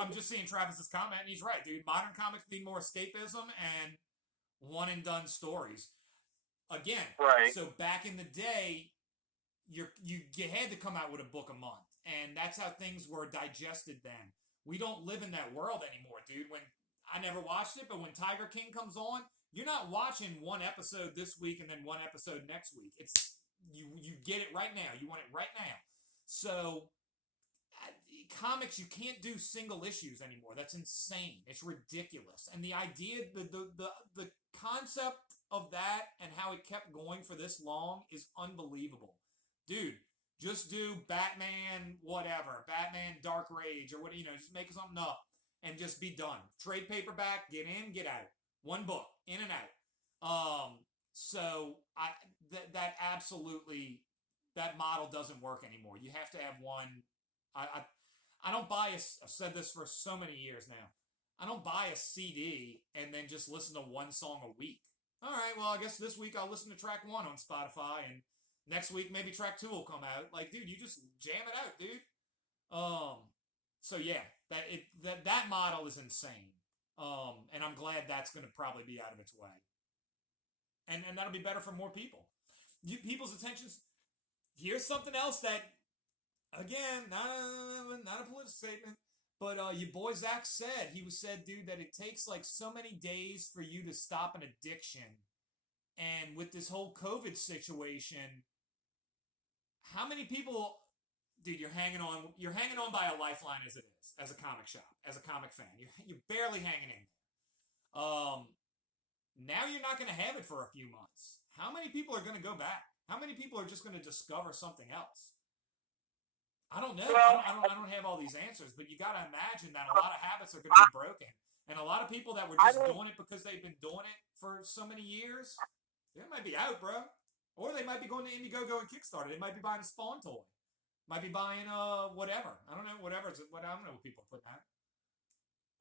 I'm just seeing Travis's comment, and he's right, dude. Modern comics need more escapism and one and done stories. Again, right. so back in the day, you had to come out with a book a month, and that's how things were digested then. We don't live in that world anymore, dude. When I never watched it, but when Tiger King comes on, you're not watching one episode this week and then one episode next week. It's you get it right now. You want it right now. So comics, you can't do single issues anymore. That's insane. It's ridiculous. And the idea, the concept of that and how it kept going for this long is unbelievable, dude. Just do Batman, whatever, Batman Dark Rage or what, just make something up and just be done. Trade paperback, get in, get out. One book, in and out. So that absolutely, that model doesn't work anymore. You have to have one. I don't buy a. I've said this for so many years now. I don't buy a CD and then just listen to one song a week. All right, well, I guess this week I'll listen to track 1 on Spotify, and next week maybe track 2 will come out. Like, dude, you just jam it out, dude. So yeah, that model is insane. And I'm glad that's going to probably be out of its way, and that'll be better for more people. People's attentions. Here's something else that, again, not a political statement, but your boy Zach said, dude, that it takes like so many days for you to stop an addiction, and with this whole COVID situation, how many people, dude, you're hanging on by a lifeline as it is, as a comic shop, as a comic fan, you're barely hanging in there. Now you're not going to have it for a few months. How many people are going to go back? How many people are just going to discover something else? I don't know. Well, I don't have all these answers, but you got to imagine that a lot of habits are going to be broken, and a lot of people that were just doing it because they've been doing it for so many years, they might be out, bro. Or they might be going to Indiegogo and Kickstarter. They might be buying a Spawn toy. Might be buying whatever. I don't know. Whatever. I don't know what people are putting out.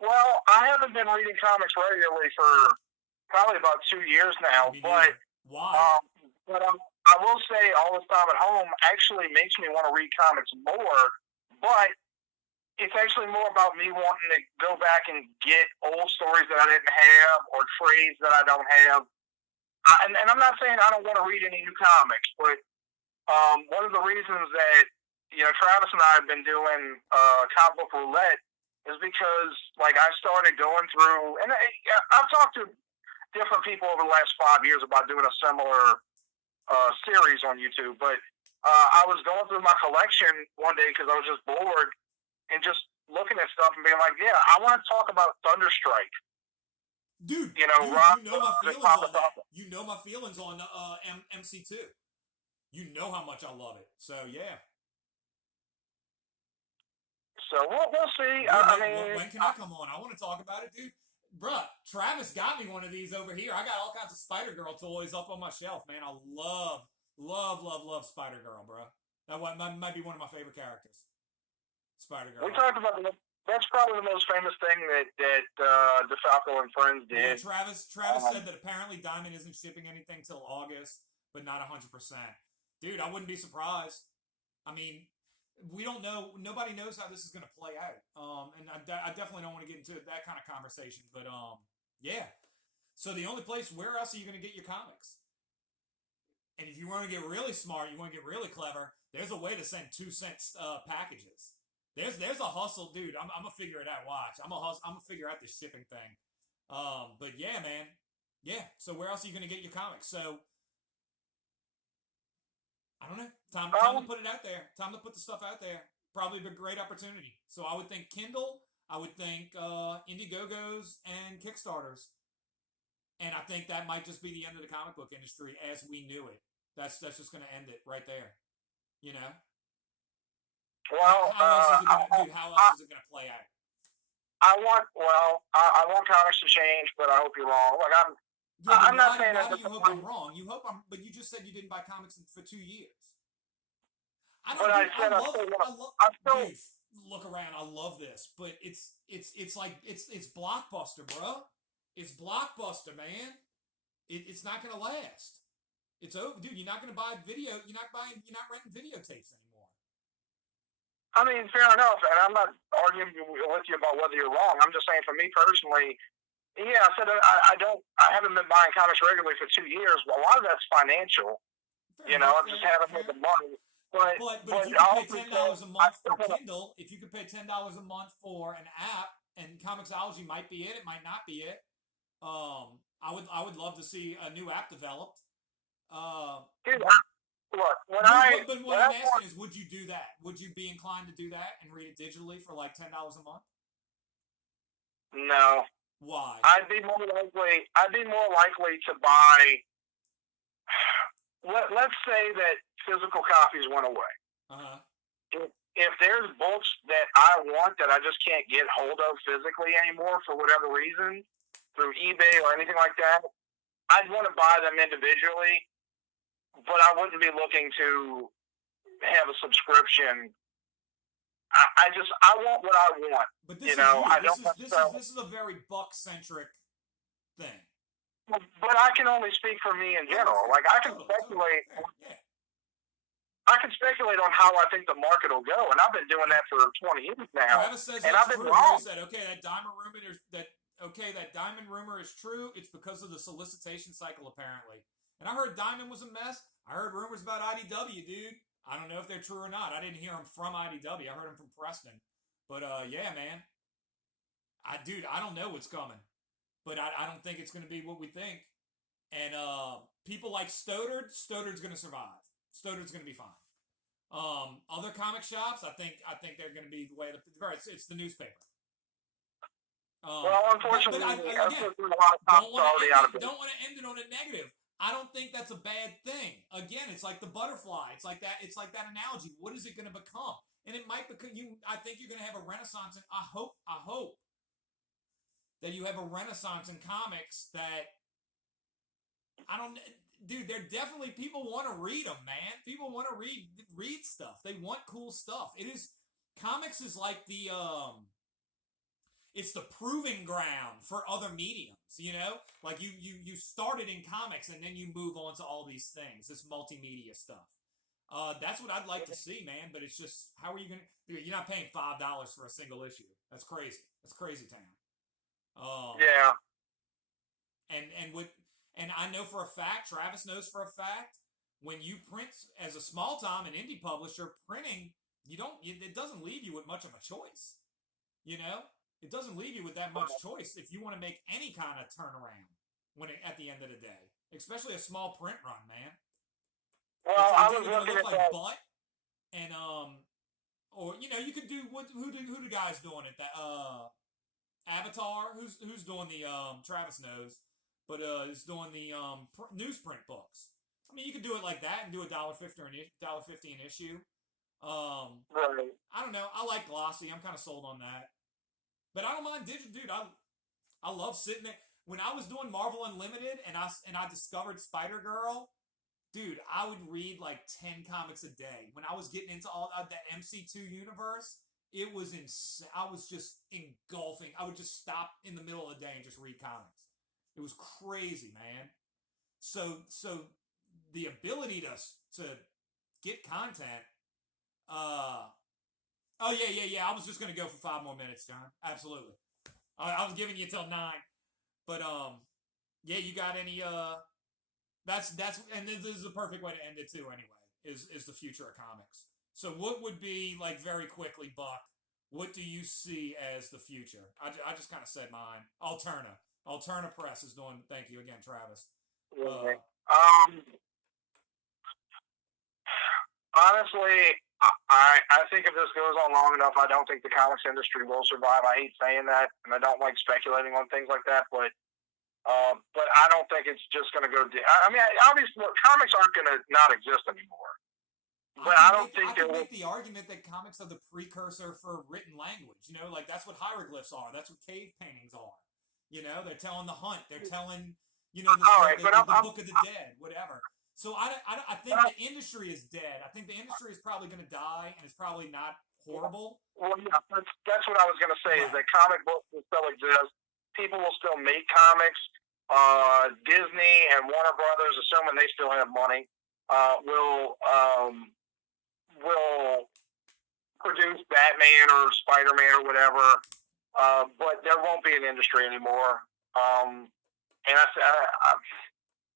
Well, I haven't been reading comics regularly for probably about 2 years now, but why? But I will say, all this time at home actually makes me want to read comics more. But it's actually more about me wanting to go back and get old stories that I didn't have or trades that I don't have. And I'm not saying I don't want to read any new comics, but one of the reasons that Travis and I have been doing comic book roulette is because like I started going through, and I've talked to different people over the last 5 years about doing a similar series on YouTube, but I was going through my collection one day because I was just bored and just looking at stuff and being like, yeah, I want to talk about Thunderstrike. Dude, you know my feelings on that. You know my feelings on MC2. You know how much I love it. So yeah. So we'll see. When can I come on? I want to talk about it, dude. Bruh, Travis got me one of these over here. I got all kinds of Spider-Girl toys up on my shelf, man. I love Spider-Girl, bro. That might be one of my favorite characters. Spider-Girl. We talked about that's probably the most famous thing that DeFalco and Friends did. Yeah, Travis said that apparently Diamond isn't shipping anything till August, but not 100%. Dude, I wouldn't be surprised. I mean, we don't know. Nobody knows how this is going to play out. And I definitely don't want to get into that kind of conversation. But yeah. So the only place, where else are you going to get your comics? And if you want to get really smart, you want to get really clever, there's a way to send 2-cent packages. There's a hustle, dude. I'm gonna figure it out. Watch. I'm gonna figure out this shipping thing. But yeah, man. Yeah. So where else are you gonna get your comics? So I don't know. Time to put it out there. Time to put the stuff out there. Probably a great opportunity. So I would think Kindle. I would think Indiegogos and Kickstarters. And I think that might just be the end of the comic book industry as we knew it. That's just going to end it right there. You know? Well, how else is it going to play out? I want comics to change, but I hope you're wrong. Like I'm not saying that. Why do you hope I'm wrong? But you just said you didn't buy comics for 2 years. I love. Dude, look around. I love this, but it's like it's Blockbuster, bro. It's Blockbuster, man. It's not gonna last. It's over, dude. You're not gonna buy video. You're not renting videotapes anymore. I mean, fair enough, and I'm not arguing with you about whether you're wrong. I'm just saying, for me personally, yeah, I said I haven't been buying comics regularly for 2 years. Well, a lot of that's financial. I just haven't had the money. But if you could pay $10 a month for Kindle, if you could pay $10 a month for an app, and Comixology might be it, it might not be it. I would love to see a new app developed. Dude, look, what I'm asking is, would you do that? Would you be inclined to do that and read it digitally for like $10 a month? No. Why? I'd be more likely to buy. Let's say that physical copies went away. Uh-huh. If there's books that I want that I just can't get hold of physically anymore for whatever reason, through eBay or anything like that, I'd want to buy them individually, but I wouldn't be looking to have a subscription. I want what I want. But this you know, is I you. don't This is a very Buck centric thing. But I can only speak for me in general. Like I can speculate. Yeah. I can speculate on how I think the market will go, and I've been doing that for 20 years now. Travis says and that's I've been true. wrong. He said, okay, that diamond rumor is true. It's because of the solicitation cycle, apparently. And I heard Diamond was a mess. I heard rumors about IDW, dude. I don't know if they're true or not. I didn't hear them from IDW. I heard them from Preston. But yeah, man. I don't know what's coming. But I don't think it's going to be what we think. And people like Stoddard's going to survive. Stoddard's going to be fine. Other comic shops, I think they're going to be the way it's the newspaper. Well, unfortunately, don't want to end it on a negative. I don't think that's a bad thing. Again, it's like the butterfly. It's like that analogy. What is it going to become? And it might become I think you're going to have a renaissance, and I hope that you have a renaissance in comics that dude, they're definitely, people want to read them, man. People want to read stuff. They want cool stuff. Comics is like it's the proving ground for other mediums, you know? Like you started in comics and then you move on to all these things, this multimedia stuff. That's what I'd like to see, man, but it's just, how are you going to, you're not paying $5 for a single issue. That's crazy. That's crazy town. Yeah. And I know for a fact, Travis knows for a fact, when you print as a small time and indie publisher, printing, it doesn't leave you with much of a choice. You know? It doesn't leave you with that much choice if you want to make any kind of turnaround at the end of the day. Especially a small print run, man. Well, I was looking look at like that. Butt and or you could do who the guys doing it? That Avatar, who's doing the Travis knows, but is doing the newsprint books. I mean, you could do it like that and do $1.50 an issue. Right. I don't know. I like glossy. I'm kind of sold on that. But I don't mind digital, dude. I love sitting there. When I was doing Marvel Unlimited and I discovered Spider-Girl, dude, I would read like 10 comics a day. When I was getting into all that MC2 universe, it was insane. I was just engulfing. I would just stop in the middle of the day and just read comics. It was crazy, man. So the ability to get content. Oh yeah. I was just gonna go for 5 more minutes, John. Absolutely. I was giving you till 9, but yeah. You got any? That's and this is a perfect way to end it too. Anyway, is the future of comics. So what would be, like, very quickly, Buck? What do you see as the future? I just kind of said mine. Alterna Press is doing. Thank you again, Travis. Honestly, I think if this goes on long enough, I don't think the comics industry will survive. I hate saying that, and I don't like speculating on things like that, but I don't think it's just going to go. I mean, obviously, comics aren't going to not exist anymore. But I can make the argument that comics are the precursor for written language. You know, like that's what hieroglyphs are. That's what cave paintings are. You know, they're telling the hunt. They're telling, the Book of the Dead, whatever. So I think the industry is dead. I think the industry is probably going to die, and it's probably not horrible. Well, yeah, that's what I was going to say. Right. Is that comic books will still exist. People will still make comics. Disney and Warner Brothers, assuming they still have money, will produce Batman or Spider-Man or whatever, but there won't be an industry anymore. And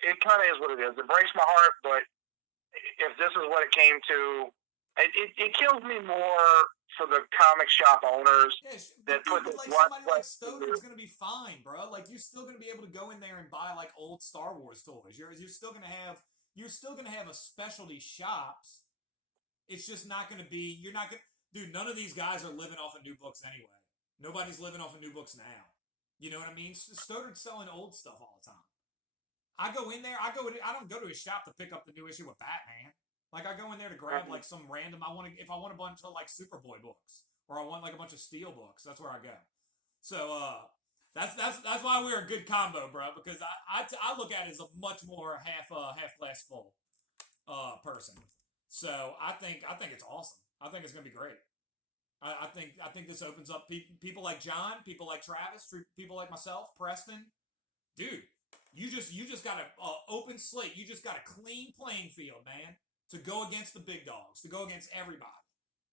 it kind of is what it is. It breaks my heart, but if this is what it came to, it kills me more for the comic shop owners that put this somebody like Stoddard's going to be fine, bro. Like, you're still going to be able to go in there and buy like old Star Wars toys. You're still going to have a specialty shops. It's just not going to be. You're not going. Dude, none of these guys are living off of new books anyway. Nobody's living off of new books now. You know what I mean? Stoddard's selling old stuff all the time. I go in there. I don't go to his shop to pick up the new issue of Batman. Like, I go in there to grab like some random. If I want a bunch of like Superboy books, or I want like a bunch of Steel books. That's where I go. So That's why we're a good combo, bro. Because I look at it as a much more half glass full person. So I think it's awesome. I think it's gonna be great. I think this opens up people like John, people like Travis, people like myself, Preston, dude. You just got an open slate. You just got a clean playing field, man, to go against the big dogs, to go against everybody.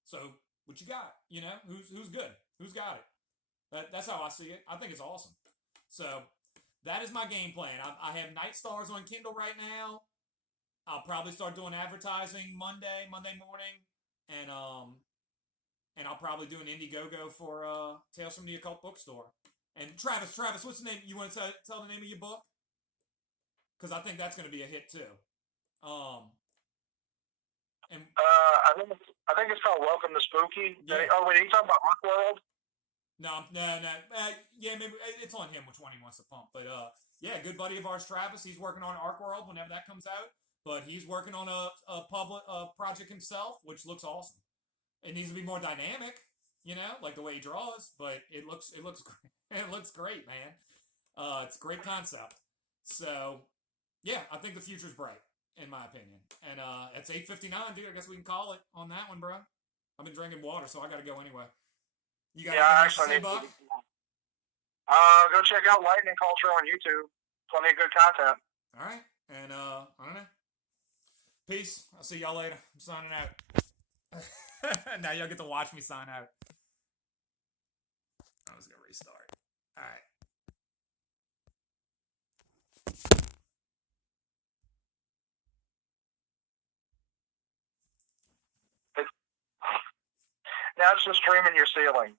So what you got? You know who's good? Who's got it? That's how I see it. I think it's awesome. So that is my game plan. I have Night Stars on Kindle right now. I'll probably start doing advertising Monday morning, and I'll probably do an Indiegogo for Tales from the Occult Bookstore. And Travis, what's the name? You want to tell the name of your book? Because I think that's going to be a hit too. And I think it's called Welcome to Spooky. Yeah. Oh wait, are you talking about Rock World? no, yeah, maybe it's on him which one he wants to pump. But yeah, good buddy of ours, Travis. He's working on Arc World whenever that comes out. But he's working on a public project himself, which looks awesome. It needs to be more dynamic, like the way he draws. But it looks great. It looks great, man. It's a great concept. So yeah, I think the future's bright, in my opinion. And it's 8:59, dude. I guess we can call it on that one, bro. I've been drinking water, so I gotta go anyway. You got Yeah, anything else to actually. say, Buck? Go check out Lightning Culture on YouTube. Plenty of good content. All right, and I don't know. Peace. I'll see y'all later. I'm signing out. Now y'all get to watch me sign out. I was gonna restart. All right. Now it's just streaming your ceiling.